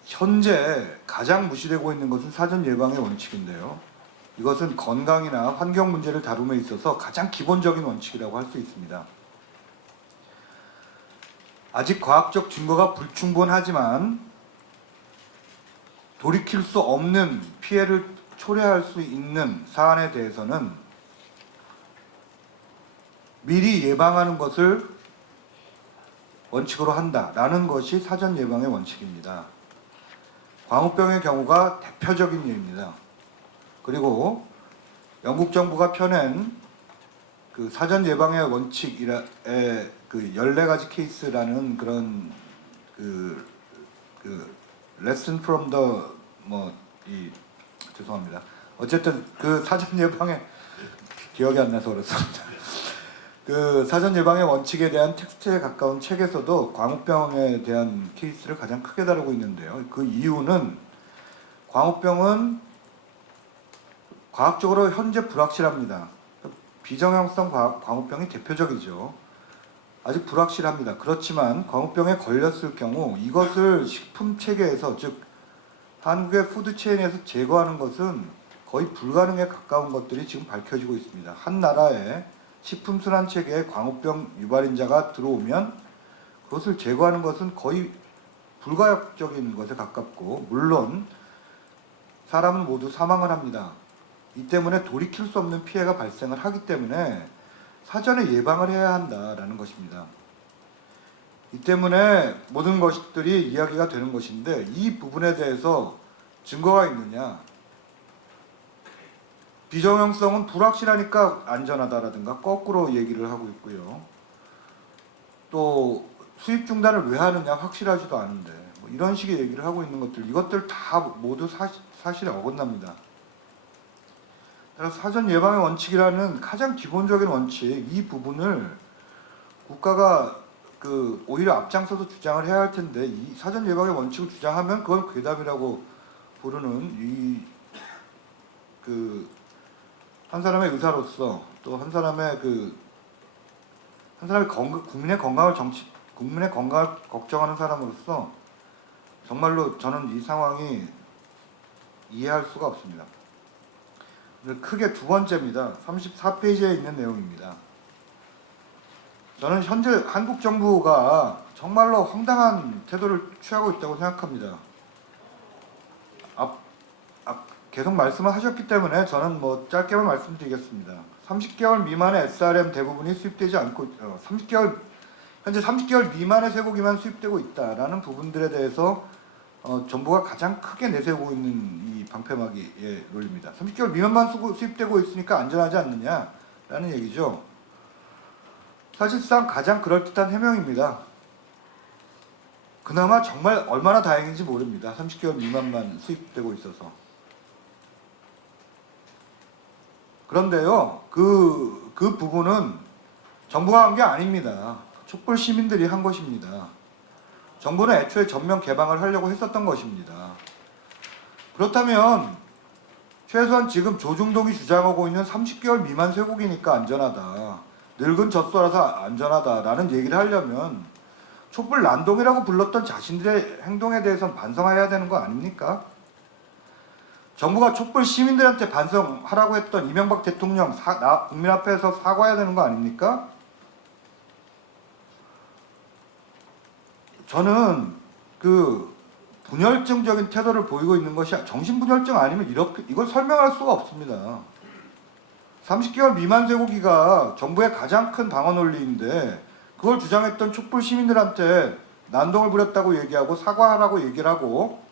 현재 가장 무시되고 있는 것은 사전 예방의 원칙인데요. 이것은 건강이나 환경 문제를 다룸에 있어서 가장 기본적인 원칙이라고 할 수 있습니다. 아직 과학적 증거가 불충분하지만 돌이킬 수 없는 피해를 초래할 수 있는 사안에 대해서는 미리 예방하는 것을 원칙으로 한다라는 것이 사전 예방의 원칙입니다. 광우병의 경우가 대표적인 예입니다. 그리고 영국 정부가 펴낸 사전 예방의 원칙의 14가지 케이스라는 그런 lesson from the 죄송합니다. 어쨌든 사전 예방의 기억이 안 나서 그렇습니다. 사전 예방의 원칙에 대한 텍스트에 가까운 책에서도 광우병에 대한 케이스를 가장 크게 다루고 있는데요. 그 이유는 광우병은 과학적으로 현재 불확실합니다. 비정형성 광우병이 대표적이죠. 아직 불확실합니다. 그렇지만 광우병에 걸렸을 경우 이것을 식품 체계에서, 즉 한국의 푸드체인에서 제거하는 것은 거의 불가능에 가까운 것들이 지금 밝혀지고 있습니다. 한 나라의 식품순환 체계에 광우병 유발인자가 들어오면 그것을 제거하는 것은 거의 불가역적인 것에 가깝고, 물론 사람은 모두 사망을 합니다. 이 때문에 돌이킬 수 없는 피해가 발생을 하기 때문에 사전에 예방을 해야 한다라는 것입니다. 이 때문에 모든 것들이 이야기가 되는 것인데, 이 부분에 대해서 증거가 있느냐, 비정형성은 불확실하니까 안전하다라든가 거꾸로 얘기를 하고 있고요. 또 수입 중단을 왜 하느냐, 확실하지도 않은데 이런 식의 얘기를 하고 있는 것들, 이것들 다 모두 사실에 어긋납니다. 그래서 사전 예방의 원칙이라는 가장 기본적인 원칙, 이 부분을 국가가 오히려 앞장서서 주장을 해야 할 텐데, 이 사전 예방의 원칙을 주장하면 그걸 괴담이라고 부르는 한 사람의 의사로서, 또 한 사람의 국민의 건강을 걱정하는 사람으로서 정말로 저는 이 상황이 이해할 수가 없습니다. 크게 두 번째입니다. 34페이지에 있는 내용입니다. 저는 현재 한국 정부가 정말로 황당한 태도를 취하고 있다고 생각합니다. 계속 말씀을 하셨기 때문에 저는 짧게만 말씀드리겠습니다. 30개월 미만의 SRM 대부분이 수입되지 않고, 30개월 현재 30개월 미만의 쇠고기만 수입되고 있다라는 부분들에 대해서 정부가 가장 크게 내세우고 있는 이 방패막이의 논리입니다. 30개월 미만만 수입되고 있으니까 안전하지 않느냐라는 얘기죠. 사실상 가장 그럴듯한 해명입니다. 그나마 정말 얼마나 다행인지 모릅니다. 30개월 미만만 수입되고 있어서. 그런데요, 그 부분은 정부가 한 게 아닙니다. 촛불 시민들이 한 것입니다. 정부는 애초에 전면 개방을 하려고 했었던 것입니다. 그렇다면 최소한 지금 조중동이 주장하고 있는 30개월 미만 쇠고기니까 안전하다, 늙은 젖소라서 안전하다라는 얘기를 하려면 촛불 난동이라고 불렀던 자신들의 행동에 대해서는 반성해야 되는 거 아닙니까? 정부가 촛불 시민들한테 반성하라고 했던 이명박 대통령 국민 앞에서 사과해야 되는 거 아닙니까? 저는 그 분열증적인 태도를 보이고 있는 것이 정신분열증 아니면 이걸 설명할 수가 없습니다. 30개월 미만 쇠고기가 정부의 가장 큰 방어 논리인데 그걸 주장했던 촛불 시민들한테 난동을 부렸다고 얘기하고 사과하라고 얘기를 하고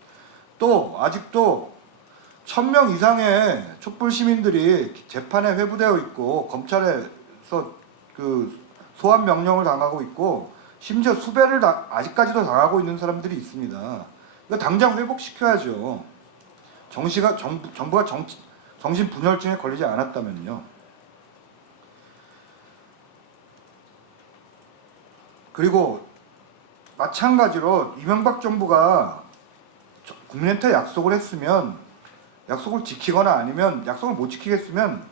또 아직도 1000명 이상의 촛불 시민들이 재판에 회부되어 있고 검찰에서 그 소환 명령을 당하고 있고 심지어 수배를 아직까지도 당하고 있는 사람들이 있습니다. 이거 당장 회복시켜야죠. 정부가 정신분열증에 걸리지 않았다면요. 그리고 마찬가지로 이명박 정부가 국민한테 약속을 했으면 약속을 지키거나 아니면 약속을 못 지키겠으면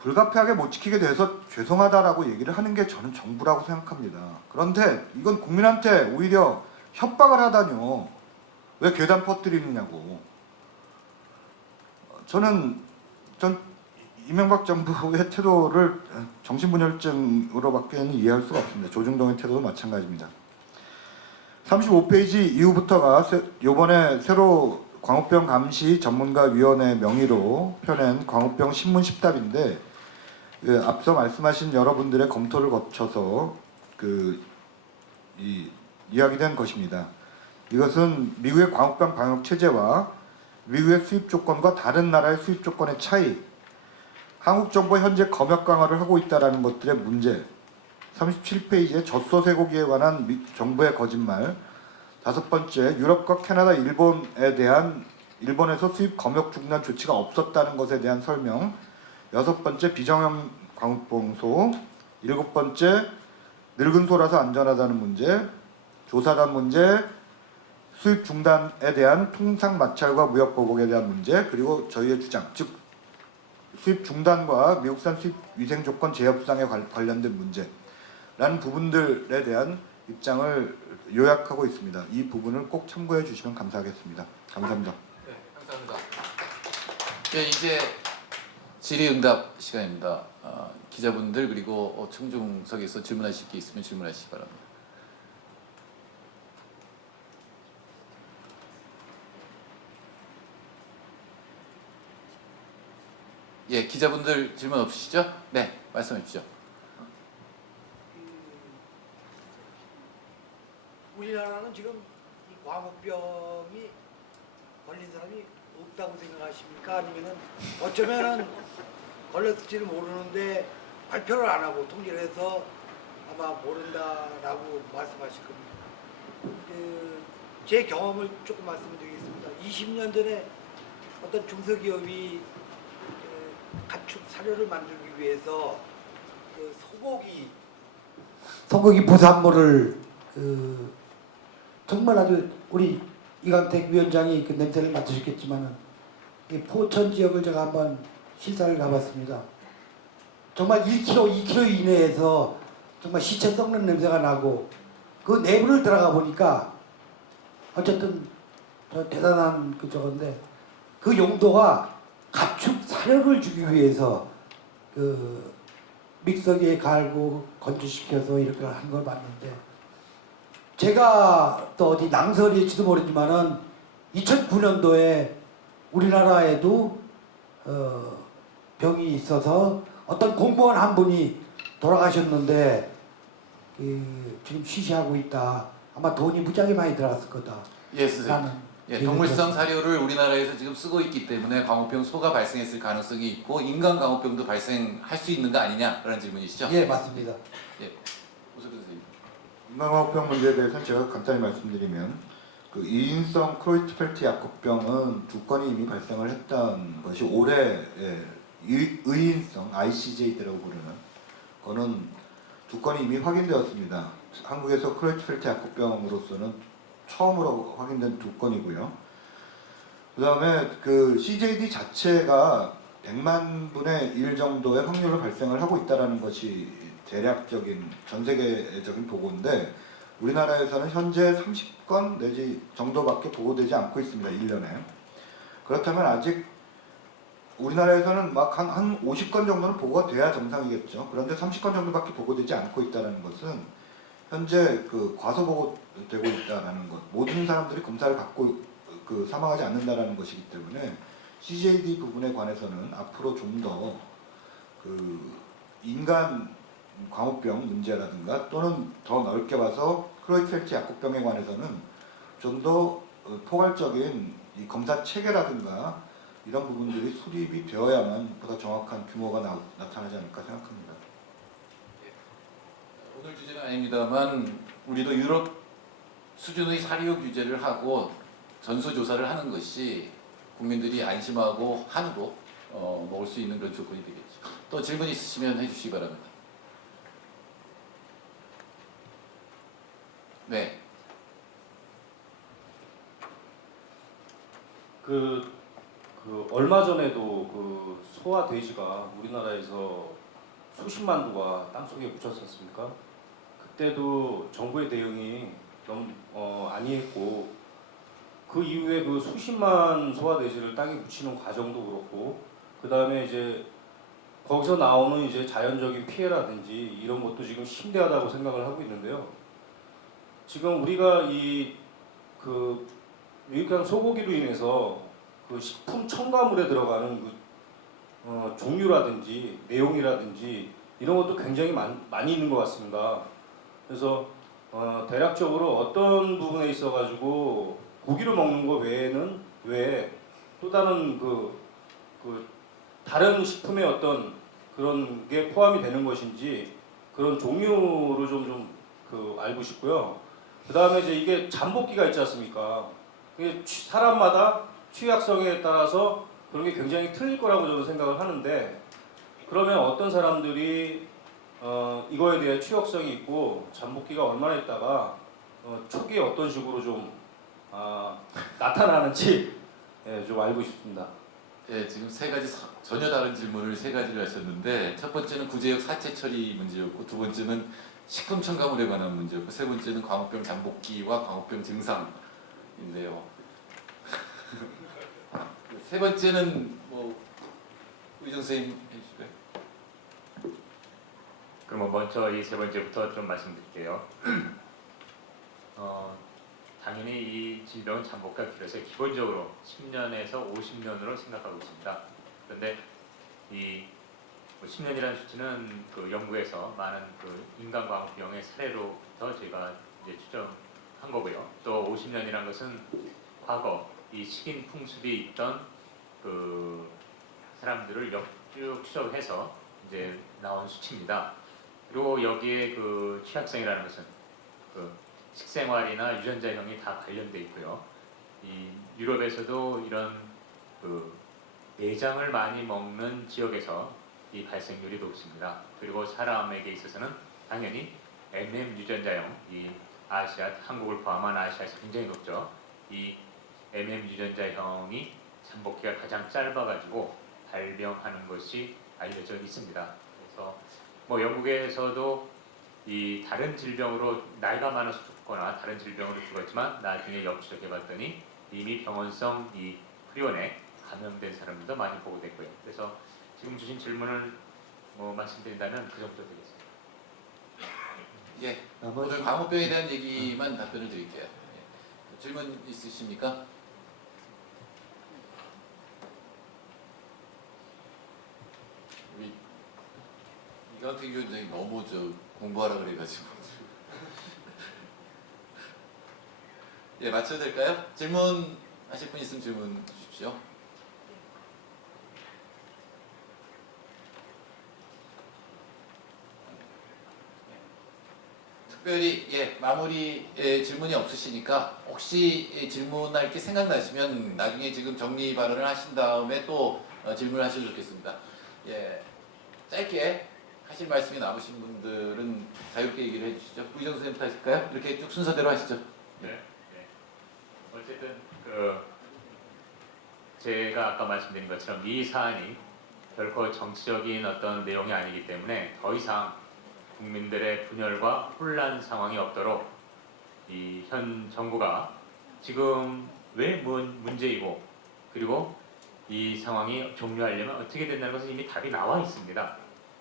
불가피하게 못 지키게 돼서 죄송하다라고 얘기를 하는 게 저는 정부라고 생각합니다. 그런데 이건 국민한테 오히려 협박을 하다뇨. 왜 괴담 퍼뜨리느냐고. 전 이명박 정부의 태도를 정신분열증으로밖에는 이해할 수가 없습니다. 조중동의 태도도 마찬가지입니다. 35페이지 이후부터가 요번에 새로 광우병 감시 전문가위원회 명의로 펴낸 광우병 신문 10답인데 앞서 말씀하신 여러분들의 검토를 거쳐서 이야기된 것입니다. 이것은 미국의 광우병 방역 체제와 미국의 수입 조건과 다른 나라의 수입 조건의 차이, 한국 정부가 현재 검역 강화를 하고 있다는 것들의 문제, 37페이지에 젖소 쇠고기에 관한 정부의 거짓말, 5번째 유럽과 캐나다, 일본에 대한 일본에서 수입 검역 중단 조치가 없었다는 것에 대한 설명, 6번째 비정형 광우병소, 7번째 늙은 소라서 안전하다는 문제, 조사단 문제, 수입 중단에 대한 통상 마찰과 무역 보복에 대한 문제, 그리고 저희의 주장, 즉 수입 중단과 미국산 수입 위생 조건 재협상에 관련된 문제라는 부분들에 대한 입장을 요약하고 있습니다. 이 부분을 꼭 참고해 주시면 감사하겠습니다. 감사합니다. 네, 감사합니다. 네, 이제 질의응답 시간입니다. 기자분들 그리고 청중석에서 질문하실 게 있으면 질문하시기 바랍니다. 예, 기자분들 질문 없으시죠? 네, 말씀해 주시죠. 우리나라는 지금 이 광우병이 걸린 사람이 없다고 생각하십니까? 아니면은 어쩌면은 걸렸을지는 모르는데 발표를 안 하고 통제를 해서 아마 모른다라고 말씀하실 겁니다. 제 경험을 조금 말씀드리겠습니다. 20년 전에 어떤 중소기업이 가축 사료를 만들기 위해서 소고기 부산물을 정말 아주 우리 이강택 위원장이 그 냄새를 맡으셨겠지만은 이 포천 지역을 제가 한번 실사를 가봤습니다. 정말 1km, 2km 이내에서 정말 시체 썩는 냄새가 나고 그 내부를 들어가 보니까 어쨌든 저 대단한 저건데 그 용도가 가축 사료를 주기 위해서 그 믹서기에 갈고 건조시켜서 이렇게 한 걸 봤는데 제가 또 어디 낭설일지도 모르지만은 2009년도에 우리나라에도 병이 있어서 어떤 공무원 한 분이 돌아가셨는데 지금 쉬쉬하고 있다. 아마 돈이 무지하게 많이 들어갔을 거다. 예, 선생님. 라는 예, 얘기를 동물성 들었습니다. 사료를 우리나라에서 지금 쓰고 있기 때문에 광우병 소가 발생했을 가능성이 있고 인간 광우병도 발생할 수 있는 거 아니냐라는 질문이시죠? 예, 맞습니다. 오석근 선생님. 인간광우병 문제에 대해서는 제가 간단히 말씀드리면 그 이인성 크로이트펠트 약국병은 2건이 이미 발생을 했던 것이 올해 의인성 ICJ라고 부르는 거는 2건이 이미 확인되었습니다. 한국에서 크로이트펠트 약국병으로서는 처음으로 확인된 2건이고요. 그 다음에 그 CJD 자체가 100만 분의 1 정도의 확률로 발생을 하고 있다는 것이 대략적인 전 세계적인 보고인데 우리나라에서는 현재 30건 내지 정도밖에 보고되지 않고 있습니다. 1년에. 그렇다면 아직 우리나라에서는 막 한 50건 정도는 보고가 돼야 정상이겠죠. 그런데 30건 정도밖에 보고되지 않고 있다는 것은 현재 그 과소보고되고 있다는 것, 모든 사람들이 검사를 받고 그 사망하지 않는다라는 것이기 때문에 CJD 부분에 관해서는 앞으로 좀 더 그 인간 광우병 문제라든가 또는 더 넓게 봐서 크로이트펠트 약국병에 관해서는 좀 더 포괄적인 이 검사 체계라든가 이런 부분들이 수립이 되어야만 보다 정확한 규모가 나타나지 않을까 생각합니다. 오늘 주제는 아닙니다만 우리도 유럽 수준의 사료 규제를 하고 전수조사를 하는 것이 국민들이 안심하고 한우로 먹을 수 있는 그런 조건이 되겠죠. 또 질문 있으시면 해주시기 바랍니다. 네. 그 얼마 전에도 그 소와 돼지가 우리나라에서 수십만 두가 땅속에 묻혔지 않습니까? 그때도 정부의 대응이 너무 아니했고 그 이후에 그 수십만 소와 돼지를 땅에 묻히는 과정도 그렇고 그 다음에 이제 거기서 나오는 이제 자연적인 피해라든지 이런 것도 지금 심대하다고 생각을 하고 있는데요. 지금 우리가 그 유익한 소고기로 인해서 그 식품 첨가물에 들어가는 그 종류라든지 내용이라든지 이런 것도 굉장히 많이 있는 것 같습니다. 그래서 대략적으로 어떤 부분에 있어 가지고 고기를 먹는 것 외에는 왜 또 다른 그 다른 식품의 어떤 그런 게 포함이 되는 것인지 그런 종류를 좀 알고 싶고요. 그 다음에 이제 이게 잠복기가 있지 않습니까? 이게 사람마다 취약성에 따라서 그런 게 굉장히 틀릴 거라고 저는 생각을 하는데 그러면 어떤 사람들이 이거에 대해 취약성이 있고 잠복기가 얼마나 있다가 초기에 어떤 식으로 좀 나타나는지 좀 알고 싶습니다. 네, 지금 세 가지 전혀 다른 질문을 세 가지를 하셨는데 첫 번째는 구제역 사체 처리 문제였고 두 번째는 식품 첨가물에 관한 문제였고 세 번째는 광우병 잠복기와 광우병 증상인데요. 세 번째는 뭐 의정 선생님 해주실까요? 그럼 먼저 이 세 번째부터 좀 말씀드릴게요. 당연히 이 질병은 잠복기가 길어서 기본적으로 10년에서 50년으로 생각하고 있습니다. 그런데 이 10년이라는 수치는 그 연구에서 많은 그 인간 광우병의 사례로부터 저희가 이제 추정한 거고요. 또 50년이라는 것은 과거 이 식인 풍습이 있던 그 사람들을 쭉 추적해서 이제 나온 수치입니다. 그리고 여기에 그 취약성이라는 것은 그 식생활이나 유전자형이 다 관련돼 있고요. 이 유럽에서도 이런 그 내장을 많이 먹는 지역에서 이 발생률이 높습니다. 그리고 사람에게 있어서는 당연히 MM 유전자형, 이 아시아, 한국을 포함한 아시아에서 굉장히 높죠. 이 MM 유전자형이 잠복기가 가장 짧아가지고 발병하는 것이 알려져 있습니다. 그래서 뭐 영국에서도 이 다른 질병으로 나이가 많아서 죽거나 다른 질병으로 죽었지만 나중에 역추적해봤더니 이미 병원성 이 프리온에 감염된 사람들도 많이 보고됐고요. 그래서 지금 주신 질문을 뭐 말씀드린다면 그 정도 되겠습니다. 예, 오늘 광우병에 대한 얘기만 답변을 드릴게요. 예. 질문 있으십니까? 우리 이강택 위원장이 너무 공부하라 그래가지고 예, 맞춰도 될까요? 질문하실 분 있으면 질문 주십시오. 특별히 마무리 질문이 없으시니까 혹시 질문할 게 생각나시면 나중에 지금 정리 발언을 하신 다음에 또 질문하셔도 좋겠습니다. 예, 짧게 하실 말씀이 남으신 분들은 자유롭게 얘기를 해주시죠. 구희정 선생님부터 하실까요? 이렇게 쭉 순서대로 하시죠. 네. 어쨌든 제가 아까 말씀드린 것처럼 이 사안이 결코 정치적인 어떤 내용이 아니기 때문에 더 이상 국민들의 분열과 혼란 상황이 없도록 이 현 정부가 지금 왜 문제이고 그리고 이 상황이 종료하려면 어떻게 된다는 것은 이미 답이 나와 있습니다.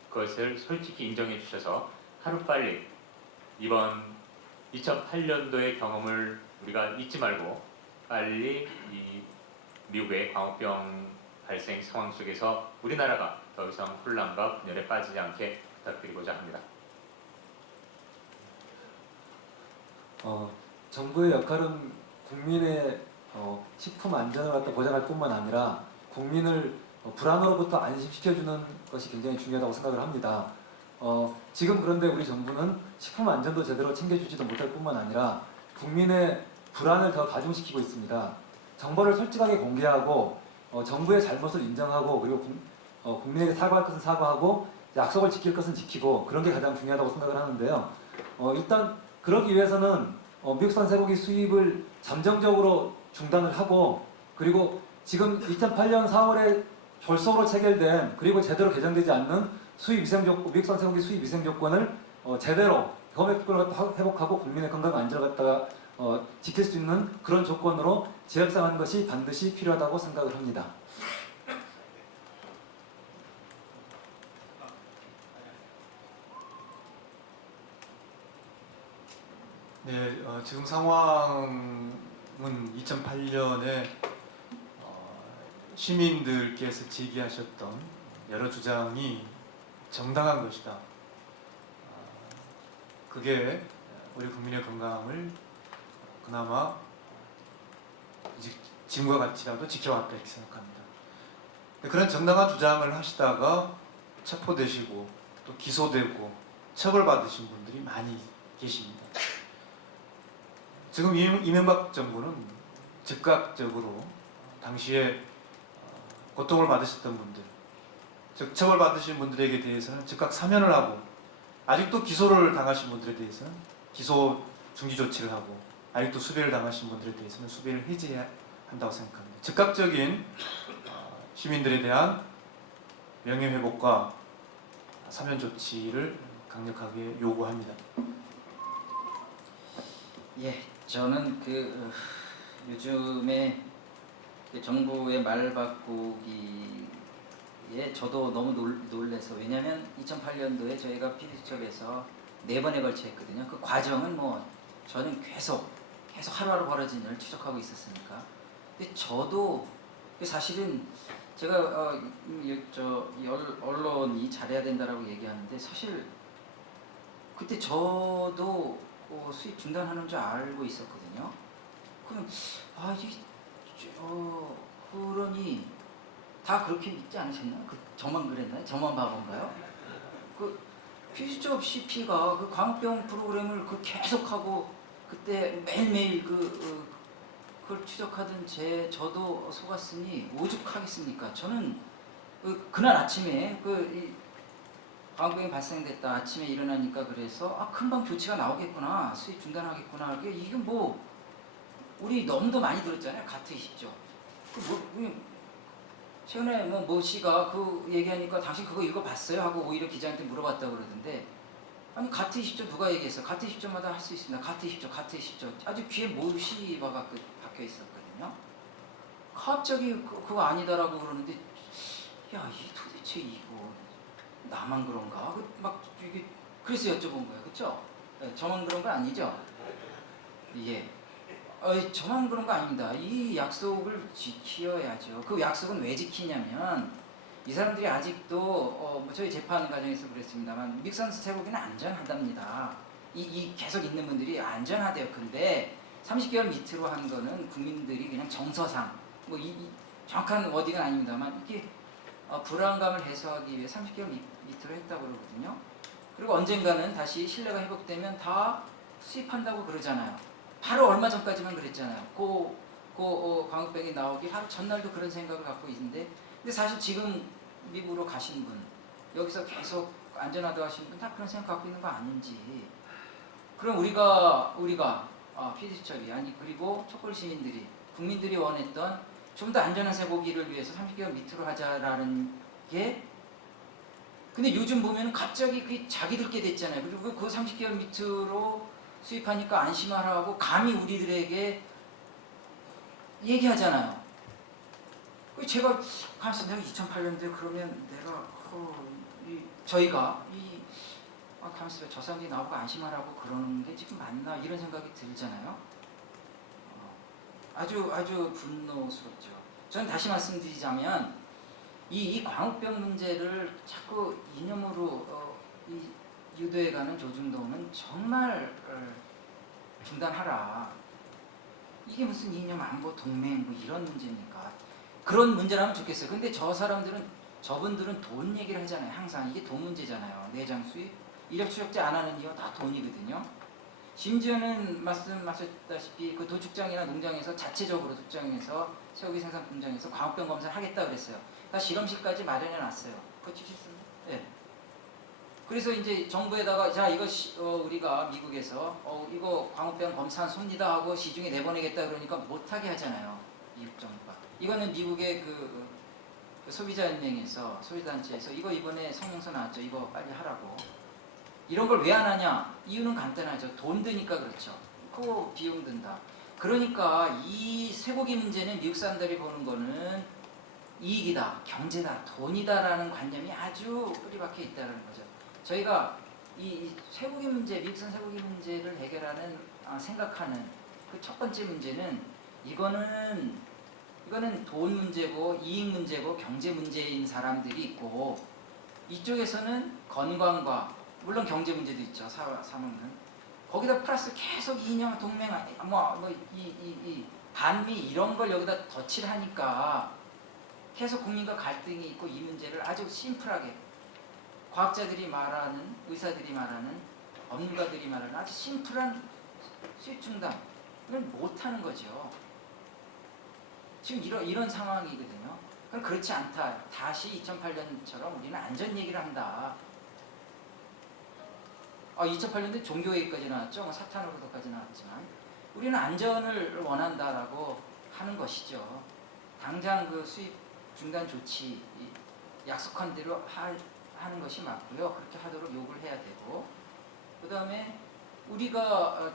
그것을 솔직히 인정해 주셔서 하루빨리 이번 2008년도의 경험을 우리가 잊지 말고 빨리 이 미국의 광우병 발생 상황 속에서 우리나라가 더 이상 혼란과 분열에 빠지지 않게 부탁드리고자 합니다. 정부의 역할은 국민의 식품 안전을 갖다 보장할 뿐만 아니라 국민을 불안으로부터 안심시켜주는 것이 굉장히 중요하다고 생각을 합니다. 지금 그런데 우리 정부는 식품 안전도 제대로 챙겨주지도 못할 뿐만 아니라 국민의 불안을 더 가중시키고 있습니다. 정보를 솔직하게 공개하고 정부의 잘못을 인정하고 그리고 국민에게 사과할 것은 사과하고 약속을 지킬 것은 지키고 그런 게 가장 중요하다고 생각을 하는데요. 일단 그러기 위해서는 미국산 쇠고기 수입을 잠정적으로 중단을 하고 그리고 지금 2008년 4월에 졸속으로 체결된 그리고 제대로 개정되지 않는 미국산 쇠고기 수입 위생 조건을 제대로 검역 조건을 갖다 회복하고 국민의 건강 안전을 갖다가 지킬 수 있는 그런 조건으로 재협상하는 것이 반드시 필요하다고 생각을 합니다. 네, 지금 상황은 2008년에 시민들께서 제기하셨던 여러 주장이 정당한 것이다. 그게 우리 국민의 건강을 그나마 지금과 같이라도 지켜왔다 이렇게 생각합니다. 그런 정당한 주장을 하시다가 체포되시고 또 기소되고 처벌받으신 분들이 많이 계십니다. 지금 이명박 정부는 즉각적으로 당시에 고통을 받으셨던 분들, 즉 처벌받으신 분들에게 대해서는 즉각 사면을 하고 아직도 기소를 당하신 분들에 대해서는 기소 중지 조치를 하고 아직도 수배를 당하신 분들에 대해서는 수배를 해제해야 한다고 생각합니다. 즉각적인 시민들에 대한 명예회복과 사면 조치를 강력하게 요구합니다. 예, 저는 요즘에 정부의 말 바꾸기에 저도 너무 놀래서 왜냐하면 2008년도에 저희가 피디수첩에서 4번에 걸쳐 했거든요. 그 과정은 저는 계속 하루하루 벌어진 일을 추적하고 있었으니까. 근데 저도 사실은 제가 언론이 잘해야 된다라고 얘기하는데 사실 그때 저도 수입 중단하는 줄 알고 있었거든요. 그럼 그러니 다 그렇게 믿지 않으셨나? 저만 그랬나요? 저만 바본가요? 피수첩 CP가 그 광우병 프로그램을 계속하고 그때 매일매일 그걸 추적하던 저도 속았으니 오죽하겠습니까? 저는 그날 아침에 이 광우병이 발생됐다 아침에 일어나니까 그래서 금방 조치가 나오겠구나 수입 중단하겠구나 이게 우리 너무도 많이 들었잖아요. 가트이십죠. 최근에 모 씨가 얘기하니까 당신 그거 읽어봤어요? 하고 오히려 기자한테 물어봤다고 그러던데 아니 가트이십죠 누가 얘기했어? 가트이십조마다 할 수 있습니다. 가트이십조 아주 귀에 못이 박혀 있었거든요. 갑자기 그거 아니다라고 그러는데 야 이 도대체 이거 나만 그런가? 그래서 여쭤본 거예요. 그쵸? 저만 그런 거 아니죠? 예. 저만 그런 거 아닙니다. 이 약속을 지켜야죠. 그 약속은 왜 지키냐면 이 사람들이 아직도 저희 재판 과정에서 그랬습니다만 미국산 쇠고기는 안전하답니다. 이 계속 있는 분들이 안전하대요. 근데 30개월 밑으로 한 거는 국민들이 그냥 정서상 뭐 이 정확한 워딩은 아닙니다만 이게 불안감을 해소하기 위해 30개월 밑으로 했다고 그러거든요. 그리고 언젠가는 다시 신뢰가 회복되면 다 수입한다고 그러잖아요. 바로 얼마 전까지만 그랬잖아요. 광우병이 나오기 하루 전날도 그런 생각을 갖고 있는데, 근데 사실 지금 미국으로 가신 분, 여기서 계속 안전하다고 하시는 분 다 그런 생각 갖고 있는 거 아닌지. 그럼 우리가 피디수첩이 아니 그리고 촛불 시민들이 국민들이 원했던 좀 더 안전한 쇠고기를 위해서 30개월 밑으로 하자라는 게, 근데 요즘 보면은 갑자기 그게 자기들께 됐잖아요. 그리고 그 30개월 밑으로 수입하니까 안심하라고 감히 우리들에게 얘기하잖아요. 그 제가 가만있어, 내가 2008년도에 그러면 내가 저희가 가만있어, 저 사람들이 나보고 안심하라고 그러는 게 지금 맞나 이런 생각이 들잖아요. 아주 분노스럽죠. 저는 다시 말씀드리자면 이 광우병 문제를 자꾸 이념으로 유도해가는 조중동은 정말 중단하라. 이게 무슨 이념 안보 동맹 뭐 이런 문제입니까? 그런 문제라면 좋겠어요. 근데 저분들은 돈 얘기를 하잖아요. 항상 이게 돈 문제잖아요. 내장 수입, 이력 추적자 안 하는 이유 다 돈이거든요. 심지어는 말씀하셨다시피 그 도축장이나 농장에서 자체적으로 숙장에서 쇠고기 생산 공장에서 광우병 검사를 하겠다 그랬어요. 다 실험실까지 마련해 놨어요. 그거 지켰습니다. 네. 그래서 이제 정부에다가 자 이거 우리가 미국에서 이거 광우병 검사한 솜니다 하고 시중에 내보내겠다 그러니까 못하게 하잖아요. 미국 정부가. 이거는 미국의 그 소비자연맹에서 소비단체에서 이거 이번에 성명서 나왔죠. 이거 빨리 하라고. 이런 걸 왜 안 하냐? 이유는 간단하죠. 돈 드니까 그렇죠. 그거 비용 든다. 그러니까 이 쇠고기 문제는 미국 사람들이 보는 거는 이익이다, 경제다, 돈이다라는 관념이 아주 뿌리박혀 있다는 거죠. 저희가 이 쇠고기 문제, 미국산 쇠고기 문제를 해결하는 생각하는 그 첫 번째 문제는 이거는 돈 문제고 이익 문제고 경제 문제인 사람들이 있고, 이쪽에서는 건강과 물론 경제 문제도 있죠. 사먹는 거기다 플러스 계속 이념 동맹 이 반미 이런 걸 여기다 덧칠 하니까 계속 국민과 갈등이 있고, 이 문제를 아주 심플하게 과학자들이 말하는, 의사들이 말하는, 법률가들이 말하는 아주 심플한 수입 중단을 못하는 거죠. 지금 이런 상황이거든요. 그럼 그렇지 않다. 다시 2008년처럼 우리는 안전 얘기를 한다. 2008년도에 종교 얘기까지 나왔죠. 사탄으로까지 나왔지만 우리는 안전을 원한다라고 하는 것이죠. 당장 그 수입 중단 조치 약속한 대로 하는 것이 맞고요. 그렇게 하도록 요구를 해야 되고, 그 다음에 우리가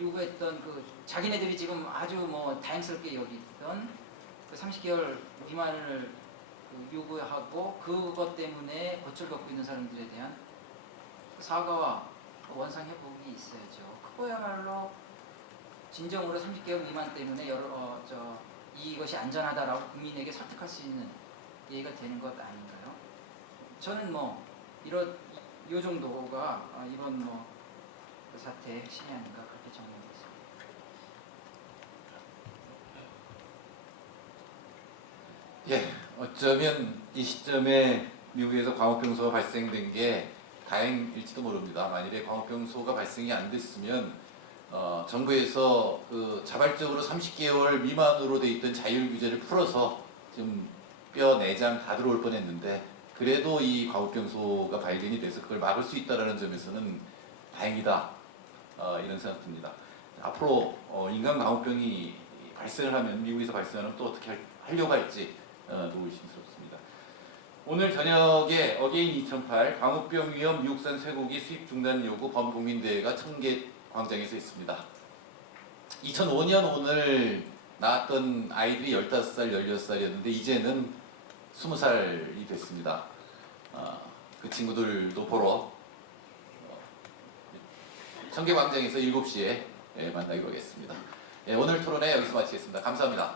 요구했던 그 자기네들이 지금 아주 뭐 다행스럽게 여기던 그 30개월 미만을 요구하고 그것 때문에 고초를 겪고 있는 사람들에 대한 사과와 원상 회복이 있어야죠. 그거야말로 진정으로 30개월 미만 때문에 이것이 안전하다라고 국민에게 설득할 수 있는 예의가 되는 것 아닌가요? 저는 이 정도가 이번 그 사태의 핵심이 아닌가 그렇게 정리했습니다. 예, 어쩌면 이 시점에 미국에서 광우병소가 발생된 게 다행일지도 모릅니다. 만일에 광우병소가 발생이 안 됐으면 정부에서 그 자발적으로 30개월 미만으로 돼 있던 자율 규제를 풀어서 좀 뼈, 내장 다 들어올 뻔했는데, 그래도 이 광우병소가 발견이 돼서 그걸 막을 수 있다는 점에서는 다행이다, 이런 생각 듭니다. 앞으로 인간 광우병이 발생을 하면, 미국에서 발생하면 또 어떻게 하려고 할지 의심스럽습니다. 오늘 저녁에 어게인 2008 광우병 위험 미국산 쇠고기 수입 중단 요구 범국민대회가 청계 광장에서 있습니다. 2005년 오늘 나왔던 아이들이 15살, 16살이었는데 이제는 20살이 됐습니다. 그 친구들도 보러 청계 광장에서 7시에 만나기로 하겠습니다. 오늘 토론회 여기서 마치겠습니다. 감사합니다.